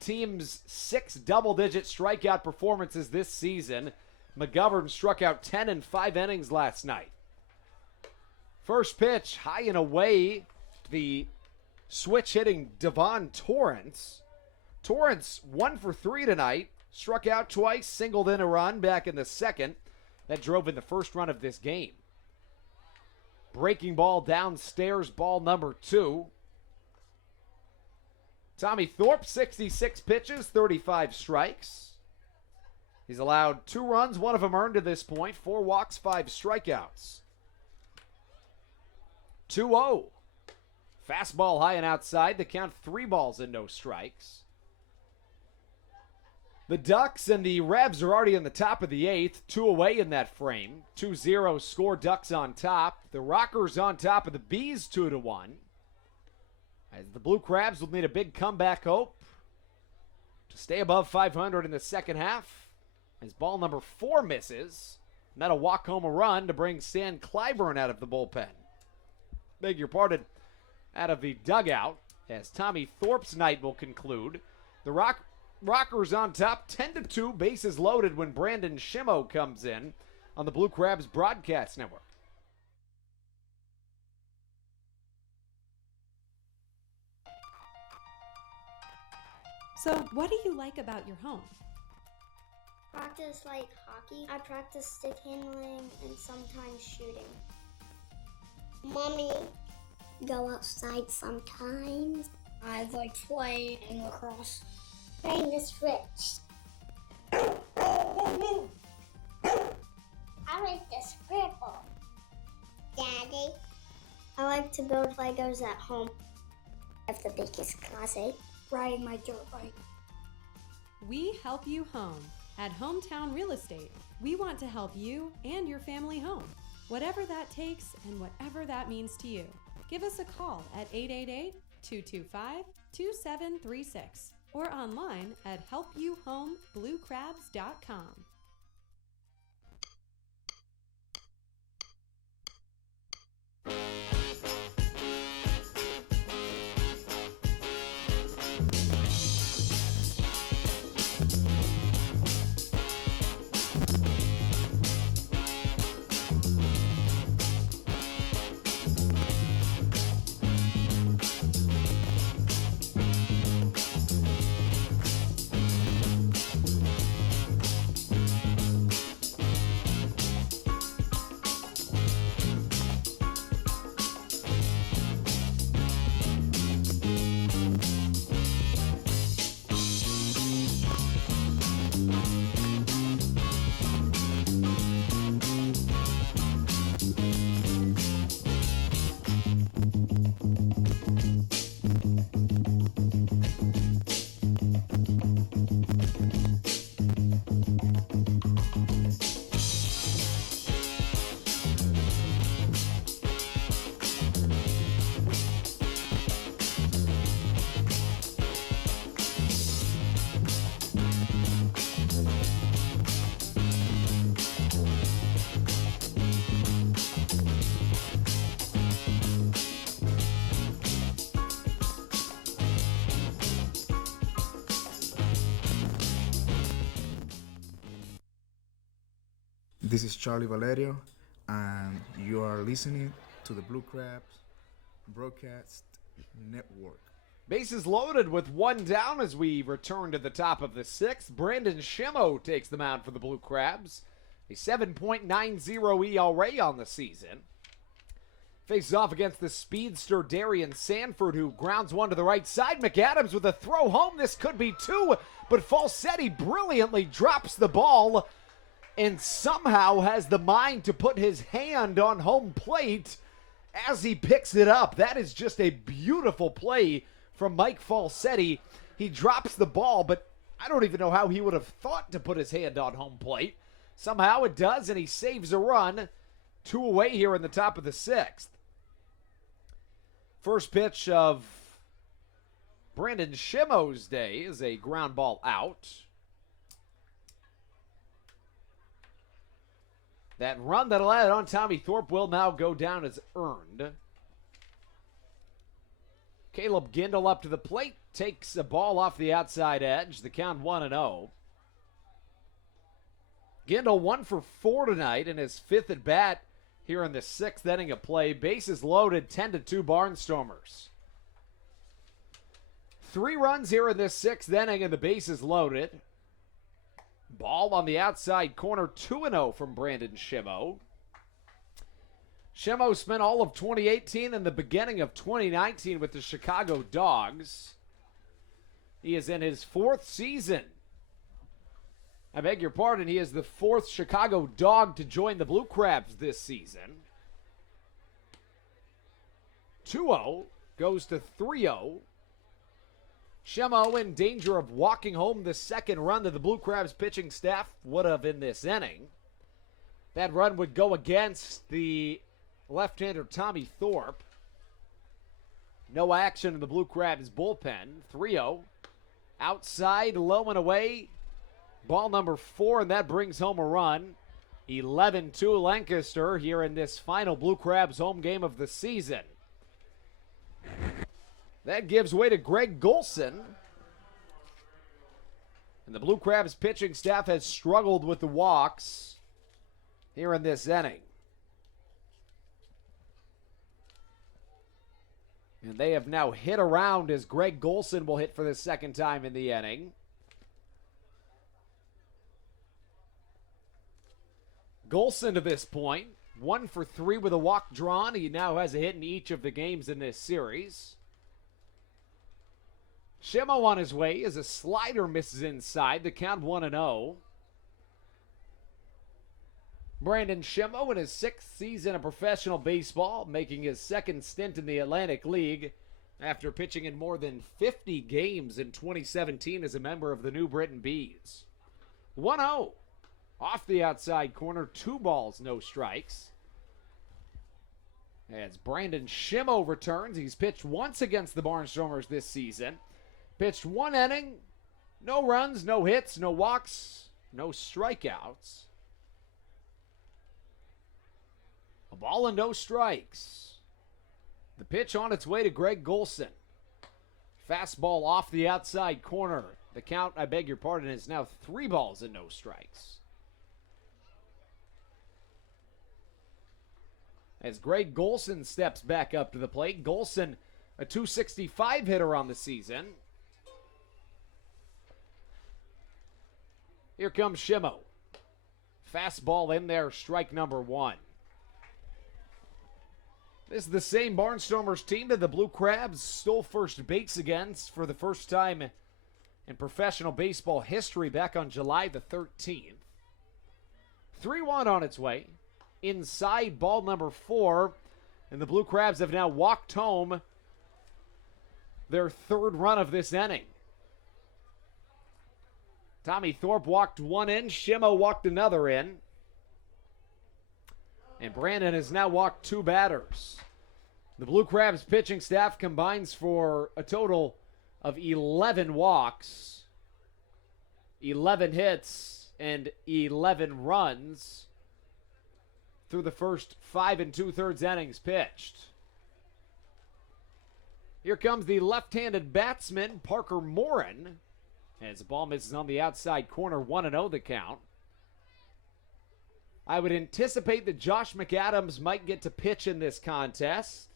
team's 6 double-digit strikeout performances this season. McGovern struck out 10 in 5 innings last night. First pitch, high and away, the switch-hitting Devon Torrance. Torrance 1 for 3 tonight. Struck out twice, singled in a run back in the second. That drove in the first run of this game. Breaking ball downstairs, ball number 2. Tommy Thorpe, 66 pitches, 35 strikes. He's allowed 2 runs, 1 of them earned to this point, 4 walks, 5 strikeouts. 2-0. Fastball high and outside. The count 3 balls and no strikes. The Ducks and the Rebs are already in the top of the 8th, 2 away in that frame. 2-0 score, Ducks on top. The Rockers on top of the Bees 2-1. As the Blue Crabs will need a big comeback hope to stay above 500 in the second half. As ball number 4 misses, and that'll walk home a run to bring Stan Clyburn out of the bullpen. Beg your pardon, out of the dugout, as Tommy Thorpe's night will conclude. The Rockers on top, 10-2, bases loaded when Brandon Shimo comes in on the Blue Crabs broadcast network. So, what do you like about your home? Practice like hockey. I practice stick handling and sometimes shooting. Mommy. Go outside sometimes. I like playing lacrosse. Playing the switch. I like the scribble. Daddy. I like to build Legos at home. I have the biggest closet. Riding my dirt bike. We help you home. At Hometown Real Estate, we want to help you and your family home. Whatever that takes and whatever that means to you. Give us a call at 888-225-2736 or online at helpyouhomebluecrabs.com. This is Charlie Valerio, and you are listening to the Blue Crabs Broadcast Network. Bases loaded with 1 down as we return to the top of the 6th. Brandon Shimo takes the mound for the Blue Crabs. A 7.90 ERA on the season. Faces off against the speedster Darian Sanford, who grounds one to the right side. McAdams with a throw home. This could be 2, but Falsetti brilliantly drops the ball and somehow has the mind to put his hand on home plate as he picks it up. That is just a beautiful play from Mike Falsetti. He drops the ball, but I don't even know how he would have thought to put his hand on home plate. Somehow it does, and he saves a run. 2 away here in the top of the 6th. First pitch of Brandon Shimo's day is a ground ball out. That run that allowed on Tommy Thorpe will now go down as earned. Caleb Gindel up to the plate, takes a ball off the outside edge. The count 1-0. Gindel 1 for 4 tonight in his 5th at bat here in the 6th inning of play. Bases loaded, 10-2 Barnstormers. 3 runs here in this 6th inning and the bases loaded. Ball on the outside corner, 2-0 from Brandon Shimo. Shimo spent all of 2018 and the beginning of 2019 with the Chicago Dogs. He is in his 4th season. I beg your pardon, he is the 4th Chicago dog to join the Blue Crabs this season. 2-0 goes to 3-0. Shemo in danger of walking home the second run that the Blue Crabs pitching staff would have in this inning. That run would go against the left-hander Tommy Thorpe. No action in the Blue Crabs bullpen. 3-0. Outside, low and away. Ball number 4, and that brings home a run. 11-2 Lancaster here in this final Blue Crabs home game of the season. That gives way to Greg Golson. And the Blue Crabs pitching staff has struggled with the walks here in this inning. And they have now hit around as Greg Golson will hit for the second time in the inning. Golson to this point, 1 for 3 with a walk drawn. He now has a hit in each of the games in this series. Shemo on his way as a slider misses inside. The count 1-0. Brandon Shemo in his 6th season of professional baseball, making his 2nd stint in the Atlantic League after pitching in more than 50 games in 2017 as a member of the New Britain Bees. 1-0. Off the outside corner, 2 balls, no strikes. As Brandon Shemo returns, he's pitched once against the Barnstormers this season. Pitched 1 inning, no runs, no hits, no walks, no strikeouts. A ball and no strikes. The pitch on its way to Greg Golson. Fastball off the outside corner. The count, I beg your pardon, is now 3 balls and no strikes. As Greg Golson steps back up to the plate. Golson, a .265 hitter on the season. Here comes Shemo. Fastball in there, strike number 1. This is the same Barnstormers team that the Blue Crabs stole first base against for the first time in professional baseball history back on July the 13th. 3-1 on its way. Inside, ball number 4. And the Blue Crabs have now walked home their 3rd run of this inning. Tommy Thorpe walked 1 in. Shemo walked another in. And Brandon has now walked 2 batters. The Blue Crabs pitching staff combines for a total of 11 walks, 11 hits, and 11 runs through the first 5 2/3 innings pitched. Here comes the left-handed batsman, Parker Morin, as the ball misses on the outside corner. 1-0 the count. I would anticipate that Josh McAdams might get to pitch in this contest.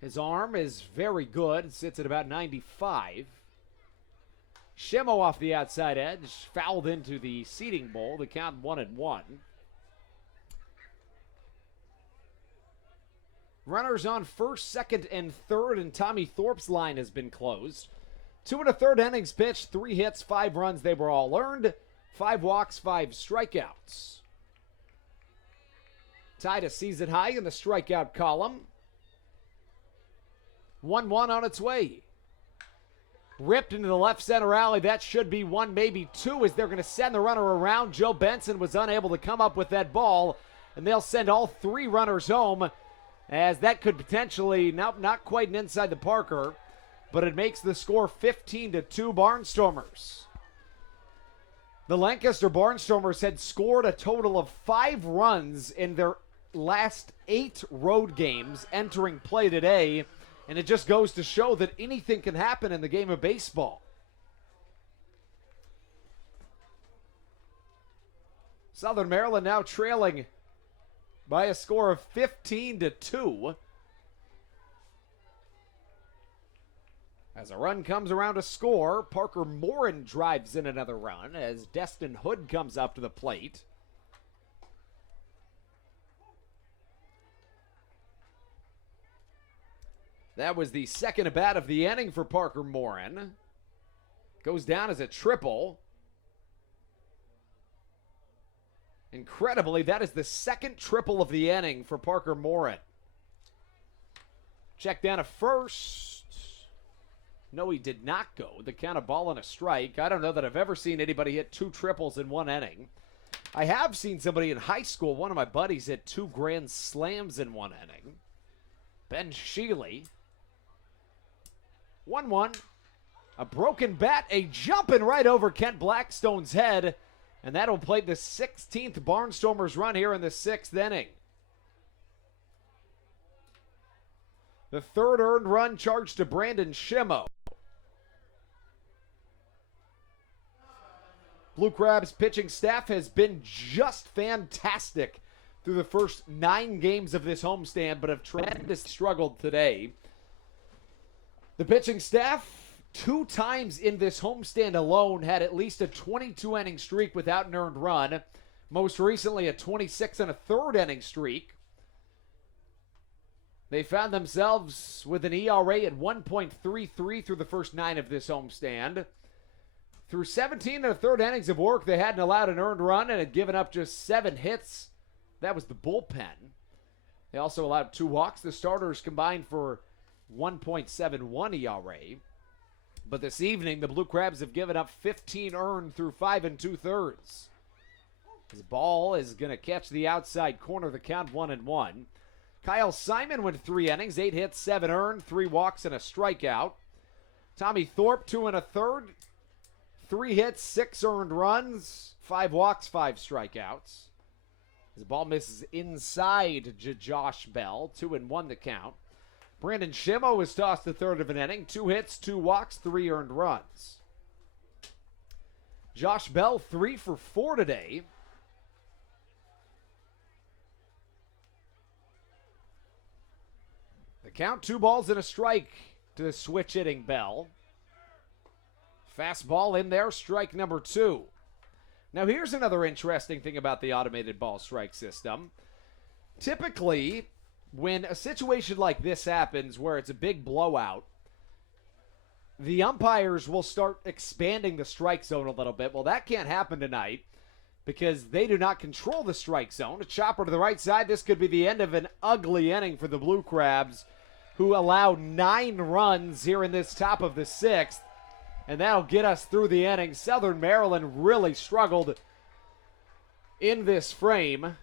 His arm is very good. It sits at about 95. Shemo off the outside edge, fouled into the seating bowl. The count 1-1. Runners on first, second, and third, and Tommy Thorpe's line has been closed. 2 1/3 innings pitched, 3 hits, 5 runs. They were all earned. 5 walks, 5 strikeouts. Tied a season high in the strikeout column. 1-1 on its way. Ripped into the left center alley. That should be 1, maybe 2, as they're going to send the runner around. Joe Benson was unable to come up with that ball, and they'll send all 3 runners home, as that could potentially, not quite an inside the Parker, but it makes the score 15-2 Barnstormers. The Lancaster Barnstormers had scored a total of 5 runs in their last 8 road games entering play today, and it just goes to show that anything can happen in the game of baseball. Southern Maryland now trailing by a score of 15-2. As a run comes around to score, Parker Morin drives in another run as Destin Hood comes up to the plate. That was the second at bat of the inning for Parker Morin. Goes down as a triple. Incredibly, that is the second triple of the inning for Parker Morin. Check down to first. No, he did not go. The count of ball and a strike. I don't know that I've ever seen anybody hit 2 triples in one inning. I have seen somebody in high school, one of my buddies, hit 2 grand slams in one inning. Ben Shealy. 1-1. A broken bat, a jumping right over Kent Blackstone's head. And that'll play the 16th Barnstormers run here in the 6th inning. The 3rd earned run charged to Brandon Shimmo. Blue Crabs pitching staff has been just fantastic through the first 9 games of this homestand, but have tremendously struggled today. The pitching staff, 2 times in this homestand alone, had at least a 22-inning streak without an earned run. Most recently, a 26 and a third inning streak. They found themselves with an ERA at 1.33 through the first 9 of this homestand. Through 17 and a third innings of work, they hadn't allowed an earned run and had given up just 7 hits. That was the bullpen. They also allowed 2 walks. The starters combined for 1.71 ERA. But this evening, the Blue Crabs have given up 15 earned through 5 2/3. His ball is going to catch the outside corner, the count 1-1. Kyle Simon went 3 innings, 8 hits, 7 earned, 3 walks, and a strikeout. Tommy Thorpe, 2 1/3, 3 hits, 6 earned runs, 5 walks, 5 strikeouts. His ball misses inside Josh Bell, 2-1 the count. Brandon Shimmo was tossed the 3rd of an inning, 2 hits, 2 walks, 3 earned runs. Josh Bell, 3 for 4 today. The count, 2 balls and a strike to the switch hitting Bell. Fastball in there, strike number 2. Now here's another interesting thing about the automated ball strike system. Typically, when a situation like this happens where it's a big blowout, the umpires will start expanding the strike zone a little bit. Well, that can't happen tonight because they do not control the strike zone. A chopper to the right side. This could be the end of an ugly inning for the Blue Crabs, who allow 9 runs here in this top of the 6th. And that'll get us through the inning. Southern Maryland really struggled in this frame,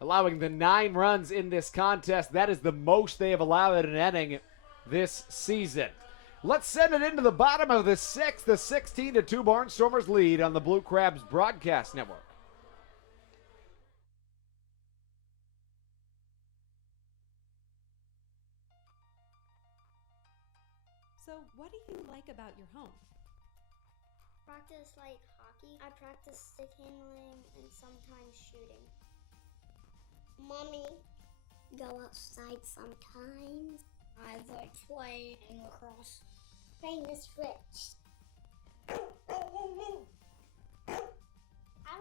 allowing the 9 runs in this contest. That is the most they have allowed in an inning this season. Let's send it into the bottom of the 6th. The 16-2 Barnstormers lead on the Blue Crabs Broadcast Network. So, what do you like about your home? Practice like hockey. I practice stick handling and sometimes shooting. Mommy, go outside sometimes. I like playing lacrosse. Playing the switch. I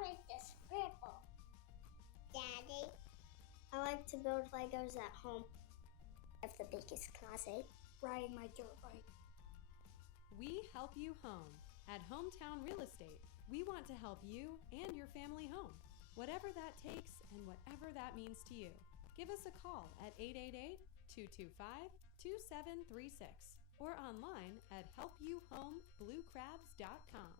like the scribble. Daddy, I like to build Legos at home. I have the biggest closet. Riding my dirt bike. We help you home. At Hometown Real Estate, we want to help you and your family home. Whatever that takes and whatever that means to you. Give us a call at 888-225-2736 or online at helpyouhomebluecrabs.com.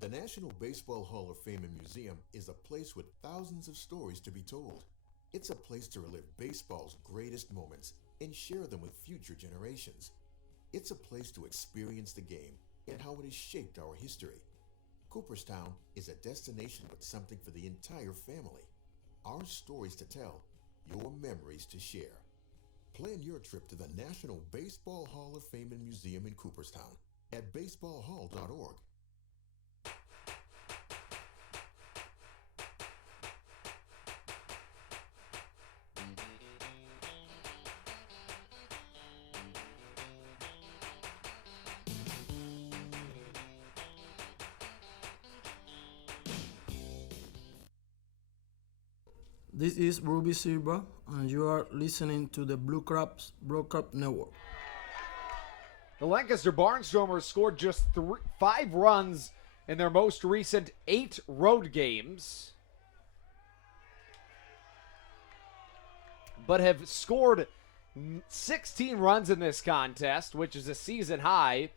The National Baseball Hall of Fame and Museum is a place with thousands of stories to be told. It's a place to relive baseball's greatest moments and share them with future generations. It's a place to experience the game and how it has shaped our history. Cooperstown is a destination with something for the entire family. Our stories to tell, your memories to share. Plan your trip to the National Baseball Hall of Fame and Museum in Cooperstown at baseballhall.org. This is Ruby Silva, and you are listening to the Blue Crabs Broadcast Network. The Lancaster Barnstormers scored just 5 runs in their most recent 8 road games, but have scored 16 runs in this contest, which is a season high,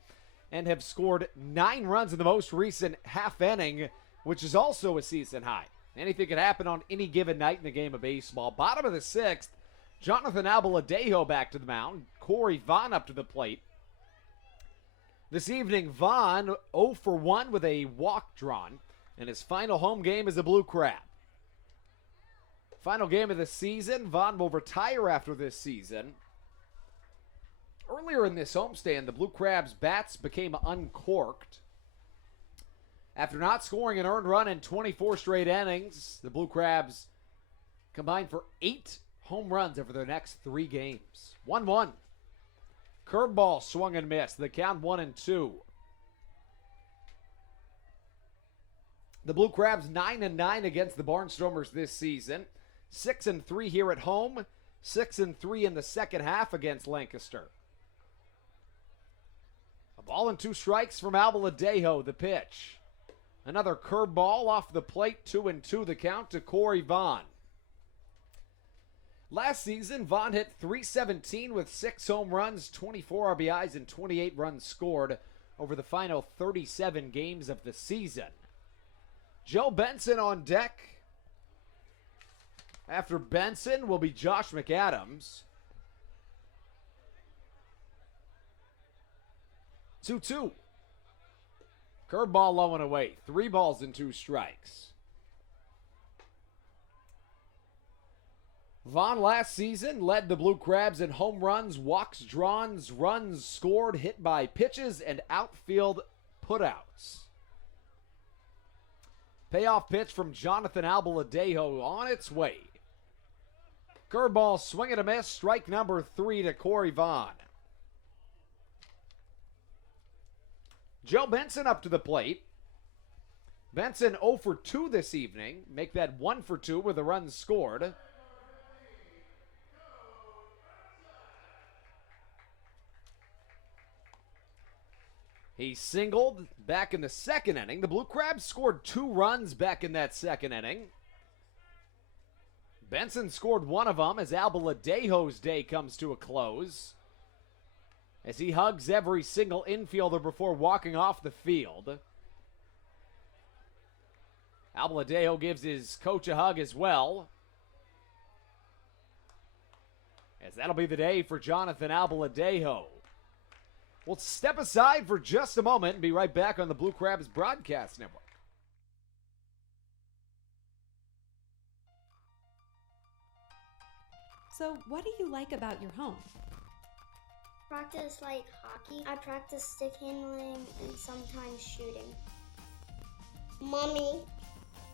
and have scored 9 runs in the most recent half inning, which is also a season high. Anything could happen on any given night in the game of baseball. Bottom of the 6th, Jonathan Albaladejo back to the mound. Corey Vaughn up to the plate. This evening, Vaughn 0 for 1 with a walk drawn, and his final home game is a Blue Crab. Final game of the season, Vaughn will retire after this season. Earlier in this homestand, the Blue Crabs' bats became uncorked. After not scoring an earned run in 24 straight innings, the Blue Crabs combined for 8 home runs over their next 3 games. 1-1. Curveball swung and missed. The count 1-2. The Blue Crabs 9-9 against the Barnstormers this season. 6-3 here at home. 6-3 in the second half against Lancaster. A ball and 2 strikes from Albaladejo, the pitch. Another curveball off the plate, 2-2 the count to Corey Vaughn. Last season, Vaughn hit .317 with 6 home runs, 24 RBIs, and 28 runs scored over the final 37 games of the season. Joe Benson on deck. After Benson will be Josh McAdams. 2-2. Curveball low and away. 3 balls and 2 strikes. Vaughn last season led the Blue Crabs in home runs, walks drawn, runs scored, hit by pitches, and outfield putouts. Payoff pitch from Jonathan Albaladejo on its way. Curveball swing and a miss, strike number 3 to Corey Vaughn. Joe Benson up to the plate. Benson 0 for 2 this evening. Make that 1 for 2 with a run scored. He singled back in the second inning. The Blue Crabs scored 2 runs back in that second inning. Benson scored 1 of them as Albaladejo's day comes to a close, as he hugs every single infielder before walking off the field. Albaladejo gives his coach a hug as well, as that'll be the day for Jonathan Albaladejo. We'll step aside for just a moment and be right back on the Blue Crabs Broadcast Network. So, what do you like about your home? Practice like hockey. I practice stick handling and sometimes shooting. Mommy.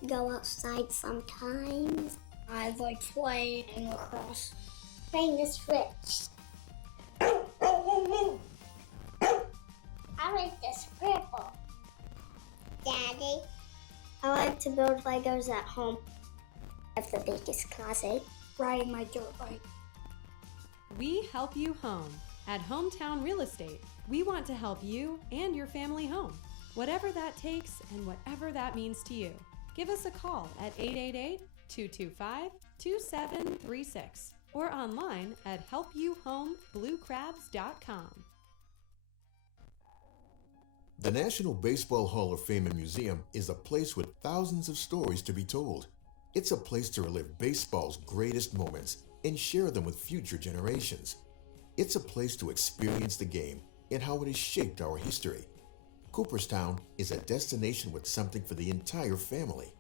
Go outside sometimes. I like playing lacrosse. Playing the Switch. I like the scribble. Daddy. I like to build Legos at home. I have the biggest closet. Riding my dirt bike. We help you home. At Hometown Real Estate, we want to help you and your family home. Whatever that takes and whatever that means to you. Give us a call at 888-225-2736 or online at helpyouhomebluecrabs.com. The National Baseball Hall of Fame and Museum is a place with thousands of stories to be told. It's a place to relive baseball's greatest moments and share them with future generations. It's a place to experience the game and how it has shaped our history. Cooperstown is a destination with something for the entire family.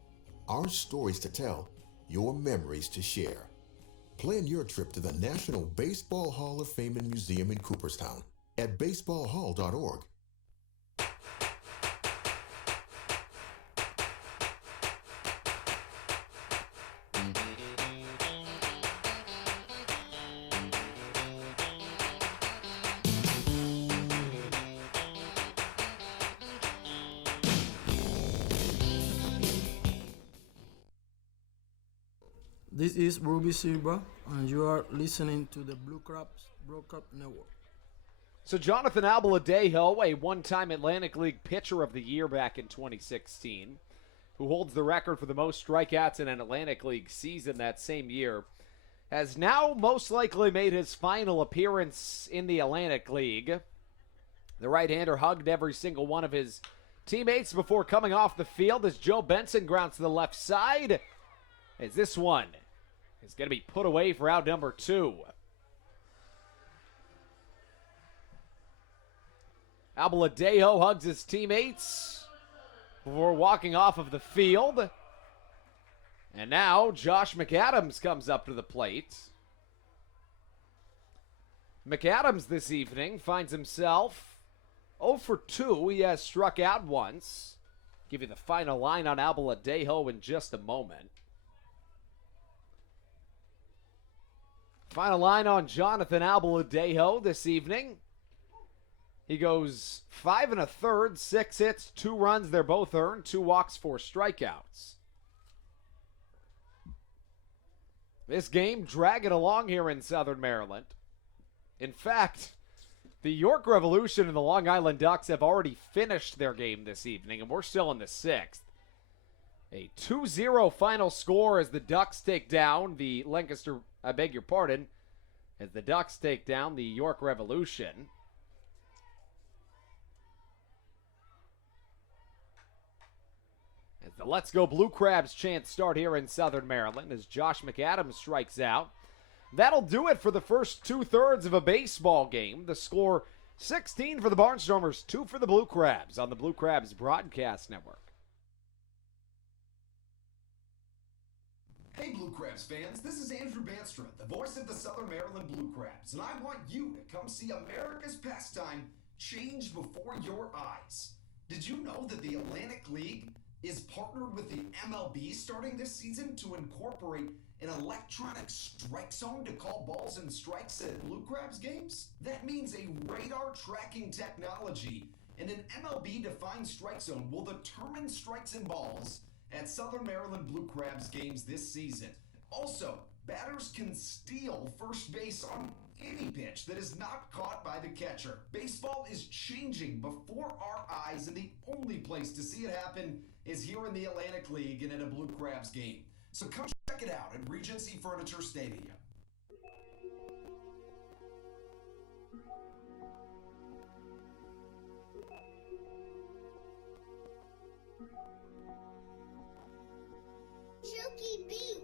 Our stories to tell, your memories to share. Plan your trip to the National Baseball Hall of Fame and Museum in Cooperstown at baseballhall.org. This is Ruby Silva, and you are listening to the Blue Crabs Broadcast Network. So Jonathan Albaladejo, a one-time Atlantic League Pitcher of the Year back in 2016, who holds the record for the most strikeouts in an Atlantic League season that same year, has now most likely made his final appearance in the Atlantic League. The right-hander hugged every single one of his teammates before coming off the field as Joe Benson grounds to the left side. As this one is going to be put away for out number 2. Albaladejo hugs his teammates before walking off of the field. And now Josh McAdams comes up to the plate. McAdams this evening finds himself 0 for 2. He has struck out once. Give you the final line on Albaladejo in just a moment. Final line on Jonathan Albaladejo this evening. He goes 5 1/3, 6 hits, 2 runs. They're both earned, 2 walks, 4 strikeouts. This game dragging along here in Southern Maryland. In fact, the York Revolution and the Long Island Ducks have already finished their game this evening, and we're still in the 6th. A 2-0 final score as the Ducks take down the Lancaster, as the Ducks take down the York Revolution. As the Let's Go Blue Crabs chants start here in Southern Maryland as Josh McAdams strikes out. That'll do it for the first 2/3 of a baseball game. The score 16 for the Barnstormers, 2 for the Blue Crabs on the Blue Crabs Broadcast Network. Hey Blue Crabs fans, this is Andrew Bandstra, the voice of the Southern Maryland Blue Crabs, and I want you to come see America's pastime change before your eyes. Did you know that the Atlantic League is partnered with the MLB starting this season to incorporate an electronic strike zone to call balls and strikes at Blue Crabs games? That means a radar tracking technology and an MLB-defined strike zone will determine strikes and balls at Southern Maryland Blue Crabs games this season. Also, batters can steal first base on any pitch that is not caught by the catcher. Baseball is changing before our eyes, and the only place to see it happen is here in the Atlantic League and at a Blue Crabs game. So come check it out at Regency Furniture Stadia. Silky Beat.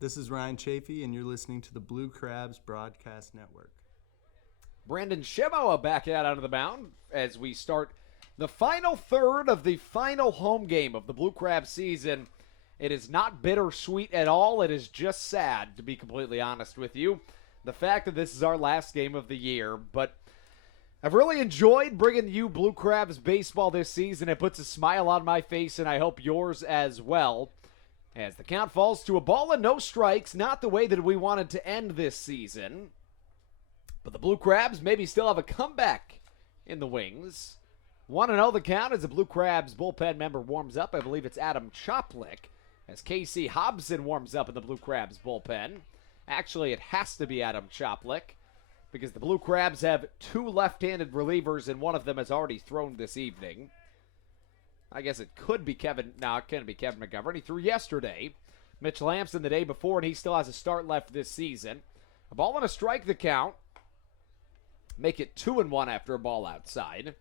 This is Ryan Chafee, and you're listening to the Blue Crabs Broadcast Network. Brandon Shimoa back out onto the mound as we start the final third of the final home game of the Blue Crab season It is not bittersweet at all. It is just sad, to be completely honest with you. The fact that this is our last game of the year, but I've really enjoyed bringing you Blue Crabs baseball this season. It puts a smile on my face, and I hope yours as well. As the count falls to a ball and no strikes, not the way that we wanted to end this season. But the Blue Crabs maybe still have a comeback in the wings. 1-0 the count as the Blue Crabs bullpen member warms up. I believe it's Adam Choplick. As Casey Hobson warms up in the Blue Crabs bullpen. Actually, it has to be Adam Choplick, because the Blue Crabs have 2 left-handed relievers, and one of them has already thrown this evening. I guess it could be Kevin. No, it can't be Kevin McGovern. He threw yesterday. Mitch Lamson the day before, and he still has a start left this season. A ball and a strike the count. Make it 2-1 after a ball outside.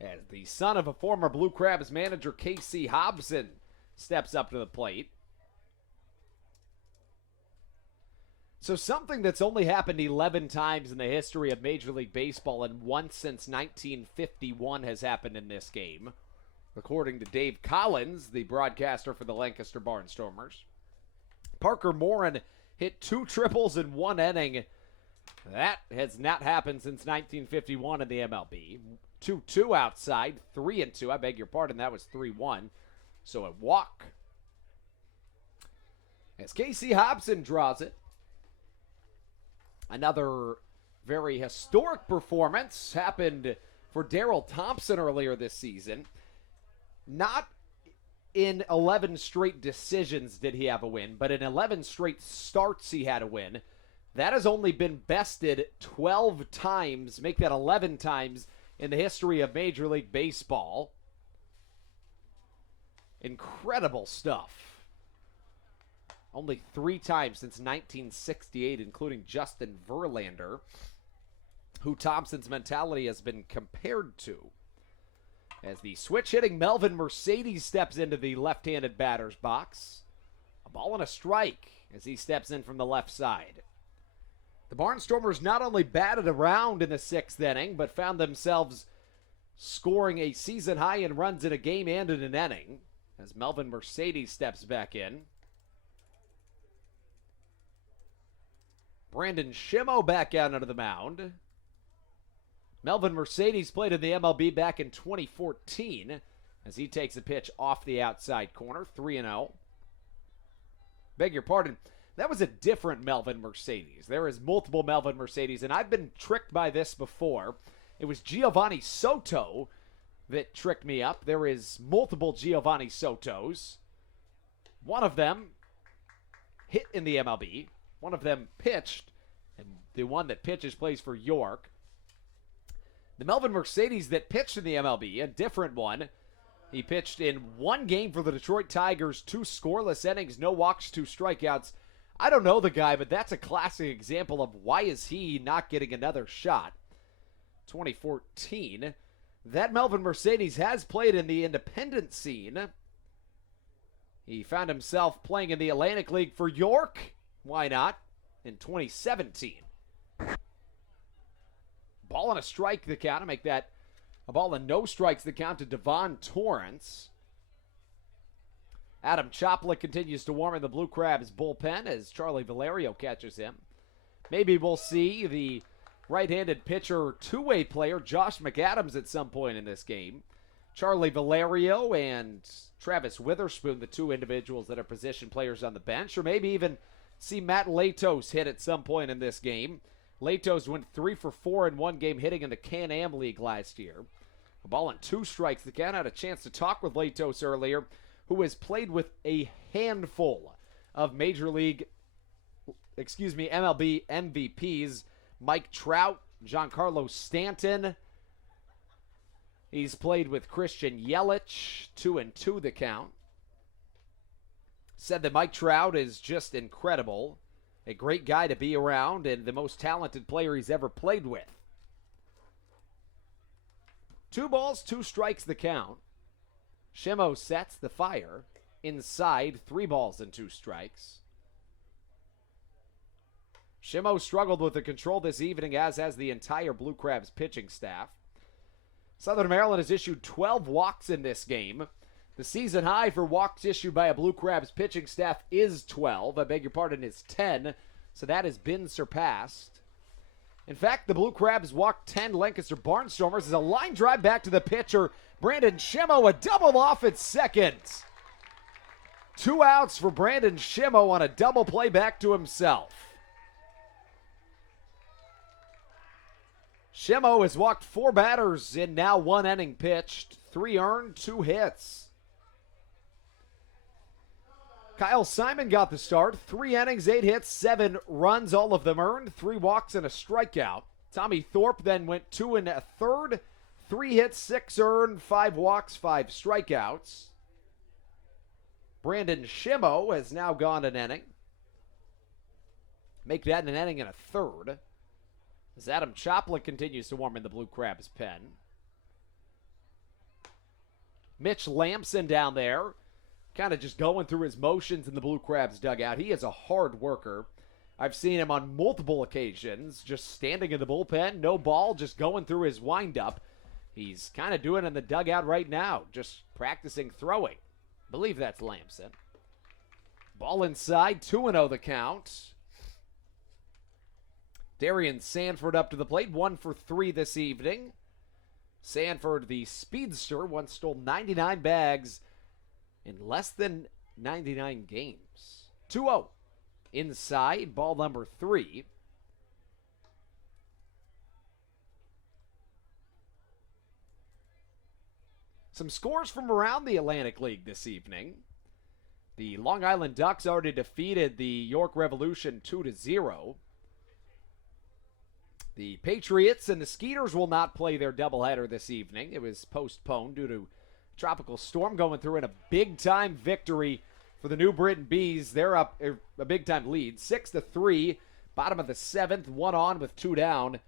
As the son of a former Blue Crabs manager, Casey Hobson, steps up to the plate. So something that's only happened 11 times in the history of Major League Baseball and once since 1951 has happened in this game, according to Dave Collins, the broadcaster for the Lancaster Barnstormers. Parker Morin hit 2 triples in 1 inning. That has not happened since 1951 in the MLB. 2-2 outside, 3-2. I beg your pardon, that was 3-1. So a walk. As Casey Hobson draws it. Another very historic performance happened for Darrell Thompson earlier this season. Not in 11 straight decisions did he have a win, but in 11 straight starts he had a win. That has only been bested 12 times, make that 11 times in the history of Major League Baseball. Incredible stuff. Only 3 times since 1968, including Justin Verlander, who Thompson's mentality has been compared to. As the switch-hitting Melvin Mercedes steps into the left-handed batter's box. A ball and a strike as he steps in from the left side. The Barnstormers not only batted around in the 6th inning, but found themselves scoring a season high in runs in a game and in an inning. As Melvin Mercedes steps back in. Brandon Shimmo back out onto the mound. Melvin Mercedes played in the MLB back in 2014 as he takes a pitch off the outside corner, 3-0. Beg your pardon, that was a different Melvin Mercedes. There is multiple Melvin Mercedes, and I've been tricked by this before. It was Giovanni Soto that tricked me up. There is multiple Giovanni Sotos. One of them hit in the MLB. One of them pitched, and the one that pitches plays for York. The Melvin Mercedes that pitched in the MLB, a different one. He pitched in 1 game for the Detroit Tigers, 2 scoreless innings, no walks, 2 strikeouts. I don't know the guy, but that's a classic example of why is he not getting another shot. 2014. That Melvin Mercedes has played in the independent scene. He found himself playing in the Atlantic League for York. Why not? In 2017. Ball and a strike the count to make that a ball and no strikes the count to Devon Torrance. Adam Choplick continues to warm in the Blue Crabs bullpen as Charlie Valerio catches him. Maybe we'll see the right-handed pitcher two-way player Josh McAdams at some point in this game. Charlie Valerio and Travis Witherspoon, the 2 individuals that are position players on the bench, or maybe even see Matt Latos hit at some point in this game. Latos went 3 for 4 in 1 game hitting in the Can-Am League last year. A ball and 2 strikes. The Can had a chance to talk with Latos earlier, who has played with a handful of MLB MVPs. Mike Trout, Giancarlo Stanton. He's played with Christian Yelich, 2-2 the count. Said that Mike Trout is just incredible. A great guy to be around and the most talented player he's ever played with. 2 balls, 2 strikes the count. Shimmo sets the fire. Inside, 3 balls and 2 strikes. Shimmo struggled with the control this evening, as has the entire Blue Crabs pitching staff. Southern Maryland has issued 12 walks in this game. The season high for walks issued by a Blue Crabs pitching staff is 12. I beg your pardon, is 10. So that has been surpassed. In fact, the Blue Crabs walked 10 Lancaster Barnstormers as a line drive back to the pitcher, Brandon Shimmo, a double off at second. 2 outs for Brandon Shimmo on a double play back to himself. Shimmo has walked 4 batters in now 1 inning pitched, 3 earned, 2 hits. Kyle Simon got the start, 3 innings, 8 hits, 7 runs, all of them earned, 3 walks and a strikeout. Tommy Thorpe then went 2 1/3, 3 hits, 6 earned, 5 walks, 5 strikeouts. Brandon Shimmo has now gone an inning. Make that an inning and a third. As Adam Choplin continues to warm in the Blue Crabs pen. Mitch Lamson down there, kind of just going through his motions in the Blue Crabs dugout. He is a hard worker. I've seen him on multiple occasions, just standing in the bullpen, no ball, just going through his windup. He's kind of doing it in the dugout right now, just practicing throwing. I believe that's Lamson. Ball inside, 2-0 the count. Darian Sanford up to the plate, 1 for 3 this evening. Sanford, the speedster, once stole 99 bags in less than 99 games. 2-0. Inside, ball number 3. Some scores from around the Atlantic League this evening. The Long Island Ducks already defeated the York Revolution 2-0. The Patriots and the Skeeters will not play their doubleheader this evening. It was postponed due to tropical storm going through, and a big-time victory for the New Britain Bees. They're up a big-time lead, 6-3, bottom of the 7th, 1 on with 2 down.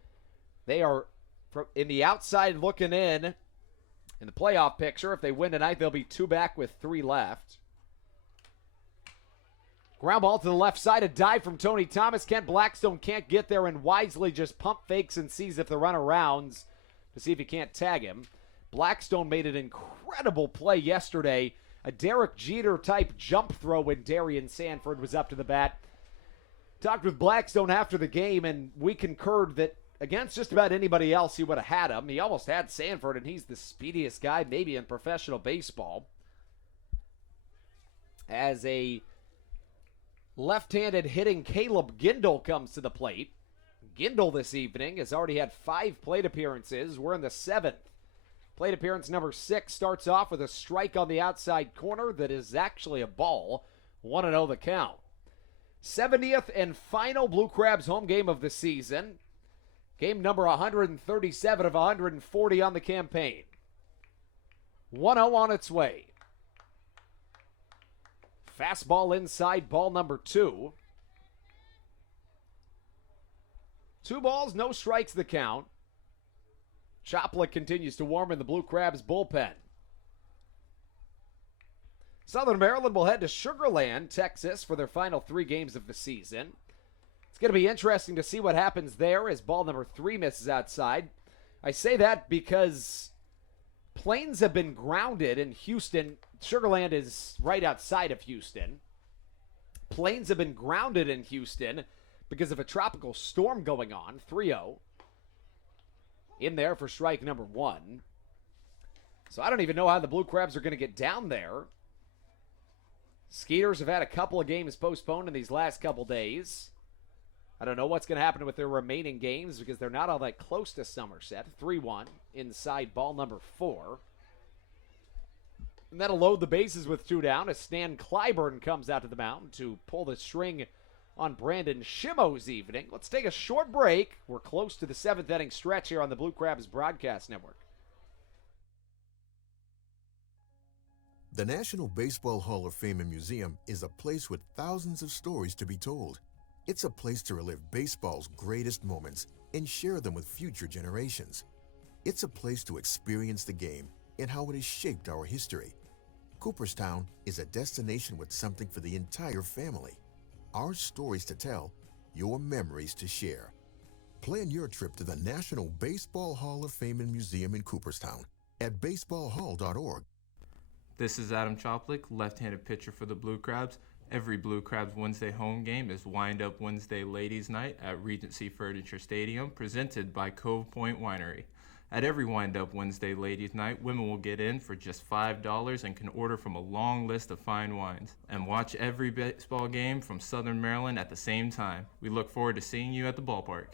They are in the outside looking in the playoff picture. If they win tonight, they'll be 2 back with 3 left. Ground ball to the left side, a dive from Tony Thomas. Kent Blackstone can't get there and wisely just pump fakes and sees if the runner rounds to see if he can't tag him. Blackstone made an incredible play yesterday, a Derek Jeter-type jump throw when Darian Sanford was up to the bat. Talked with Blackstone after the game, and we concurred that against just about anybody else, he would have had him. He almost had Sanford, and he's the speediest guy maybe in professional baseball. As a left-handed hitting Caleb Gindel comes to the plate. Gindel this evening has already had 5 plate appearances. We're in the 7th. Plate appearance number 6 starts off with a strike on the outside corner that is actually a ball. 1-0 the count. 70th and final Blue Crabs home game of the season. Game number 137 of 140 on the campaign. 1-0 on its way. Fastball inside, ball number 2. 2 balls, no strikes the count. Choplin continues to warm in the Blue Crabs bullpen. Southern Maryland will head to Sugar Land, Texas for their final 3 games of the season. It's going to be interesting to see what happens there as ball number 3 misses outside. I say that because planes have been grounded in Houston. Sugar Land is right outside of Houston. Planes have been grounded in Houston because of a tropical storm going on. 3-0. In there for strike number 1. So I don't even know how the Blue Crabs are going to get down there. Skeeters have had a couple of games postponed in these last couple days. I don't know what's going to happen with their remaining games because they're not all that close to Somerset. 3-1 inside ball number 4. And that'll load the bases with 2 down as Stan Clyburn comes out to the mound to pull the string on Brandon Shimmo's evening. Let's take a short break. We're close to the 7th inning stretch here on the Blue Crabs Broadcast Network. The National Baseball Hall of Fame and Museum is a place with thousands of stories to be told. It's a place to relive baseball's greatest moments and share them with future generations. It's a place to experience the game and how it has shaped our history. Cooperstown is a destination with something for the entire family. Our stories to tell, your memories to share. Plan your trip to the National Baseball Hall of Fame and Museum in Cooperstown at baseballhall.org. This is Adam Choplik, left-handed pitcher for the Blue Crabs. Every Blue Crabs Wednesday home game is Wind Up Wednesday Ladies Night at Regency Furniture Stadium, presented by Cove Point Winery. At every Wind Up Wednesday Ladies Night, women will get in for just $5 and can order from a long list of fine wines and watch every baseball game from Southern Maryland at the same time. We look forward to seeing you at the ballpark.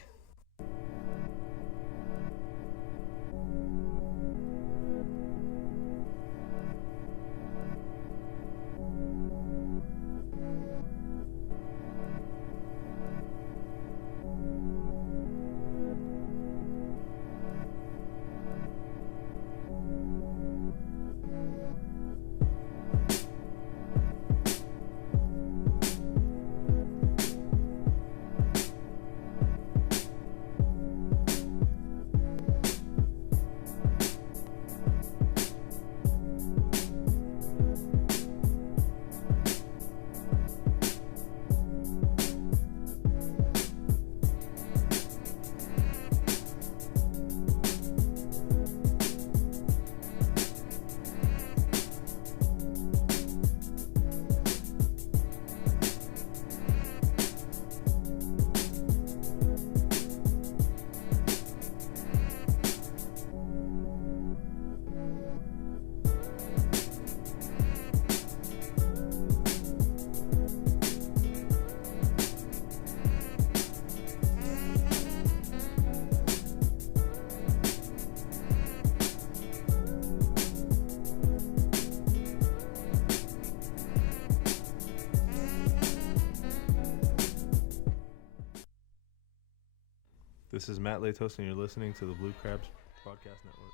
This is Matt Latos, and you're listening to the Blue Crabs Broadcast Network.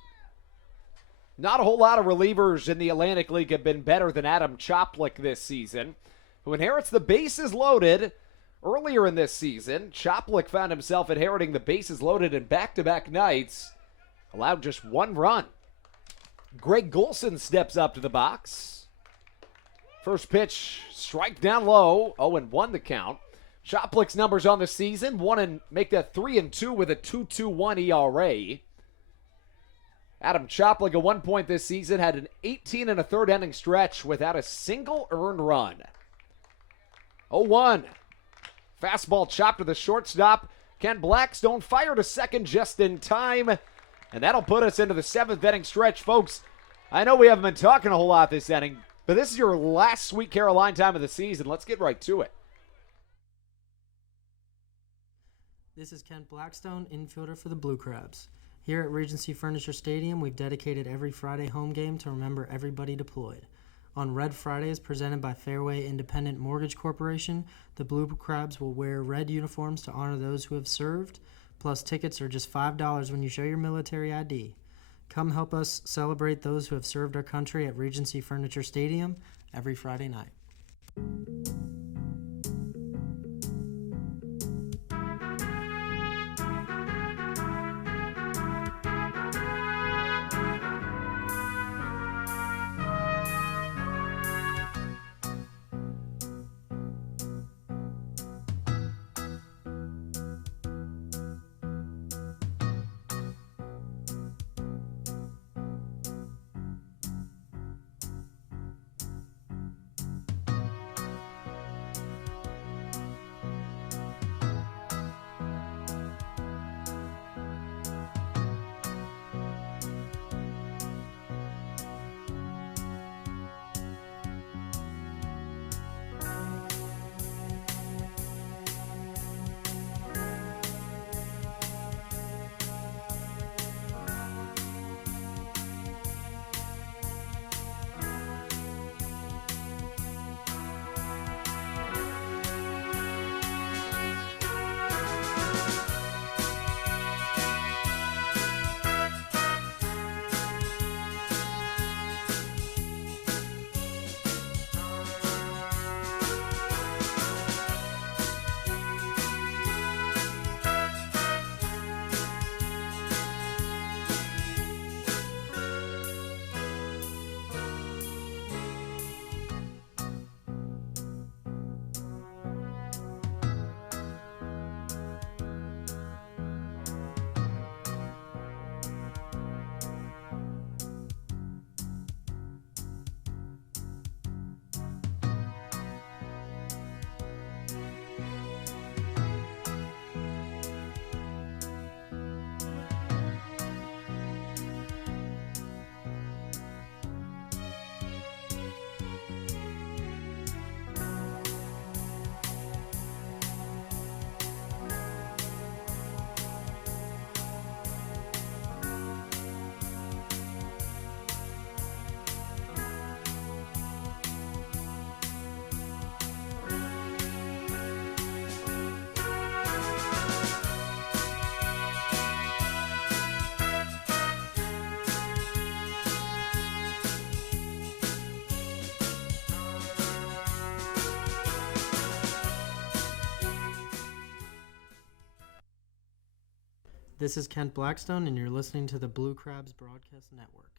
Not a whole lot of relievers in the Atlantic League have been better than Adam Choplik this season, who inherits the bases loaded. Earlier in this season, Choplik found himself inheriting the bases loaded in back-to-back nights, allowed just one run. Greg Golson steps up to the box. First pitch, strike down low, 0-1 the count. Choplik's numbers on the season, make that 3-2 with a 2.21 ERA. Adam Choplik at one point this season had an 18 and a third inning stretch without a single earned run. 0-1. Fastball chopped to the shortstop. Ken Blackstone fired to second just in time. And that'll put us into the seventh inning stretch. Folks, I know we haven't been talking a whole lot this inning, but this is your last Sweet Caroline time of the season. Let's get right to it. This is Kent Blackstone, infielder for the Blue Crabs. Here at Regency Furniture Stadium, we've dedicated every Friday home game to remember everybody deployed. On Red Fridays, presented by Fairway Independent Mortgage Corporation, the Blue Crabs will wear red uniforms to honor those who have served, plus tickets are just $5 when you show your military ID. Come help us celebrate those who have served our country at Regency Furniture Stadium every Friday night. This is Kent Blackstone, and you're listening to the Blue Crabs Broadcast Network.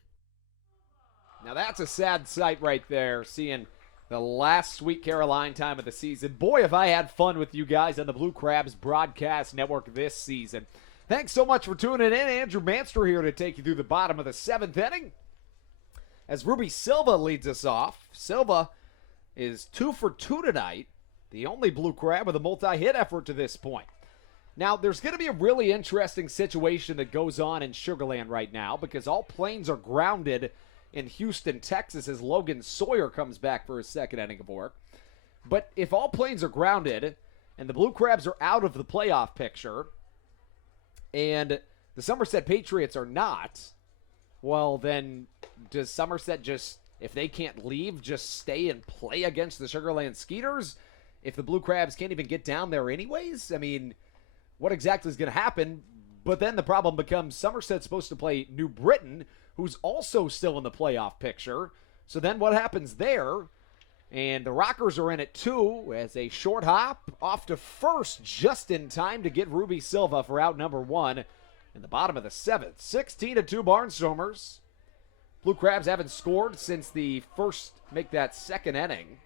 Now that's a sad sight right there, seeing the last Sweet Caroline time of the season. Boy, have I had fun with you guys on the Blue Crabs Broadcast Network this season. Thanks so much for tuning in. Andrew Banster here to take you through the bottom of the 7th inning as Ruby Silva leads us off. Silva is 2 for 2 tonight, the only Blue Crab with a multi-hit effort to this point. Now, there's going to be a really interesting situation that goes on in Sugarland right now because all planes are grounded in Houston, Texas as Logan Sawyer comes back for his second inning of work. But if all planes are grounded and the Blue Crabs are out of the playoff picture and the Somerset Patriots are not, well, then does Somerset just, if they can't leave, just stay and play against the Sugarland Skeeters? If the Blue Crabs can't even get down there anyways? I mean, what exactly is going to happen? But then the problem becomes Somerset's supposed to play New Britain, who's also still in the playoff picture. So then what happens there? And the Rockers are in it too as a short hop off to first just in time to get Ruby Silva for out number 1 in the bottom of the 7th. 16-2 Barnstormers. Blue Crabs haven't scored since the first, make that second inning.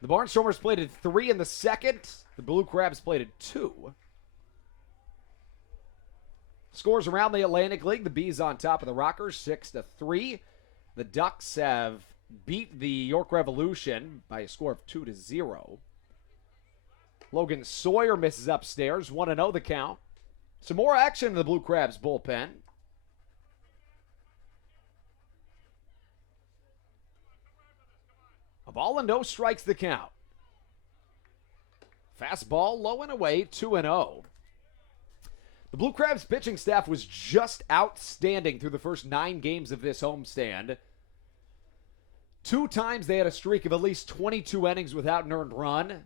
The Barnstormers played at 3 in the second. The Blue Crabs played at 2. Scores around the Atlantic League. The Bees on top of the Rockers, 6-3. The Ducks have beat the York Revolution by a score of 2-0. Logan Sawyer misses upstairs, 1-0 the count. Some more action in the Blue Crabs bullpen. A ball and no strikes the count. Fastball low and away, 2-0. The Blue Crabs pitching staff was just outstanding through the first 9 games of this homestand. 2 times they had a streak of at least 22 innings without an earned run.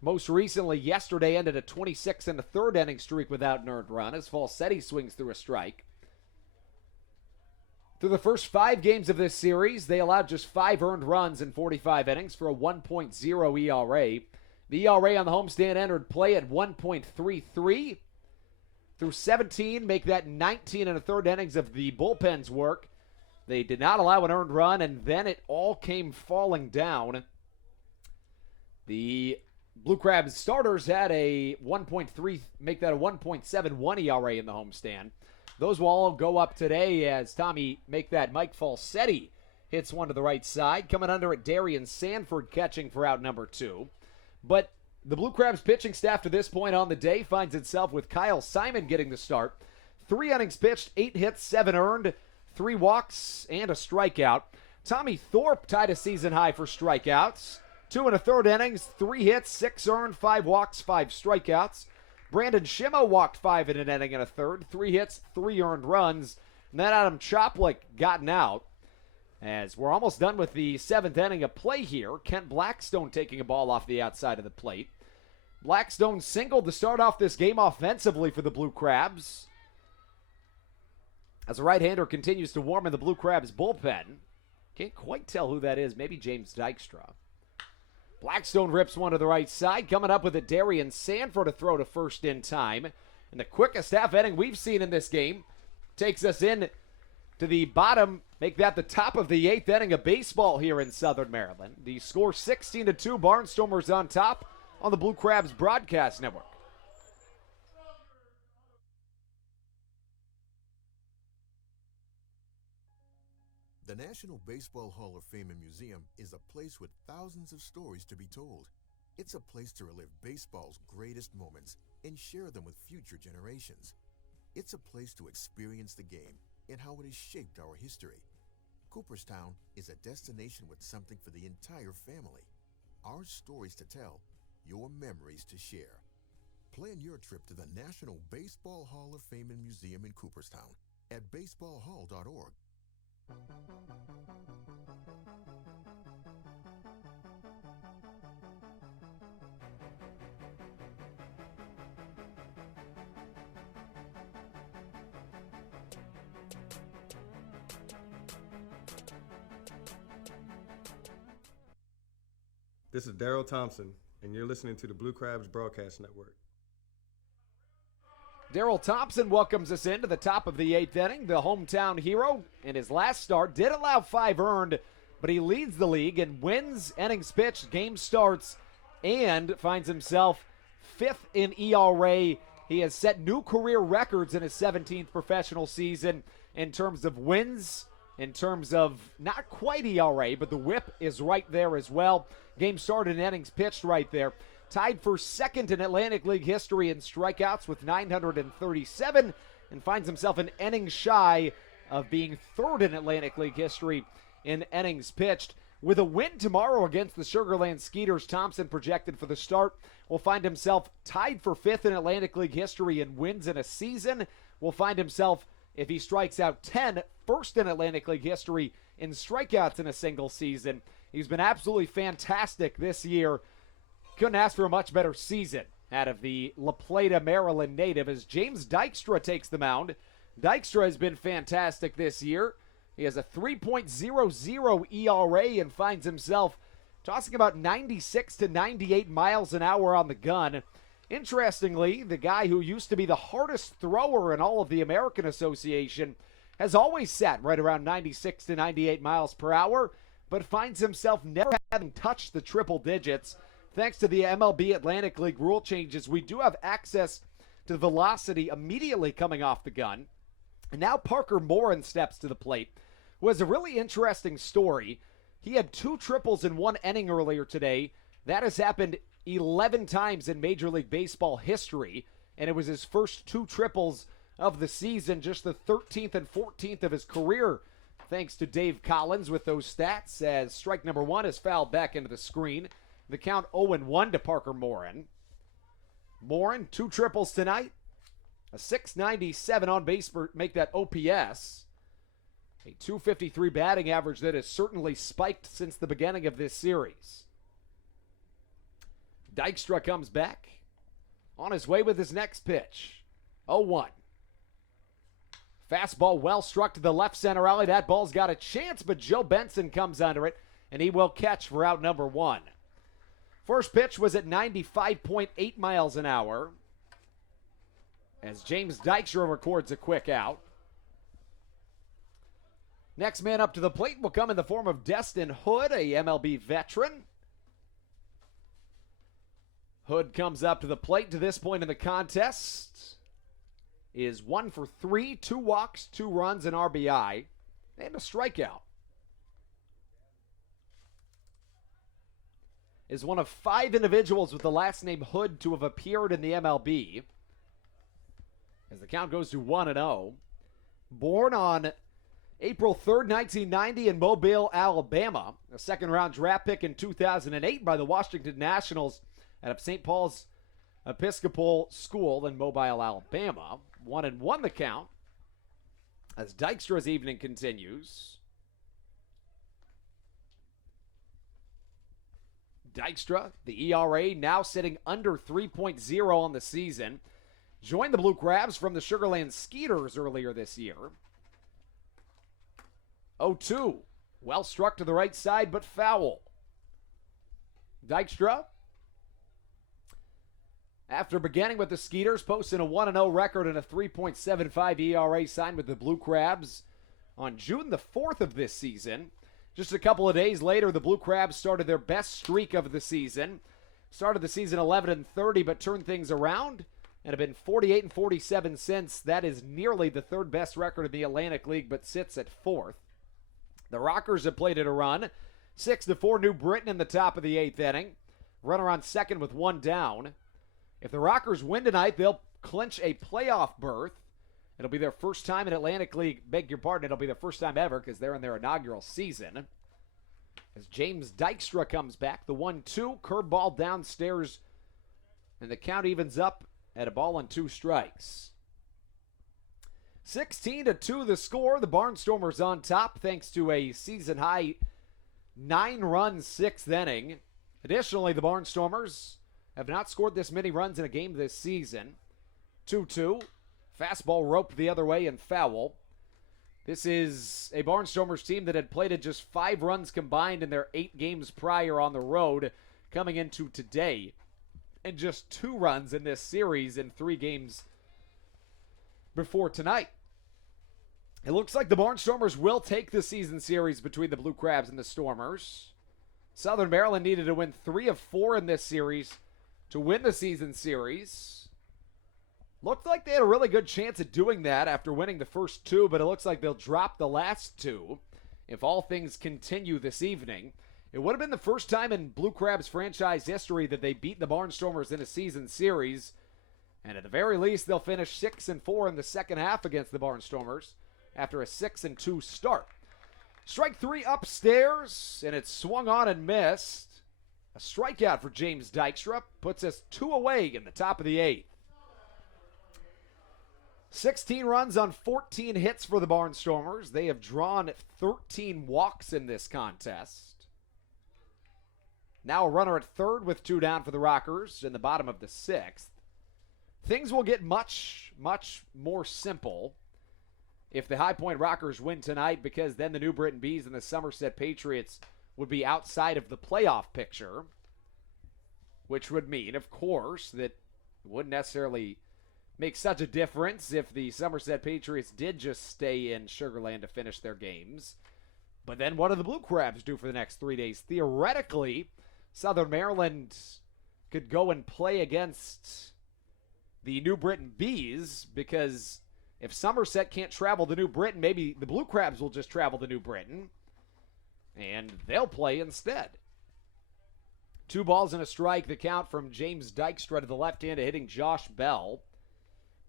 Most recently, yesterday ended a 26 and a third inning streak without an earned run as Falsetti swings through a strike. Through the first 5 games of this series, they allowed just 5 earned runs in 45 innings for a 1.0 ERA. The ERA on the homestand entered play at 1.33. Through 17, make that 19 and a third innings of the bullpen's work. They did not allow an earned run, and then it all came falling down. The Blue Crabs starters had a 1.3, make that a 1.71 ERA in the homestand. Those will all go up today as Tommy make that Mike Falsetti hits one to the right side. Coming under it, Darian Sanford catching for out number 2. But the Blue Crabs pitching staff to this point on the day finds itself with Kyle Simon getting the start. 3 innings pitched, 8 hits, 7 earned, 3 walks, and a strikeout. Tommy Thorpe tied a season high for strikeouts. 2 and a third innings, 3 hits, 6 earned, 5 walks, 5 strikeouts. Brandon Schimmo walked 5 in an inning and a third, 3 hits, 3 earned runs. And then Adam Choplik gotten out. As we're almost done with the 7th inning of play here, Kent Blackstone taking a ball off the outside of the plate. Blackstone singled to start off this game offensively for the Blue Crabs. As the right-hander continues to warm in the Blue Crabs bullpen. Can't quite tell who that is. Maybe James Dykstra. Blackstone rips one to the right side. Coming up with a Darian Sanford to throw to first in time. And the quickest half inning we've seen in this game takes us in to the bottom, make that the top of the 8th inning of baseball here in Southern Maryland. The score 16-2, Barnstormers on top on the Blue Crabs Broadcast Network. The National Baseball Hall of Fame and Museum is a place with thousands of stories to be told. It's a place to relive baseball's greatest moments and share them with future generations. It's a place to experience the game and how it has shaped our history. Cooperstown is a destination with something for the entire family. Our stories to tell, your memories to share. Plan your trip to the National Baseball Hall of Fame and Museum in Cooperstown at baseballhall.org. This is Daryl Thompson, and you're listening to the Blue Crabs Broadcast Network. Darryl Thompson welcomes us into the top of the 8th inning. The hometown hero in his last start did allow 5 earned, but he leads the league and wins innings pitched, game starts, and finds himself 5th in ERA. He has set new career records in his 17th professional season in terms of wins, in terms of not quite ERA, but the whip is right there as well. Game started and innings pitched right there. Tied for 2nd in Atlantic League history in strikeouts with 937, and finds himself an inning shy of being 3rd in Atlantic League history in innings pitched. With a win tomorrow against the Sugarland Skeeters, Thompson projected for the start will find himself tied for 5th in Atlantic League history in wins in a season. Will find himself, if he strikes out 10, 1st in Atlantic League history in strikeouts in a single season. He's been absolutely fantastic this year. Couldn't ask for a much better season out of the La Plata, Maryland native as James Dykstra takes the mound. Dykstra has been fantastic this year. He has a 3.00 ERA and finds himself tossing about 96 to 98 miles an hour on the gun. Interestingly, the guy who used to be the hardest thrower in all of the American Association has always sat right around 96 to 98 miles per hour, but finds himself never having touched the triple digits. Thanks to the MLB Atlantic League rule changes, we do have access to velocity immediately coming off the gun. And now Parker Morin steps to the plate, who has a really interesting story. He had 2 triples in 1 inning earlier today. That has happened 11 times in Major League Baseball history, and it was his first 2 triples of the season, just the 13th and 14th of his career. Thanks to Dave Collins with those stats, as strike number 1 is fouled back into the screen. The count 0-1 to Parker Morin. Morin, 2 triples tonight. A 697 on base for make that OPS. A 253 batting average that has certainly spiked since the beginning of this series. Dykstra comes back. On his way with his next pitch. 0-1. Fastball well struck to the left center alley. That ball's got a chance, but Joe Benson comes under it, and he will catch for out number 1. First pitch was at 95.8 miles an hour as James Dykstra records a quick out. Next man up to the plate will come in the form of Destin Hood, a MLB veteran. Hood comes up to the plate. To this point in the contest is 1 for 3, 2 walks, 2 runs, an RBI, and a strikeout. Is one of 5 individuals with the last name Hood to have appeared in the MLB. As the count goes to 1-0. Born on April 3rd, 1990 in Mobile, Alabama. A second-round draft pick in 2008 by the Washington Nationals out of St. Paul's Episcopal School in Mobile, Alabama. 1-1 the count as Dykstra's evening continues. Dykstra, the ERA now sitting under 3.0 on the season. Joined the Blue Crabs from the Sugarland Skeeters earlier this year. 0-2. Well struck to the right side, but foul. Dykstra, after beginning with the Skeeters, posting a 1-0 record and a 3.75 ERA, signed with the Blue Crabs on June the 4th of this season. Just a couple of days later, the Blue Crabs started their best streak of the season. Started the season 11-30, but turned things around and have been 48-47 since. That is nearly the 3rd best record in the Atlantic League, but sits at 4th. The Rockers have played it a run. 6-4 New Britain in the top of the 8th inning. Runner on second with 1 down. If the Rockers win tonight, they'll clinch a playoff berth. It'll be their first time in Atlantic League. Beg your pardon, it'll be their first time ever because they're in their inaugural season. As James Dykstra comes back, the 1-2, curveball downstairs, and the count evens up at a ball and 2 strikes. 16-2 the score. The Barnstormers on top thanks to a season-high 9-run 6th inning. Additionally, the Barnstormers have not scored this many runs in a game this season. 2-2. Fastball roped the other way and foul. This is a Barnstormers team that had played at just 5 runs combined in their 8 games prior on the road, coming into today. And just 2 runs in this series in 3 games before tonight. It looks like the Barnstormers will take the season series between the Blue Crabs and the Stormers. Southern Maryland needed to win 3 of 4 in this series to win the season series. Looked like they had a really good chance at doing that after winning the first 2, but it looks like they'll drop the last 2 if all things continue this evening. It would have been the first time in Blue Crabs franchise history that they beat the Barnstormers in a season series. And at the very least, they'll finish 6-4 in the second half against the Barnstormers after a 6-2 start. Strike 3 upstairs, and it's swung on and missed. A strikeout for James Dykstra puts us 2 away in the top of the 8th. 16 runs on 14 hits for the Barnstormers. They have drawn 13 walks in this contest. Now a runner at third with 2 down for the Rockers in the bottom of the 6th. Things will get much, much more simple if the High Point Rockers win tonight, because then the New Britain Bees and the Somerset Patriots would be outside of the playoff picture, which would mean, of course, that it wouldn't necessarily make such a difference if the Somerset Patriots did just stay in Sugar Land to finish their games. But then what do the Blue Crabs do for the next 3 days? Theoretically, Southern Maryland could go and play against the New Britain Bees, because if Somerset can't travel to New Britain, maybe the Blue Crabs will just travel to New Britain, and they'll play instead. 2 balls and a strike, the count from James Dykstra to the left-hander hitting Josh Bell.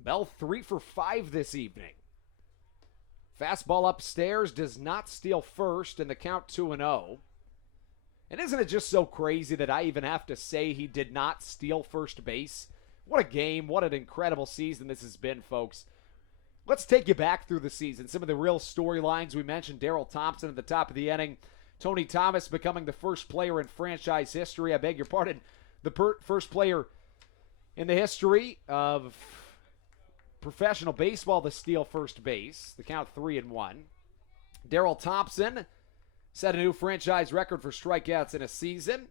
Bell 3 for 5 this evening. Fastball upstairs, does not steal first, and the count 2-0. And isn't it just so crazy that I even have to say he did not steal first base? What a game, what an incredible season this has been, folks. Let's take you back through the season. Some of the real storylines. We mentioned Daryl Thompson at the top of the inning. Tony Thomas becoming the first player in franchise history. I beg your pardon. The first player in the history of professional baseball to steal first base. The count 3-1. Daryl Thompson set a new franchise record for strikeouts in a season,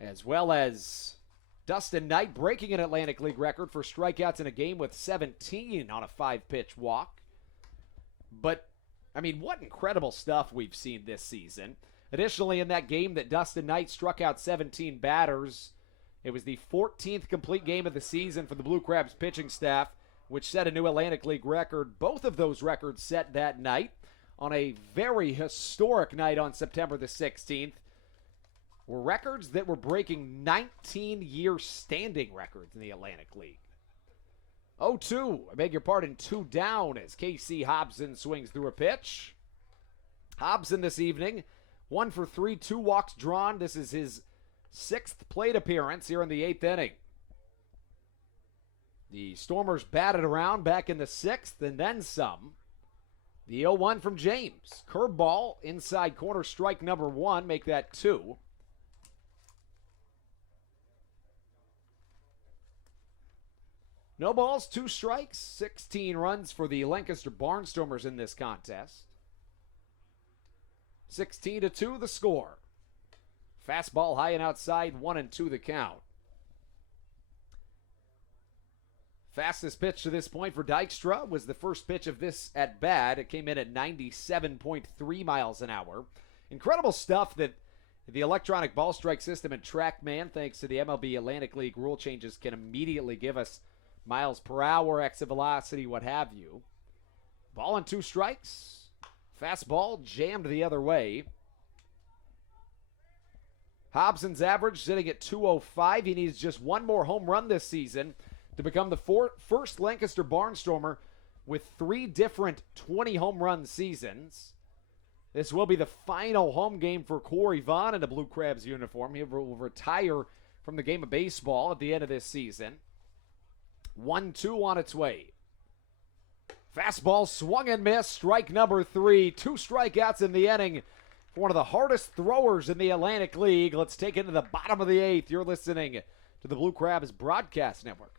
as well as Dustin Knight breaking an Atlantic League record for strikeouts in a game with 17 on a 5-pitch walk. But, I mean, what incredible stuff we've seen this season. Additionally, in that game that Dustin Knight struck out 17 batters, it was the 14th complete game of the season for the Blue Crabs pitching staff, which set a new Atlantic League record. Both of those records set that night on a very historic night on September the 16th. Were records that were breaking 19-year standing records in the Atlantic League. 0-2, I beg your pardon, 2 down as K.C. Hobson swings through a pitch. Hobson this evening, 1 for 3, 2 walks drawn. This is his 6th plate appearance here in the 8th inning. The Stormers batted around back in the 6th and then some. The 0-1 from James. Curveball, inside corner, strike number 1, make that 2. No balls, 2 strikes, 16 runs for the Lancaster Barnstormers in this contest. 16-2 the score. Fastball high and outside, 1-2 the count. Fastest pitch to this point for Dykstra was the first pitch of this at bat. It came in at 97.3 miles an hour. Incredible stuff that the electronic ball strike system and TrackMan, thanks to the MLB Atlantic League rule changes, can immediately give us miles per hour, exit velocity, what have you. Ball and 2 strikes. Fastball jammed the other way. Hobson's average sitting at 205. He needs just 1 more home run this season to become the first Lancaster Barnstormer with 3 different 20 home run seasons. This will be the final home game for Corey Vaughn in a Blue Crabs uniform. He will retire from the game of baseball at the end of this season. 1-2 on its way. Fastball swung and missed. Strike number 3. 2 strikeouts in the inning for one of the hardest throwers in the Atlantic League. Let's take it to the bottom of the 8th. You're listening to the Blue Crabs Broadcast Network.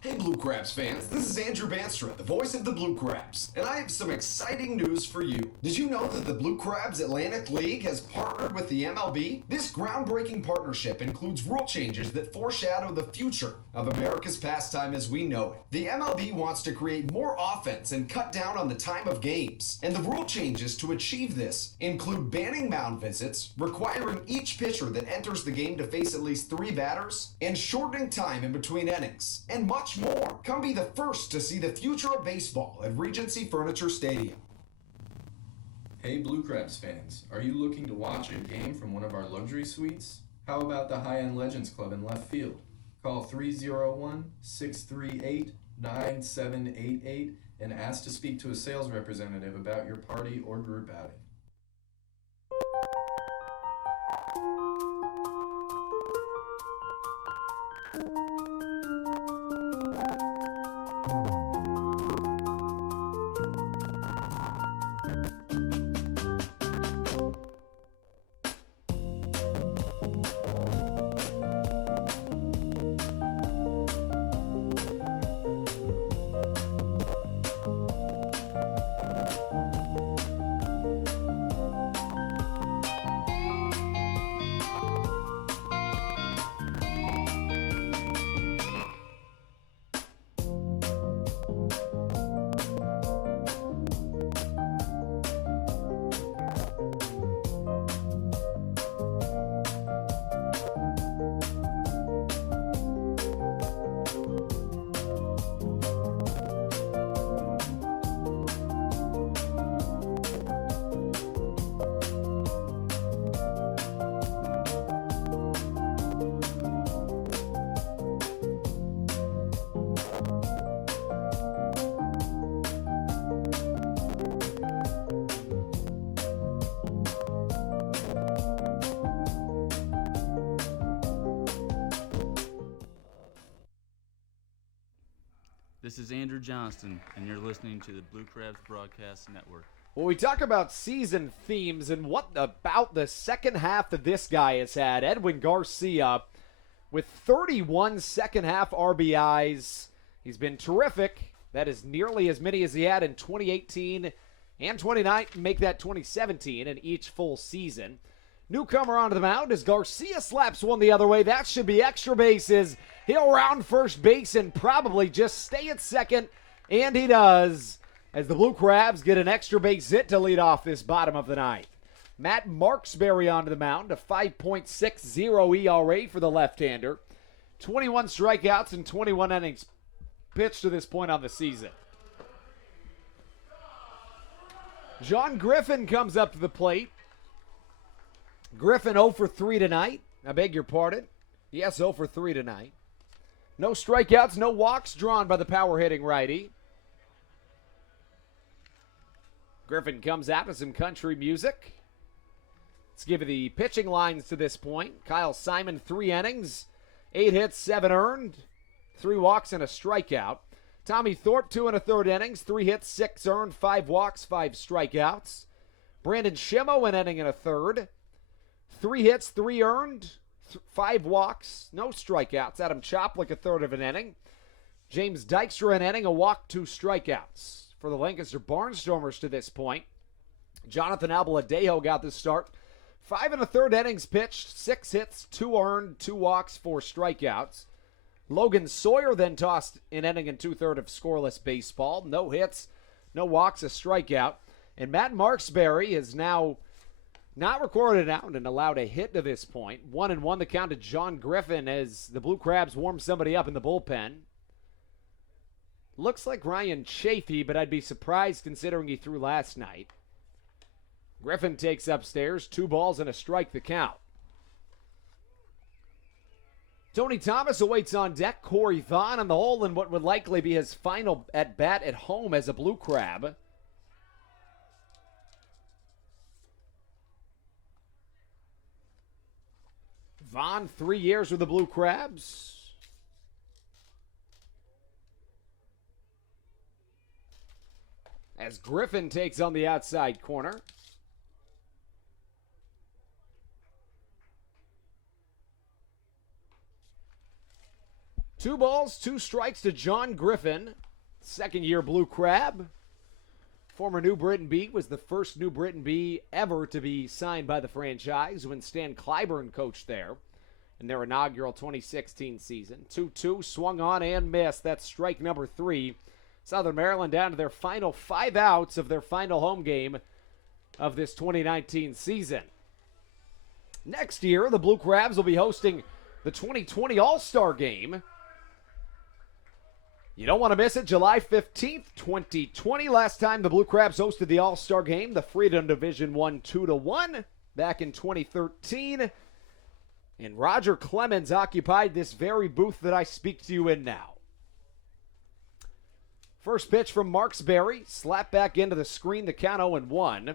Hey Blue Crabs fans, this is Andrew Bandstra, the voice of the Blue Crabs, and I have some exciting news for you. Did you know that the Blue Crabs Atlantic League has partnered with the MLB? This groundbreaking partnership includes rule changes that foreshadow the future of America's pastime as we know it. The MLB wants to create more offense and cut down on the time of games, and the rule changes to achieve this include banning mound visits, requiring each pitcher that enters the game to face at least 3 batters, and shortening time in between innings, and much more. Come be the first to see the future of baseball at Regency Furniture Stadium. Hey Blue Crabs fans, are you looking to watch a game from one of our luxury suites? How about the High-End Legends Club in left field? Call 301-638-9788 and ask to speak to a sales representative about your party or group outing. This is Andrew Johnston, and you're listening to the Blue Crabs Broadcast Network. Well, we talk about season themes, and what about the second half that this guy has had? Edwin Garcia with 31 second-half RBIs. He's been terrific. That is nearly as many as he had in 2018 and 2019, make that 2017 in each full season. Newcomer onto the mound as Garcia slaps one the other way. That should be extra bases. He'll round first base and probably just stay at second, and he does, as the Blue Crabs get an extra base hit to lead off this bottom of the ninth. Matt Marksberry onto the mound, a 5.60 ERA for the left-hander. 21 strikeouts and 21 innings pitched to this point on the season. John Griffin comes up to the plate. Griffin 0 for 3 tonight. I beg your pardon. Yes, 0 for 3 tonight. No strikeouts, no walks drawn by the power-hitting righty. Griffin comes out with some country music. Let's give you the pitching lines to this point. Kyle Simon, 3 innings, 8 hits, 7 earned, 3 walks, and a strikeout. Tommy Thorpe, 2 1/3 innings, 3 hits, 6 earned, 5 walks, 5 strikeouts. Brandon Shimmo, 1 inning and a third, 3 hits, 3 earned, 5 walks, no strikeouts. Adam Choplik, 1/3 of an inning. James Dykstra, an inning, a walk, 2 strikeouts. For the Lancaster Barnstormers to this point, Jonathan Albaladejo got the start. 5 1/3 innings pitched, 6 hits, 2 earned, 2 walks, 4 strikeouts. Logan Sawyer then tossed an inning and 2/3 of scoreless baseball. No hits, no walks, a strikeout. And Matt Marksberry is now not recorded out and allowed a hit to this point. 1-1 the count to John Griffin as the Blue Crabs warm somebody up in the bullpen. Looks like Ryan Chafee, but I'd be surprised considering he threw last night. Griffin takes upstairs, 2 balls and a strike the count. Tony Thomas awaits on deck. Corey Vaughn on the hole in what would likely be his final at-bat at home as a Blue Crab. Vaughn, 3 years with the Blue Crabs. As Griffin takes on the outside corner. 2 balls, 2 strikes to John Griffin, second-year Blue Crab. Former New Britain Bee was the first New Britain Bee ever to be signed by the franchise when Stan Clyburn coached there in their inaugural 2016 season. 2-2, swung on and missed. That's strike number 3. Southern Maryland down to their final 5 outs of their final home game of this 2019 season. Next year, the Blue Crabs will be hosting the 2020 All-Star Game. You don't want to miss it. July 15th, 2020. Last time the Blue Crabs hosted the All-Star Game, the Freedom Division won 2-1 back in 2013. And Roger Clemens occupied this very booth that I speak to you in now. First pitch from Marksberry. Slap back into the screen, the count 0-1.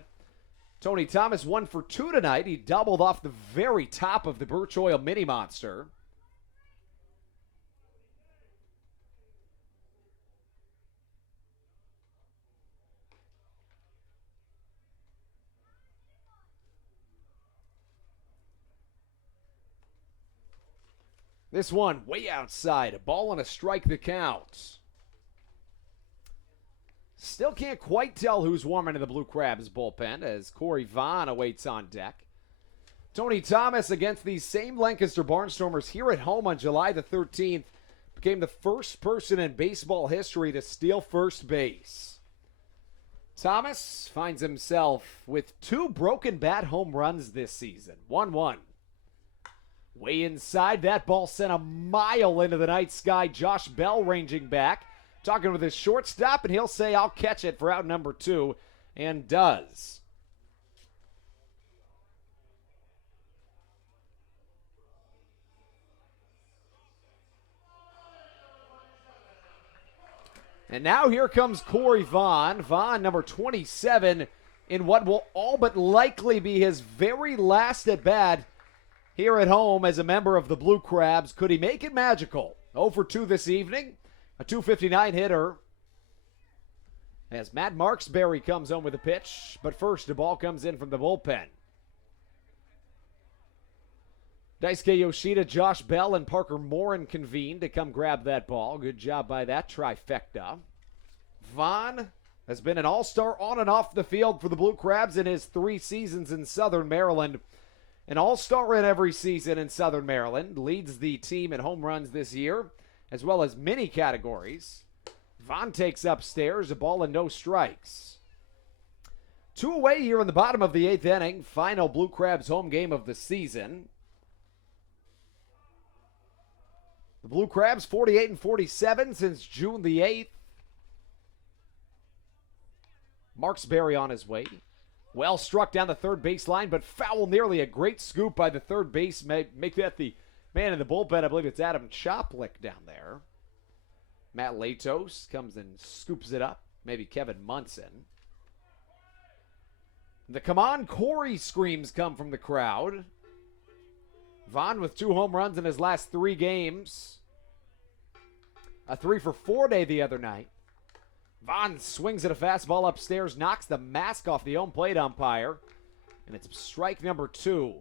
Tony Thomas 1 for 2 tonight. He doubled off the very top of the Birch Oil Mini Monster. This one way outside. A ball and a strike the count. Still can't quite tell who's warming in the Blue Crabs bullpen as Corey Vaughn awaits on deck. Tony Thomas against these same Lancaster Barnstormers here at home on July the 13th became the first person in baseball history to steal first base. Thomas finds himself with 2 broken bat home runs this season. 1-1. Way inside, that ball sent a mile into the night sky. Josh Bell ranging back, talking with his shortstop, and he'll say, I'll catch it for out number 2, and does. And now here comes Corey Vaughn. Vaughn, number 27, in what will all but likely be his very last at-bat here at home as a member of the Blue Crabs. Could he make it magical? 0 for 2 this evening. A .259 hitter. As Matt Marksberry comes home with a pitch. But first, the ball comes in from the bullpen. Daisuke Yoshida, Josh Bell, and Parker Morin convened to come grab that ball. Good job by that trifecta. Vaughn has been an all-star on and off the field for the Blue Crabs in his 3 seasons in Southern Maryland. An all-star in every season in Southern Maryland. Leads the team in home runs this year, as well as many categories. Vaughn takes upstairs, a ball and no strikes. 2 away here in the bottom of the 8th inning. Final Blue Crabs home game of the season. The Blue Crabs 48-47 since June the 8th. Marksberry on his way. Well struck down the third baseline, but foul nearly. A great scoop by the third base. Make that the man in the bullpen. I believe it's Adam Choplick down there. Matt Latos comes and scoops it up. Maybe Kevin Munson. The come on Corey screams come from the crowd. Vaughn with 2 home runs in his last 3 games. A 3 for 4 day the other night. Vaughn swings at a fastball upstairs, knocks the mask off the home plate umpire, and it's strike number 2.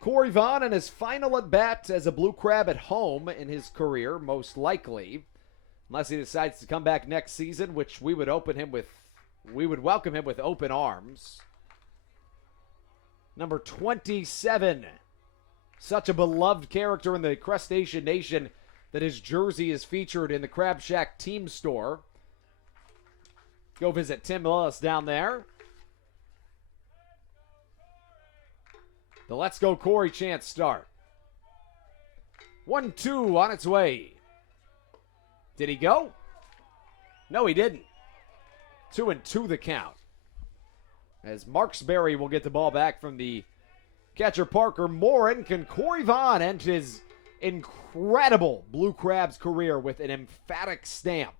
Corey Vaughn in his final at-bat as a Blue Crab at home in his career, most likely, unless he decides to come back next season, which we would welcome him with open arms. Number 27, such a beloved character in the Crustacean Nation that his jersey is featured in the Crab Shack team store. Go visit Tim Willis down there. The Let's Go Corey chants start. 1-2 on its way. Did he go? No, he didn't. 2-2 the count. As Marksberry will get the ball back from the catcher Parker Morin. Can Corey Vaughn end his incredible Blue Crabs career with an emphatic stamp?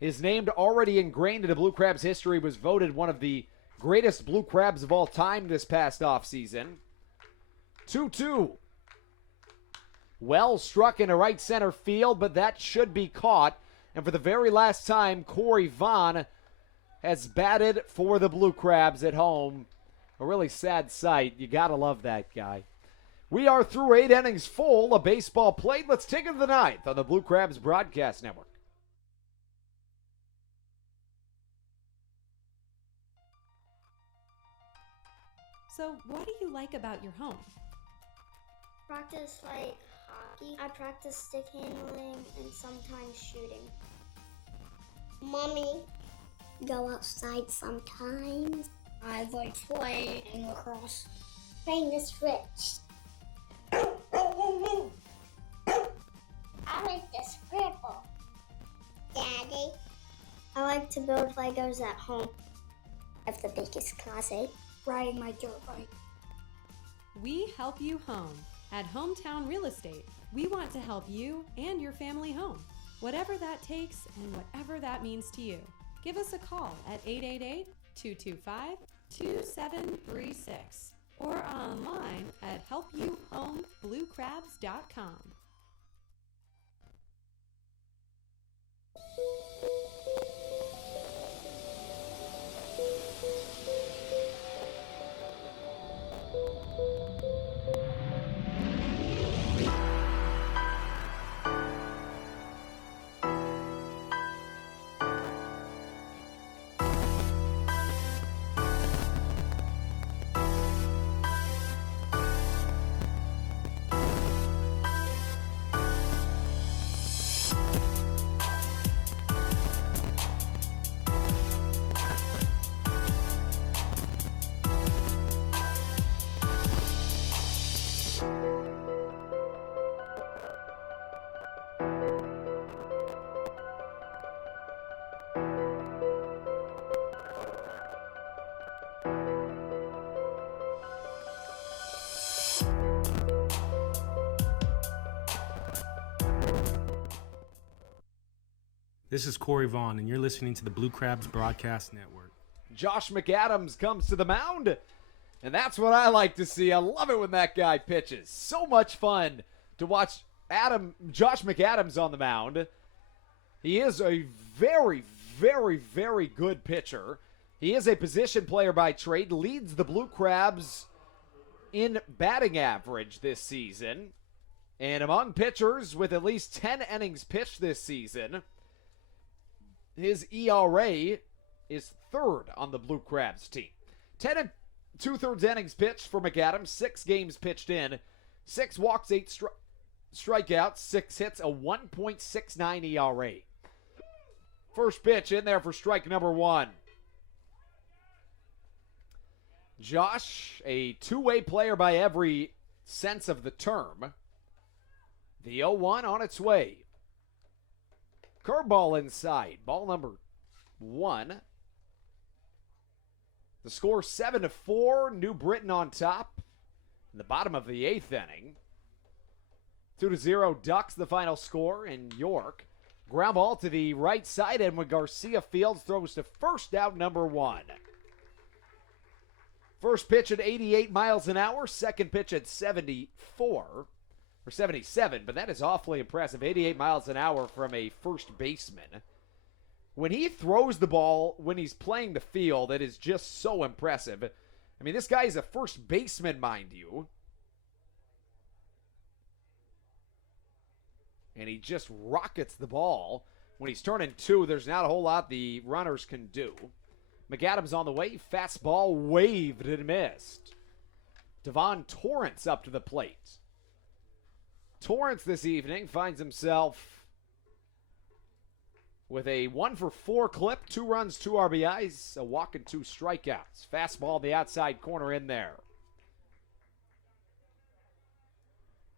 His name already ingrained into Blue Crabs history, was voted one of the greatest Blue Crabs of all time this past offseason. 2-2. Well struck into right center field, but that should be caught. And for the very last time, Corey Vaughn has batted for the Blue Crabs at home. A really sad sight. You got to love that guy. We are through 8 innings full of baseball played. Let's take it to the 9th on the Blue Crabs Broadcast Network. So, what do you like about your home? Practice like hockey. I practice stick handling and sometimes shooting. Mommy. Go outside sometimes. I like playing lacrosse. Playing the switch. I like the scribble. Daddy. I like to build Legos at home. I have the biggest closet. Riding my dirt bike. We help you home. At Hometown Real Estate, we want to help you and your family home. Whatever that takes and whatever that means to you. Give us a call at 888-225-2736 or online at helpyouhomebluecrabs.com. This is Corey Vaughn, and you're listening to the Blue Crabs Broadcast Network. Josh McAdams comes to the mound, and that's what I like to see. I love it when that guy pitches. So much fun to watch Josh McAdams on the mound. He is a very, very, very good pitcher. He is a position player by trade, leads the Blue Crabs in batting average this season. And among pitchers with at least 10 innings pitched this season, his ERA is third on the Blue Crabs team. 10 and 2/3 innings pitched for McAdams, 6 games pitched in, 6 walks, 8 strikeouts, 6 hits, a 1.69 ERA. First pitch in there for strike number 1. Josh, a two-way player by every sense of the term. The 0-1 on its way. Curveball inside. Ball number 1. The score 7-4. New Britain on top in the bottom of the 8th inning. 2-0 Ducks, the final score in York. Ground ball to the right side, and when Garcia Fields throws to first out, number 1. First pitch at 88 miles an hour. Second pitch at 74. Or 77, but that is awfully impressive. 88 miles an hour from a first baseman. When he throws the ball, when he's playing the field, it is just so impressive. I mean, this guy is a first baseman, mind you. And he just rockets the ball. When he's turning 2, there's not a whole lot the runners can do. McAdams on the way. Fastball waved and missed. Devon Torrance up to the plate. Torrance this evening finds himself with a 1-for-4 clip, 2 runs, 2 RBIs, a walk and 2 strikeouts. Fastball the outside corner in there.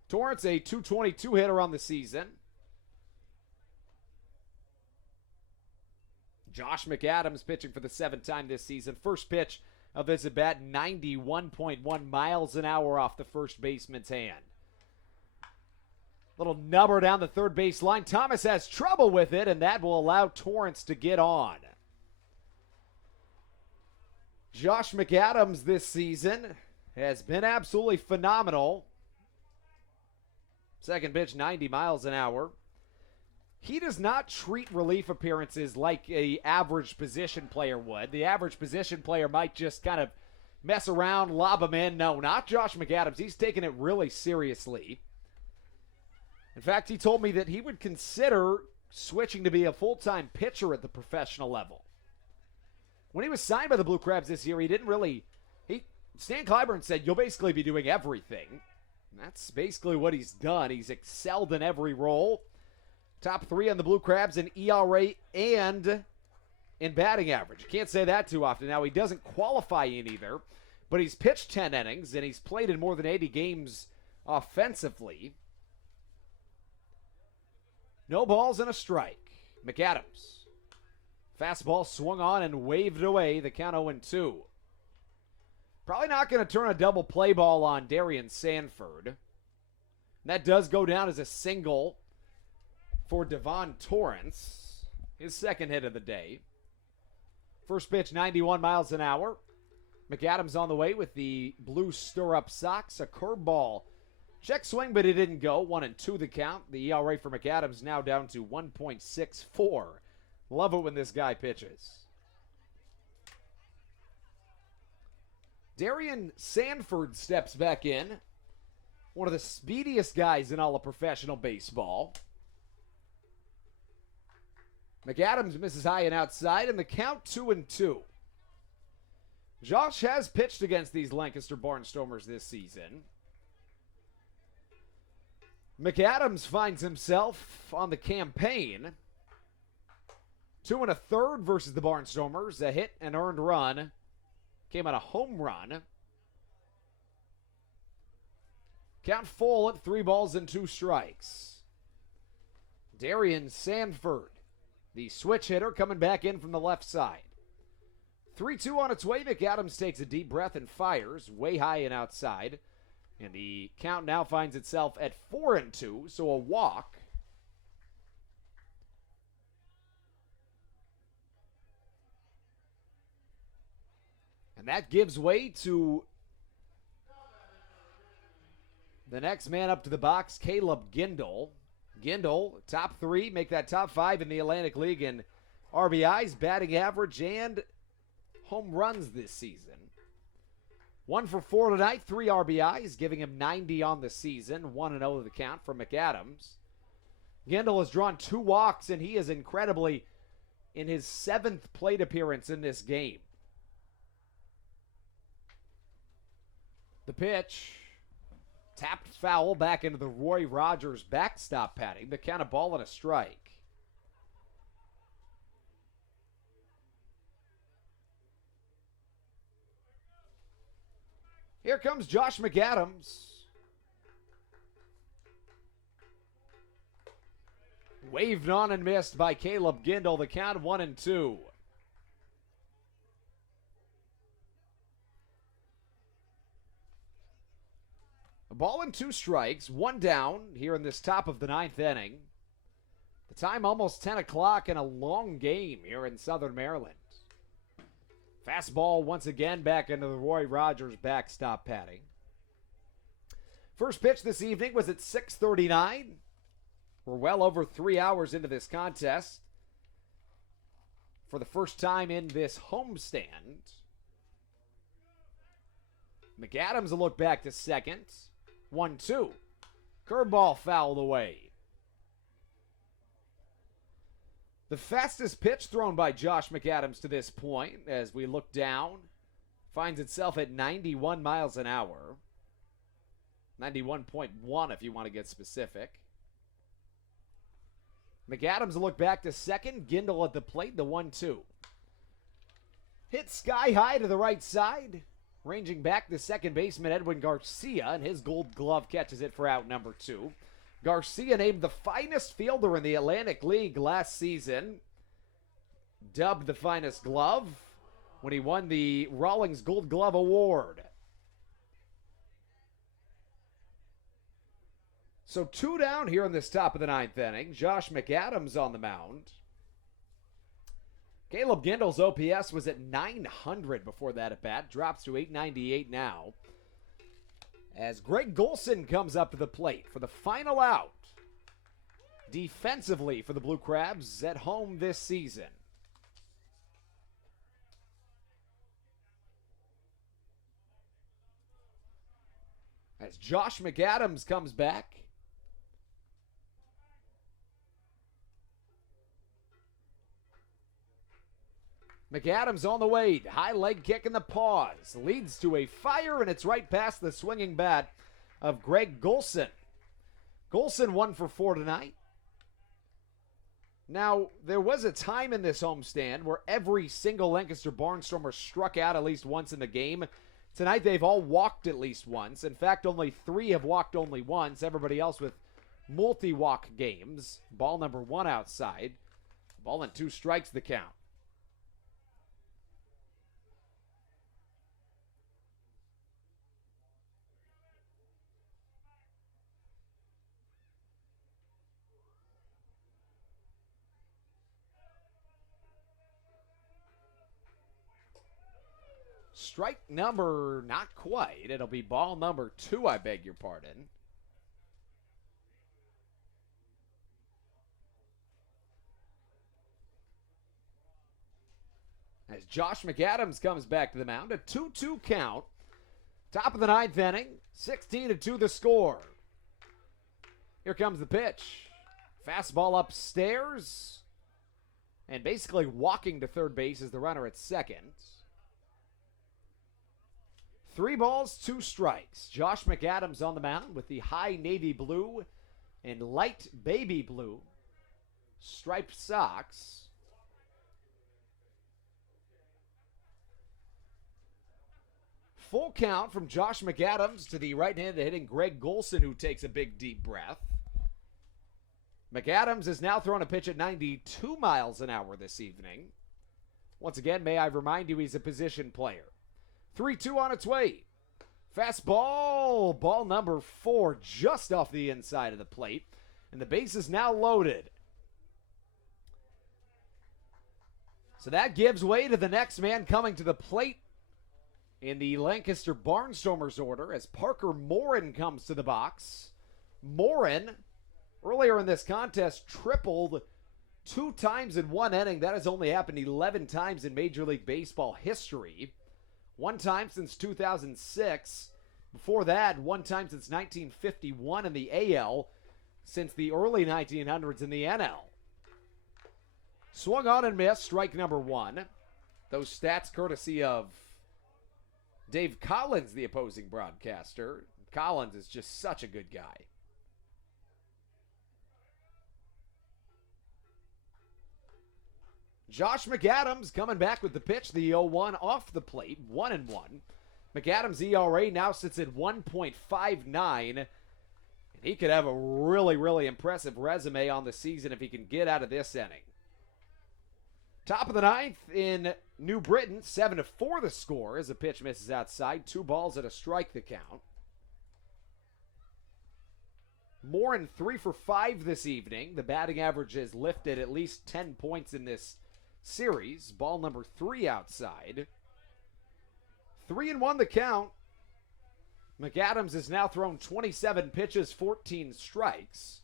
Torrance, a .222 hitter on the season. Josh McAdams pitching for the 7th time this season. First pitch of his at-bat, 91.1 miles an hour off the first baseman's hand. Little nubber down the third base line. Thomas has trouble with it, and that will allow Torrance to get on. Josh McAdams this season has been absolutely phenomenal. Second pitch, 90 miles an hour. He does not treat relief appearances like an average position player would. The average position player might just kind of mess around, lob him in. No, not Josh McAdams. He's taking it really seriously. In fact, he told me that he would consider switching to be a full-time pitcher at the professional level. When he was signed by the Blue Crabs this year, Stan Clyburn said, you'll basically be doing everything. And that's basically what he's done. He's excelled in every role. Top 3 on the Blue Crabs in ERA and in batting average. You can't say that too often. Now, he doesn't qualify in either, but he's pitched 10 innings, and he's played in more than 80 games offensively. No balls and a strike. McAdams. Fastball swung on and waved away. The count 0-2. Probably not going to turn a double play ball on Darian Sanford. And that does go down as a single for Devon Torrance. His second hit of the day. First pitch, 91 miles an hour. McAdams on the way with the blue stirrup socks. A curveball. Check swing, but it didn't go. 1-2 the count. The ERA for McAdams now down to 1.64. Love it when this guy pitches. Darian Sanford steps back in. One of the speediest guys in all of professional baseball. McAdams misses high and outside, and the count 2-2. Josh has pitched against these Lancaster Barnstormers this season. McAdams finds himself on the campaign. 2 1/3 versus the Barnstormers. A hit, an earned run. Came on a home run. Count full at 3 balls and 2 strikes. Darian Sanford, the switch hitter, coming back in from the left side. 3-2 on its way. McAdams takes a deep breath and fires way high and outside. And the count now finds itself at 4-2, so a walk. And that gives way to the next man up to the box, Caleb Gindel. Gindel, top 3, make that top 5 in the Atlantic League in RBIs, batting average, and home runs this season. 1 for 4 tonight, 3 RBIs, giving him 90 on the season. 1-0 the count for McAdams. Gindel has drawn 2 walks, and he is incredibly in his 7th plate appearance in this game. The pitch, tapped foul back into the Roy Rogers backstop padding. The count, a ball and a strike. Here comes Josh McAdams. Waved on and missed by Caleb Gindel. The count 1-2. A ball and 2 strikes, 1 down here in this top of the 9th inning. The time almost 10 o'clock and a long game here in Southern Maryland. Fastball once again back into the Roy Rogers backstop padding. First pitch this evening was at 6:39. We're well over 3 hours into this contest. For the first time in this homestand. McAdams will look back to second. 1-2. Curveball fouled away. The fastest pitch thrown by Josh McAdams to this point, as we look down, finds itself at 91 miles an hour. 91.1 if you want to get specific. McAdams will look back to second. Gindel at the plate, the 1-2. Hit sky high to the right side. Ranging back to second baseman Edwin Garcia, and his Gold Glove catches it for out number 2. Garcia named the finest fielder in the Atlantic League last season. Dubbed the finest glove when he won the Rawlings Gold Glove Award. So 2 down here in this top of the 9th inning. Josh McAdams on the mound. Caleb Gindel's OPS was at 900 before that at bat. Drops to 898 now. As Greg Golson comes up to the plate for the final out. Defensively for the Blue Crabs at home this season. as Josh McAdams comes back. McAdams on the way. High leg kick in the pause. Leads to a fire, and it's right past the swinging bat of Greg Golson. Golson 1 for 4 tonight. Now, there was a time in this homestand where every single Lancaster Barnstormer struck out at least once in the game. Tonight, they've all walked at least once. In fact, only 3 have walked only once. Everybody else with multi-walk games. Ball number 1 outside. Ball and 2 strikes the count. Strike number, not quite. It'll be ball number 2, I beg your pardon. As Josh McAdams comes back to the mound, a 2-2 count. Top of the 9th inning, 16-2 the score. Here comes the pitch. Fastball upstairs. And basically walking to third base is the runner at second. 3 balls, 2 strikes. Josh McAdams on the mound with the high navy blue and light baby blue striped socks. Full count from Josh McAdams to the right-handed hitting Greg Golson, who takes a big deep breath. McAdams has now thrown a pitch at 92 miles an hour this evening. Once again, may I remind you, he's a position player. 3-2 on its way. Fastball, ball number 4, just off the inside of the plate. And the base is now loaded. So that gives way to the next man coming to the plate in the Lancaster Barnstormers order as Parker Morin comes to the box. Morin, earlier in this contest, tripled 2 times in 1 inning. That has only happened 11 times in Major League Baseball history. 1 time since 2006. Before that, 1 time since 1951 in the AL, since the early 1900s in the NL. Swung on and missed, strike number 1. Those stats courtesy of Dave Collins, the opposing broadcaster. Collins is just such a good guy. Josh McAdams coming back with the pitch, the 0-1 off the plate, 1-1. McAdams' ERA now sits at 1.59, and he could have a really, really impressive resume on the season if he can get out of this inning. Top of the 9th in New Britain, 7-4 the score as the pitch misses outside. 2 balls and a strike the count. Morin 3 for 5 this evening. The batting average has lifted at least 10 points in this series. Ball number 3 outside. 3-1 the count. McAdams has now thrown 27 pitches, 14 strikes.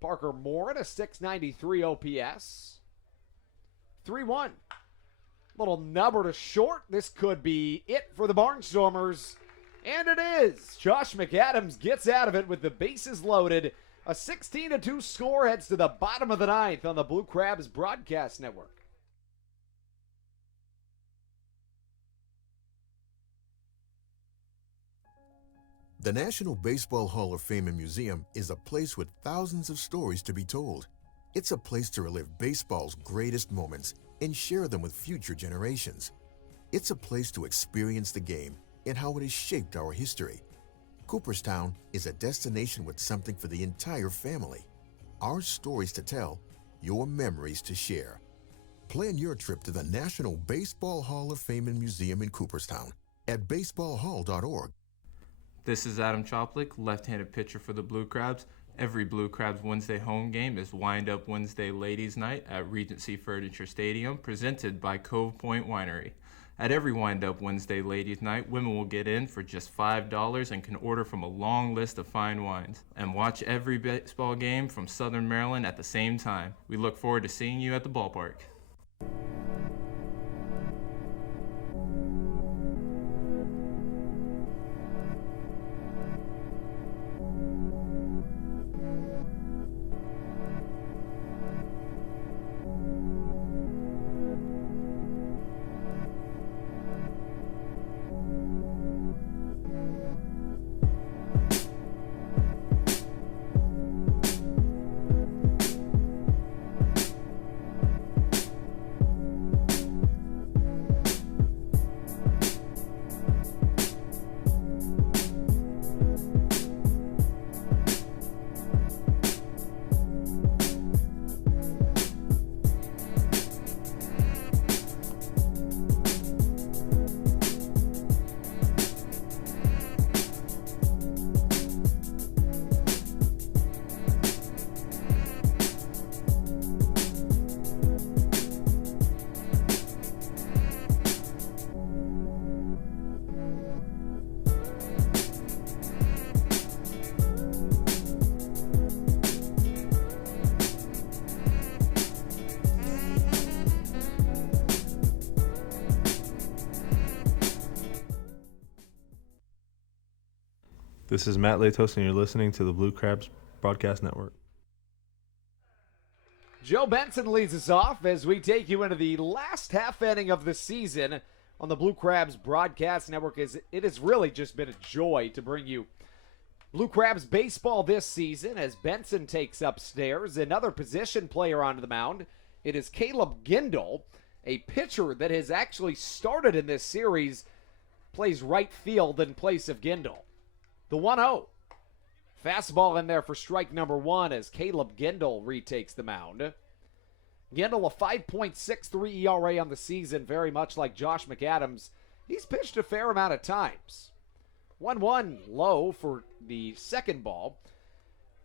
Parker Morin, a .693 OPS. 3-1. Little nubber to short. This could be it for the Barnstormers. And it is. Josh McAdams gets out of it with the bases loaded. A 16-2 score heads to the bottom of the 9th on the Blue Crabs Broadcast Network. The National Baseball Hall of Fame and Museum is a place with thousands of stories to be told. It's a place to relive baseball's greatest moments and share them with future generations. It's a place to experience the game and how it has shaped our history. Cooperstown is a destination with something for the entire family. Our stories to tell, your memories to share. Plan your trip to the National Baseball Hall of Fame and Museum in Cooperstown at baseballhall.org. This is Adam Choplik, left-handed pitcher for the Blue Crabs. Every Blue Crabs Wednesday home game is Wind Up Wednesday Ladies Night at Regency Furniture Stadium, presented by Cove Point Winery. At every Wind Up Wednesday Ladies Night, women will get in for just $5 and can order from a long list of fine wines and watch every baseball game from Southern Maryland at the same time. We look forward to seeing you at the ballpark. This is Matt Latos, and you're listening to the Blue Crabs Broadcast Network. Joe Benson leads us off as we take you into the last half inning of the season on the Blue Crabs Broadcast Network. It has really just been a joy to bring you Blue Crabs baseball this season as Benson takes upstairs. Another position player onto the mound. It is Caleb Gindel, a pitcher that has actually started in this series, plays right field in place of Gindel. The 1-0. Fastball in there for strike number one as Caleb Gindel retakes the mound. Gindel, a 5.63 ERA on the season, very much like Josh McAdams. He's pitched a fair amount of times. 1-1 low for the second ball.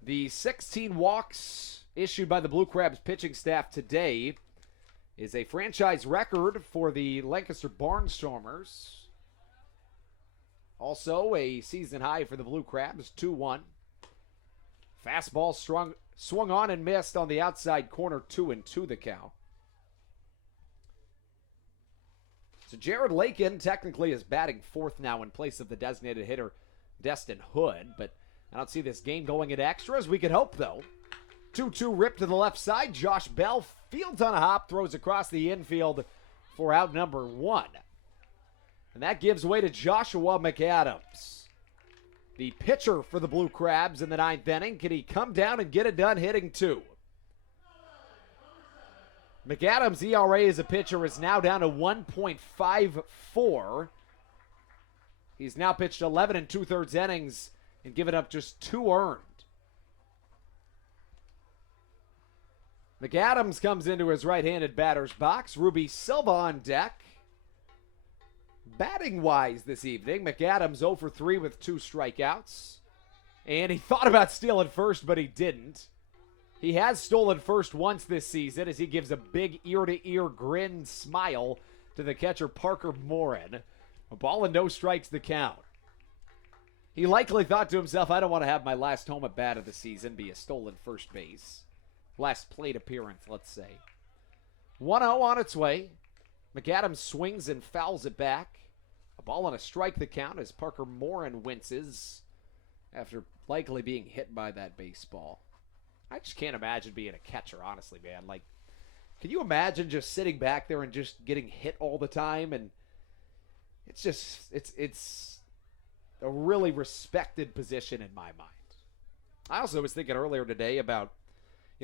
The 16 walks issued by the Blue Crabs pitching staff today is a franchise record for the Lancaster Barnstormers. Also a season high for the Blue Crabs, 2-1. Fastball swung on and missed on the outside corner, 2-2 the count. So Jared Lakin technically is batting fourth now in place of the designated hitter, Destin Hood, but I don't see this game going into extras. We could hope, though. 2-2 rip to the left side. Josh Bell fields on a hop, throws across the infield for out number one. And that gives way to Joshua McAdams, the pitcher for the Blue Crabs in the ninth inning. Can he come down and get it done hitting two? McAdams' ERA as a pitcher is now down to 1.54. He's now pitched 11 2/3 innings and given up just 2 earned. McAdams comes into his right-handed batter's box. Ruby Silva on deck. Batting-wise this evening, McAdams 0 for 3 with 2 strikeouts. And he thought about stealing first, but he didn't. He has stolen first once this season as he gives a big ear-to-ear grin smile to the catcher Parker Morin. A ball and no strikes the count. He likely thought to himself, I don't want to have my last home at bat of the season be a stolen first base. Last plate appearance, let's say. 1-0 on its way. McAdams swings and fouls it back. A ball and a strike the count as Parker Morin winces after likely being hit by that baseball. I just can't imagine being a catcher, honestly, man. Like, can you imagine just sitting back there and just getting hit all the time? And it's just, it's a really respected position in my mind. I also was thinking earlier today about,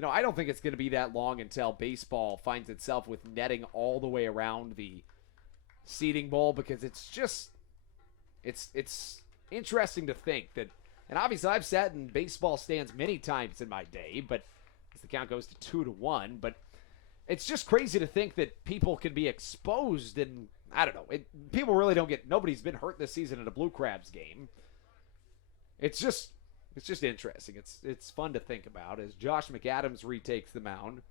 I don't think it's going to be that long until baseball finds itself with netting all the way around the seating bowl, because it's just, it's interesting to think that, and obviously I've sat in baseball stands many times in my day, but as the count goes to 2-1, but it's just crazy to think that people can be exposed, and I don't know, people really don't get, nobody's been hurt this season in a Blue Crabs game. It's just interesting. It's fun to think about as Josh McAdams retakes the mound.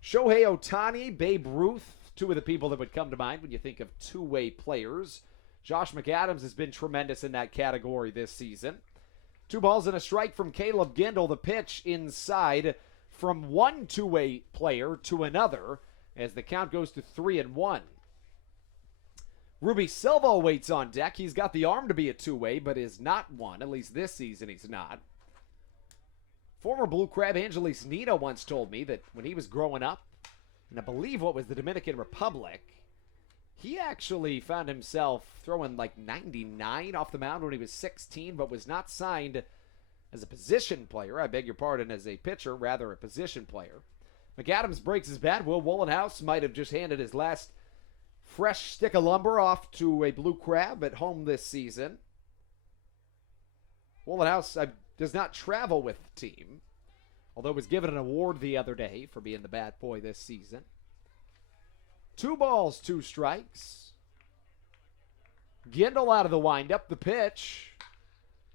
Shohei Ohtani, Babe Ruth, two of the people that would come to mind when you think of two-way players. Josh McAdams has been tremendous in that category this season. 2 balls and a strike from Caleb Gindel. The pitch inside from one two-way player to another as the count goes to 3-1. Ruby Silva waits on deck. He's got the arm to be a two-way, but is not one. At least this season he's not. Former Blue Crab Angelis Nita once told me that when he was growing up, and I believe what was the Dominican Republic, he actually found himself throwing like 99 off the mound when he was 16, but was not signed as a position player. I beg your pardon, as a pitcher, rather a position player. McAdams breaks his bat. Will Wollenhouse might have just handed his last fresh stick of lumber off to a Blue Crab at home this season. Wollenhouse does not travel with the team, although was given an award the other day for being the bat boy this season. 2 balls, 2 strikes. Gindel out of the windup. The pitch.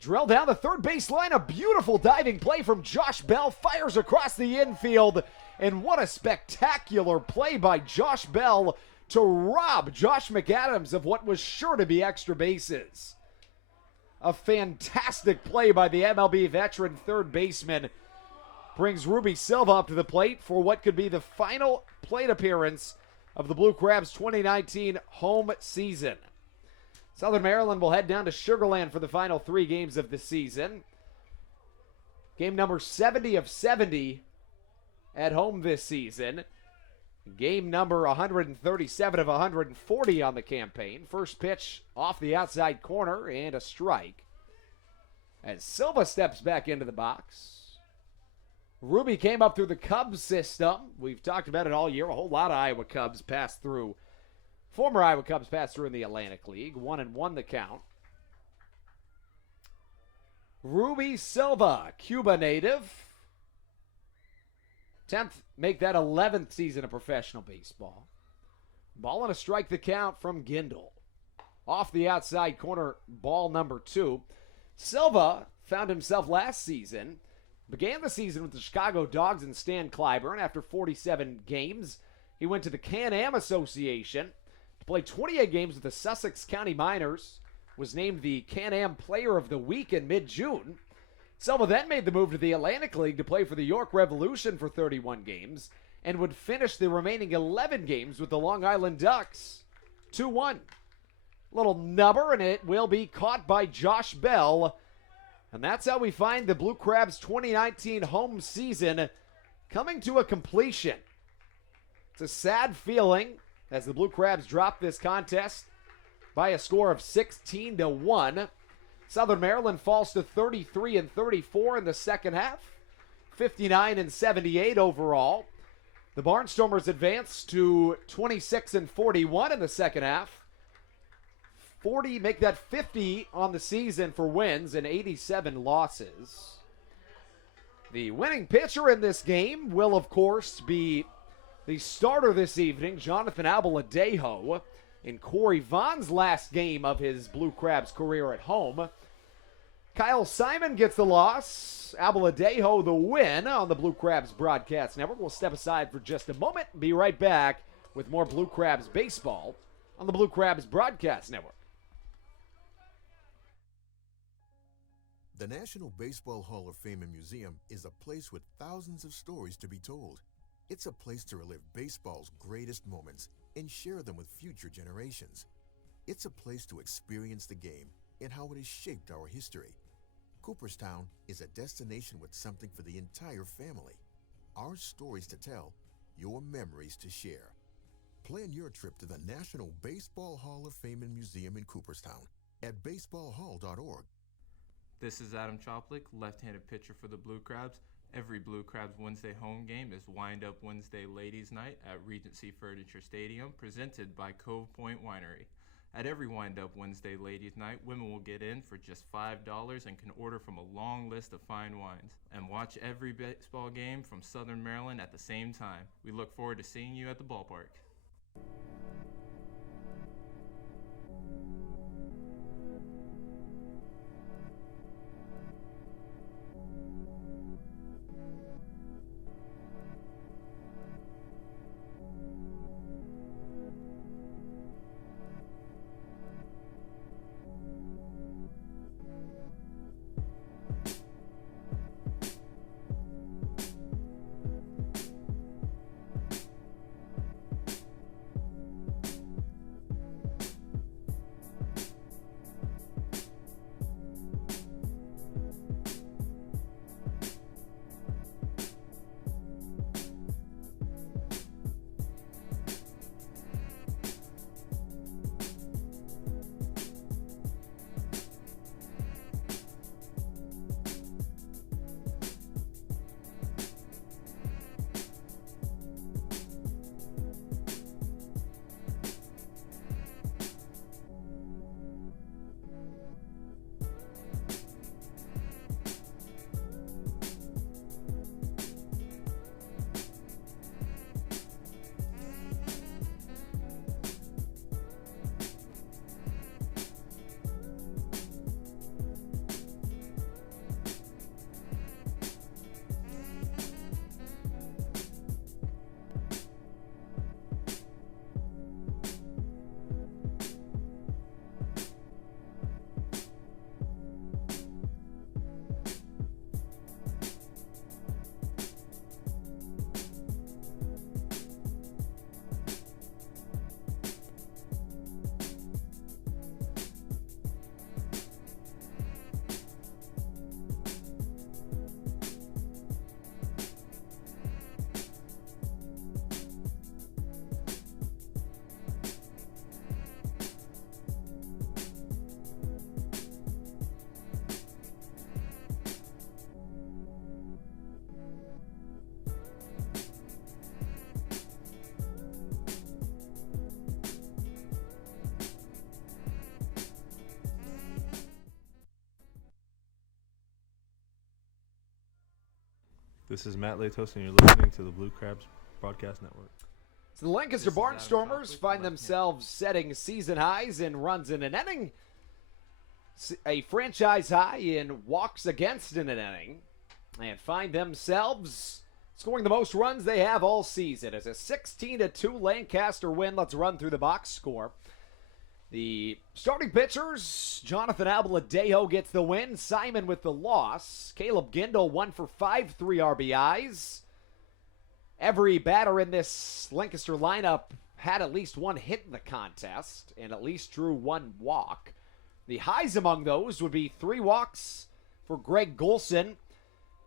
Drill down the third base line. A beautiful diving play from Josh Bell. Fires across the infield. And what a spectacular play by Josh Bell to rob Josh McAdams of what was sure to be extra bases. A fantastic play by the MLB veteran third baseman brings Ruby Silva up to the plate for what could be the final plate appearance of the Blue Crabs 2019 home season. Southern Maryland will head down to Sugar Land for the final 3 games of the season. Game number 70 of 70 at home this season. Game number 137 of 140 on the campaign. First pitch off the outside corner and a strike. As Silva steps back into the box. Ruby came up through the Cubs system. We've talked about it all year. A whole lot of Iowa Cubs passed through. Former Iowa Cubs passed through in the Atlantic League. 1-1 the count. Ruby Silva, Cuba native. 10th, make that 11th season of professional baseball. Ball and a strike the count from Gindel. Off the outside corner, ball number 2. Silva found himself last season. Began the season with the Chicago Dogs and Stan Clyburn. After 47 games, he went to the Can-Am Association to play 28 games with the Sussex County Miners. Was named the Can-Am Player of the Week in mid-June. Silva then made the move to the Atlantic League to play for the York Revolution for 31 games and would finish the remaining 11 games with the Long Island Ducks. 2-1. Little nubber, and it will be caught by Josh Bell. And that's how we find the Blue Crabs 2019 home season coming to a completion. It's a sad feeling as the Blue Crabs drop this contest by a score of 16-1. Southern Maryland falls to 33-34 in the second half, 59-78 overall. The Barnstormers advance to 26-41 in the second half. 40, make that 50 on the season for wins and 87 losses. The winning pitcher in this game will, of course, be the starter this evening, Jonathan Abaladejo, in Corey Vaughn's last game of his Blue Crabs career at home. Kyle Simon gets the loss. Abaladejo the win on the Blue Crabs Broadcast Network. We'll step aside for just a moment and be right back with more Blue Crabs baseball on the Blue Crabs Broadcast Network. The National Baseball Hall of Fame and Museum is a place with thousands of stories to be told. It's a place to relive baseball's greatest moments and share them with future generations. It's a place to experience the game and how it has shaped our history. Cooperstown is a destination with something for the entire family. Our stories to tell, your memories to share. Plan your trip to the National Baseball Hall of Fame and Museum in Cooperstown at baseballhall.org. This is Adam Choplik, left-handed pitcher for the Blue Crabs. Every Blue Crabs Wednesday home game is Wind Up Wednesday Ladies Night at Regency Furniture Stadium, presented by Cove Point Winery. At every Wind Up Wednesday Ladies Night, women will get in for just $5 and can order from a long list of fine wines and watch every baseball game from Southern Maryland at the same time. We look forward to seeing you at the ballpark. This is Matt Latos, and you're listening to the Blue Crabs Broadcast Network. So the Lancaster Barnstormers find themselves setting season highs in runs in an inning, a franchise high in walks against in an inning, and find themselves scoring the most runs they have all season. As a 16-2 Lancaster win. Let's run through the box score. The starting pitchers, Jonathan Albaladejo gets the win. Simon with the loss. Caleb Gindel 1 for 5, 3 RBIs. Every batter in this Lancaster lineup had at least one hit in the contest and at least drew one walk. The highs among those would be 3 walks for Greg Golson,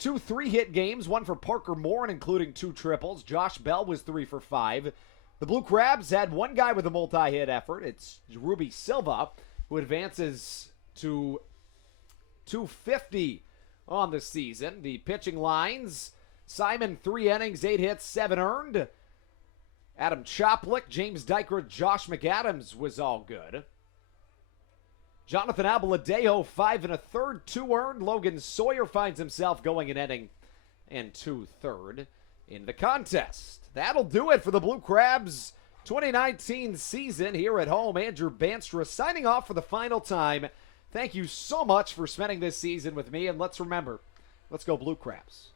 2 3-hit games, 1 for Parker Moore, including 2 triples. Josh Bell was 3 for 5. The Blue Crabs had one guy with a multi-hit effort. It's Ruby Silva, who advances to 250 on the season. The pitching lines, Simon 3 innings, 8 hits, 7 earned. Adam Choplick, James Dykert, Josh McAdams was all good. Jonathan Albaladejo, 5 1/3, 2 earned. Logan Sawyer finds himself going an inning and 2/3 in the contest. That'll do it for the Blue Crabs 2019 season here at home. Andrew Banstra signing off for the final time. Thank you so much for spending this season with me, and let's remember, let's go Blue Crabs.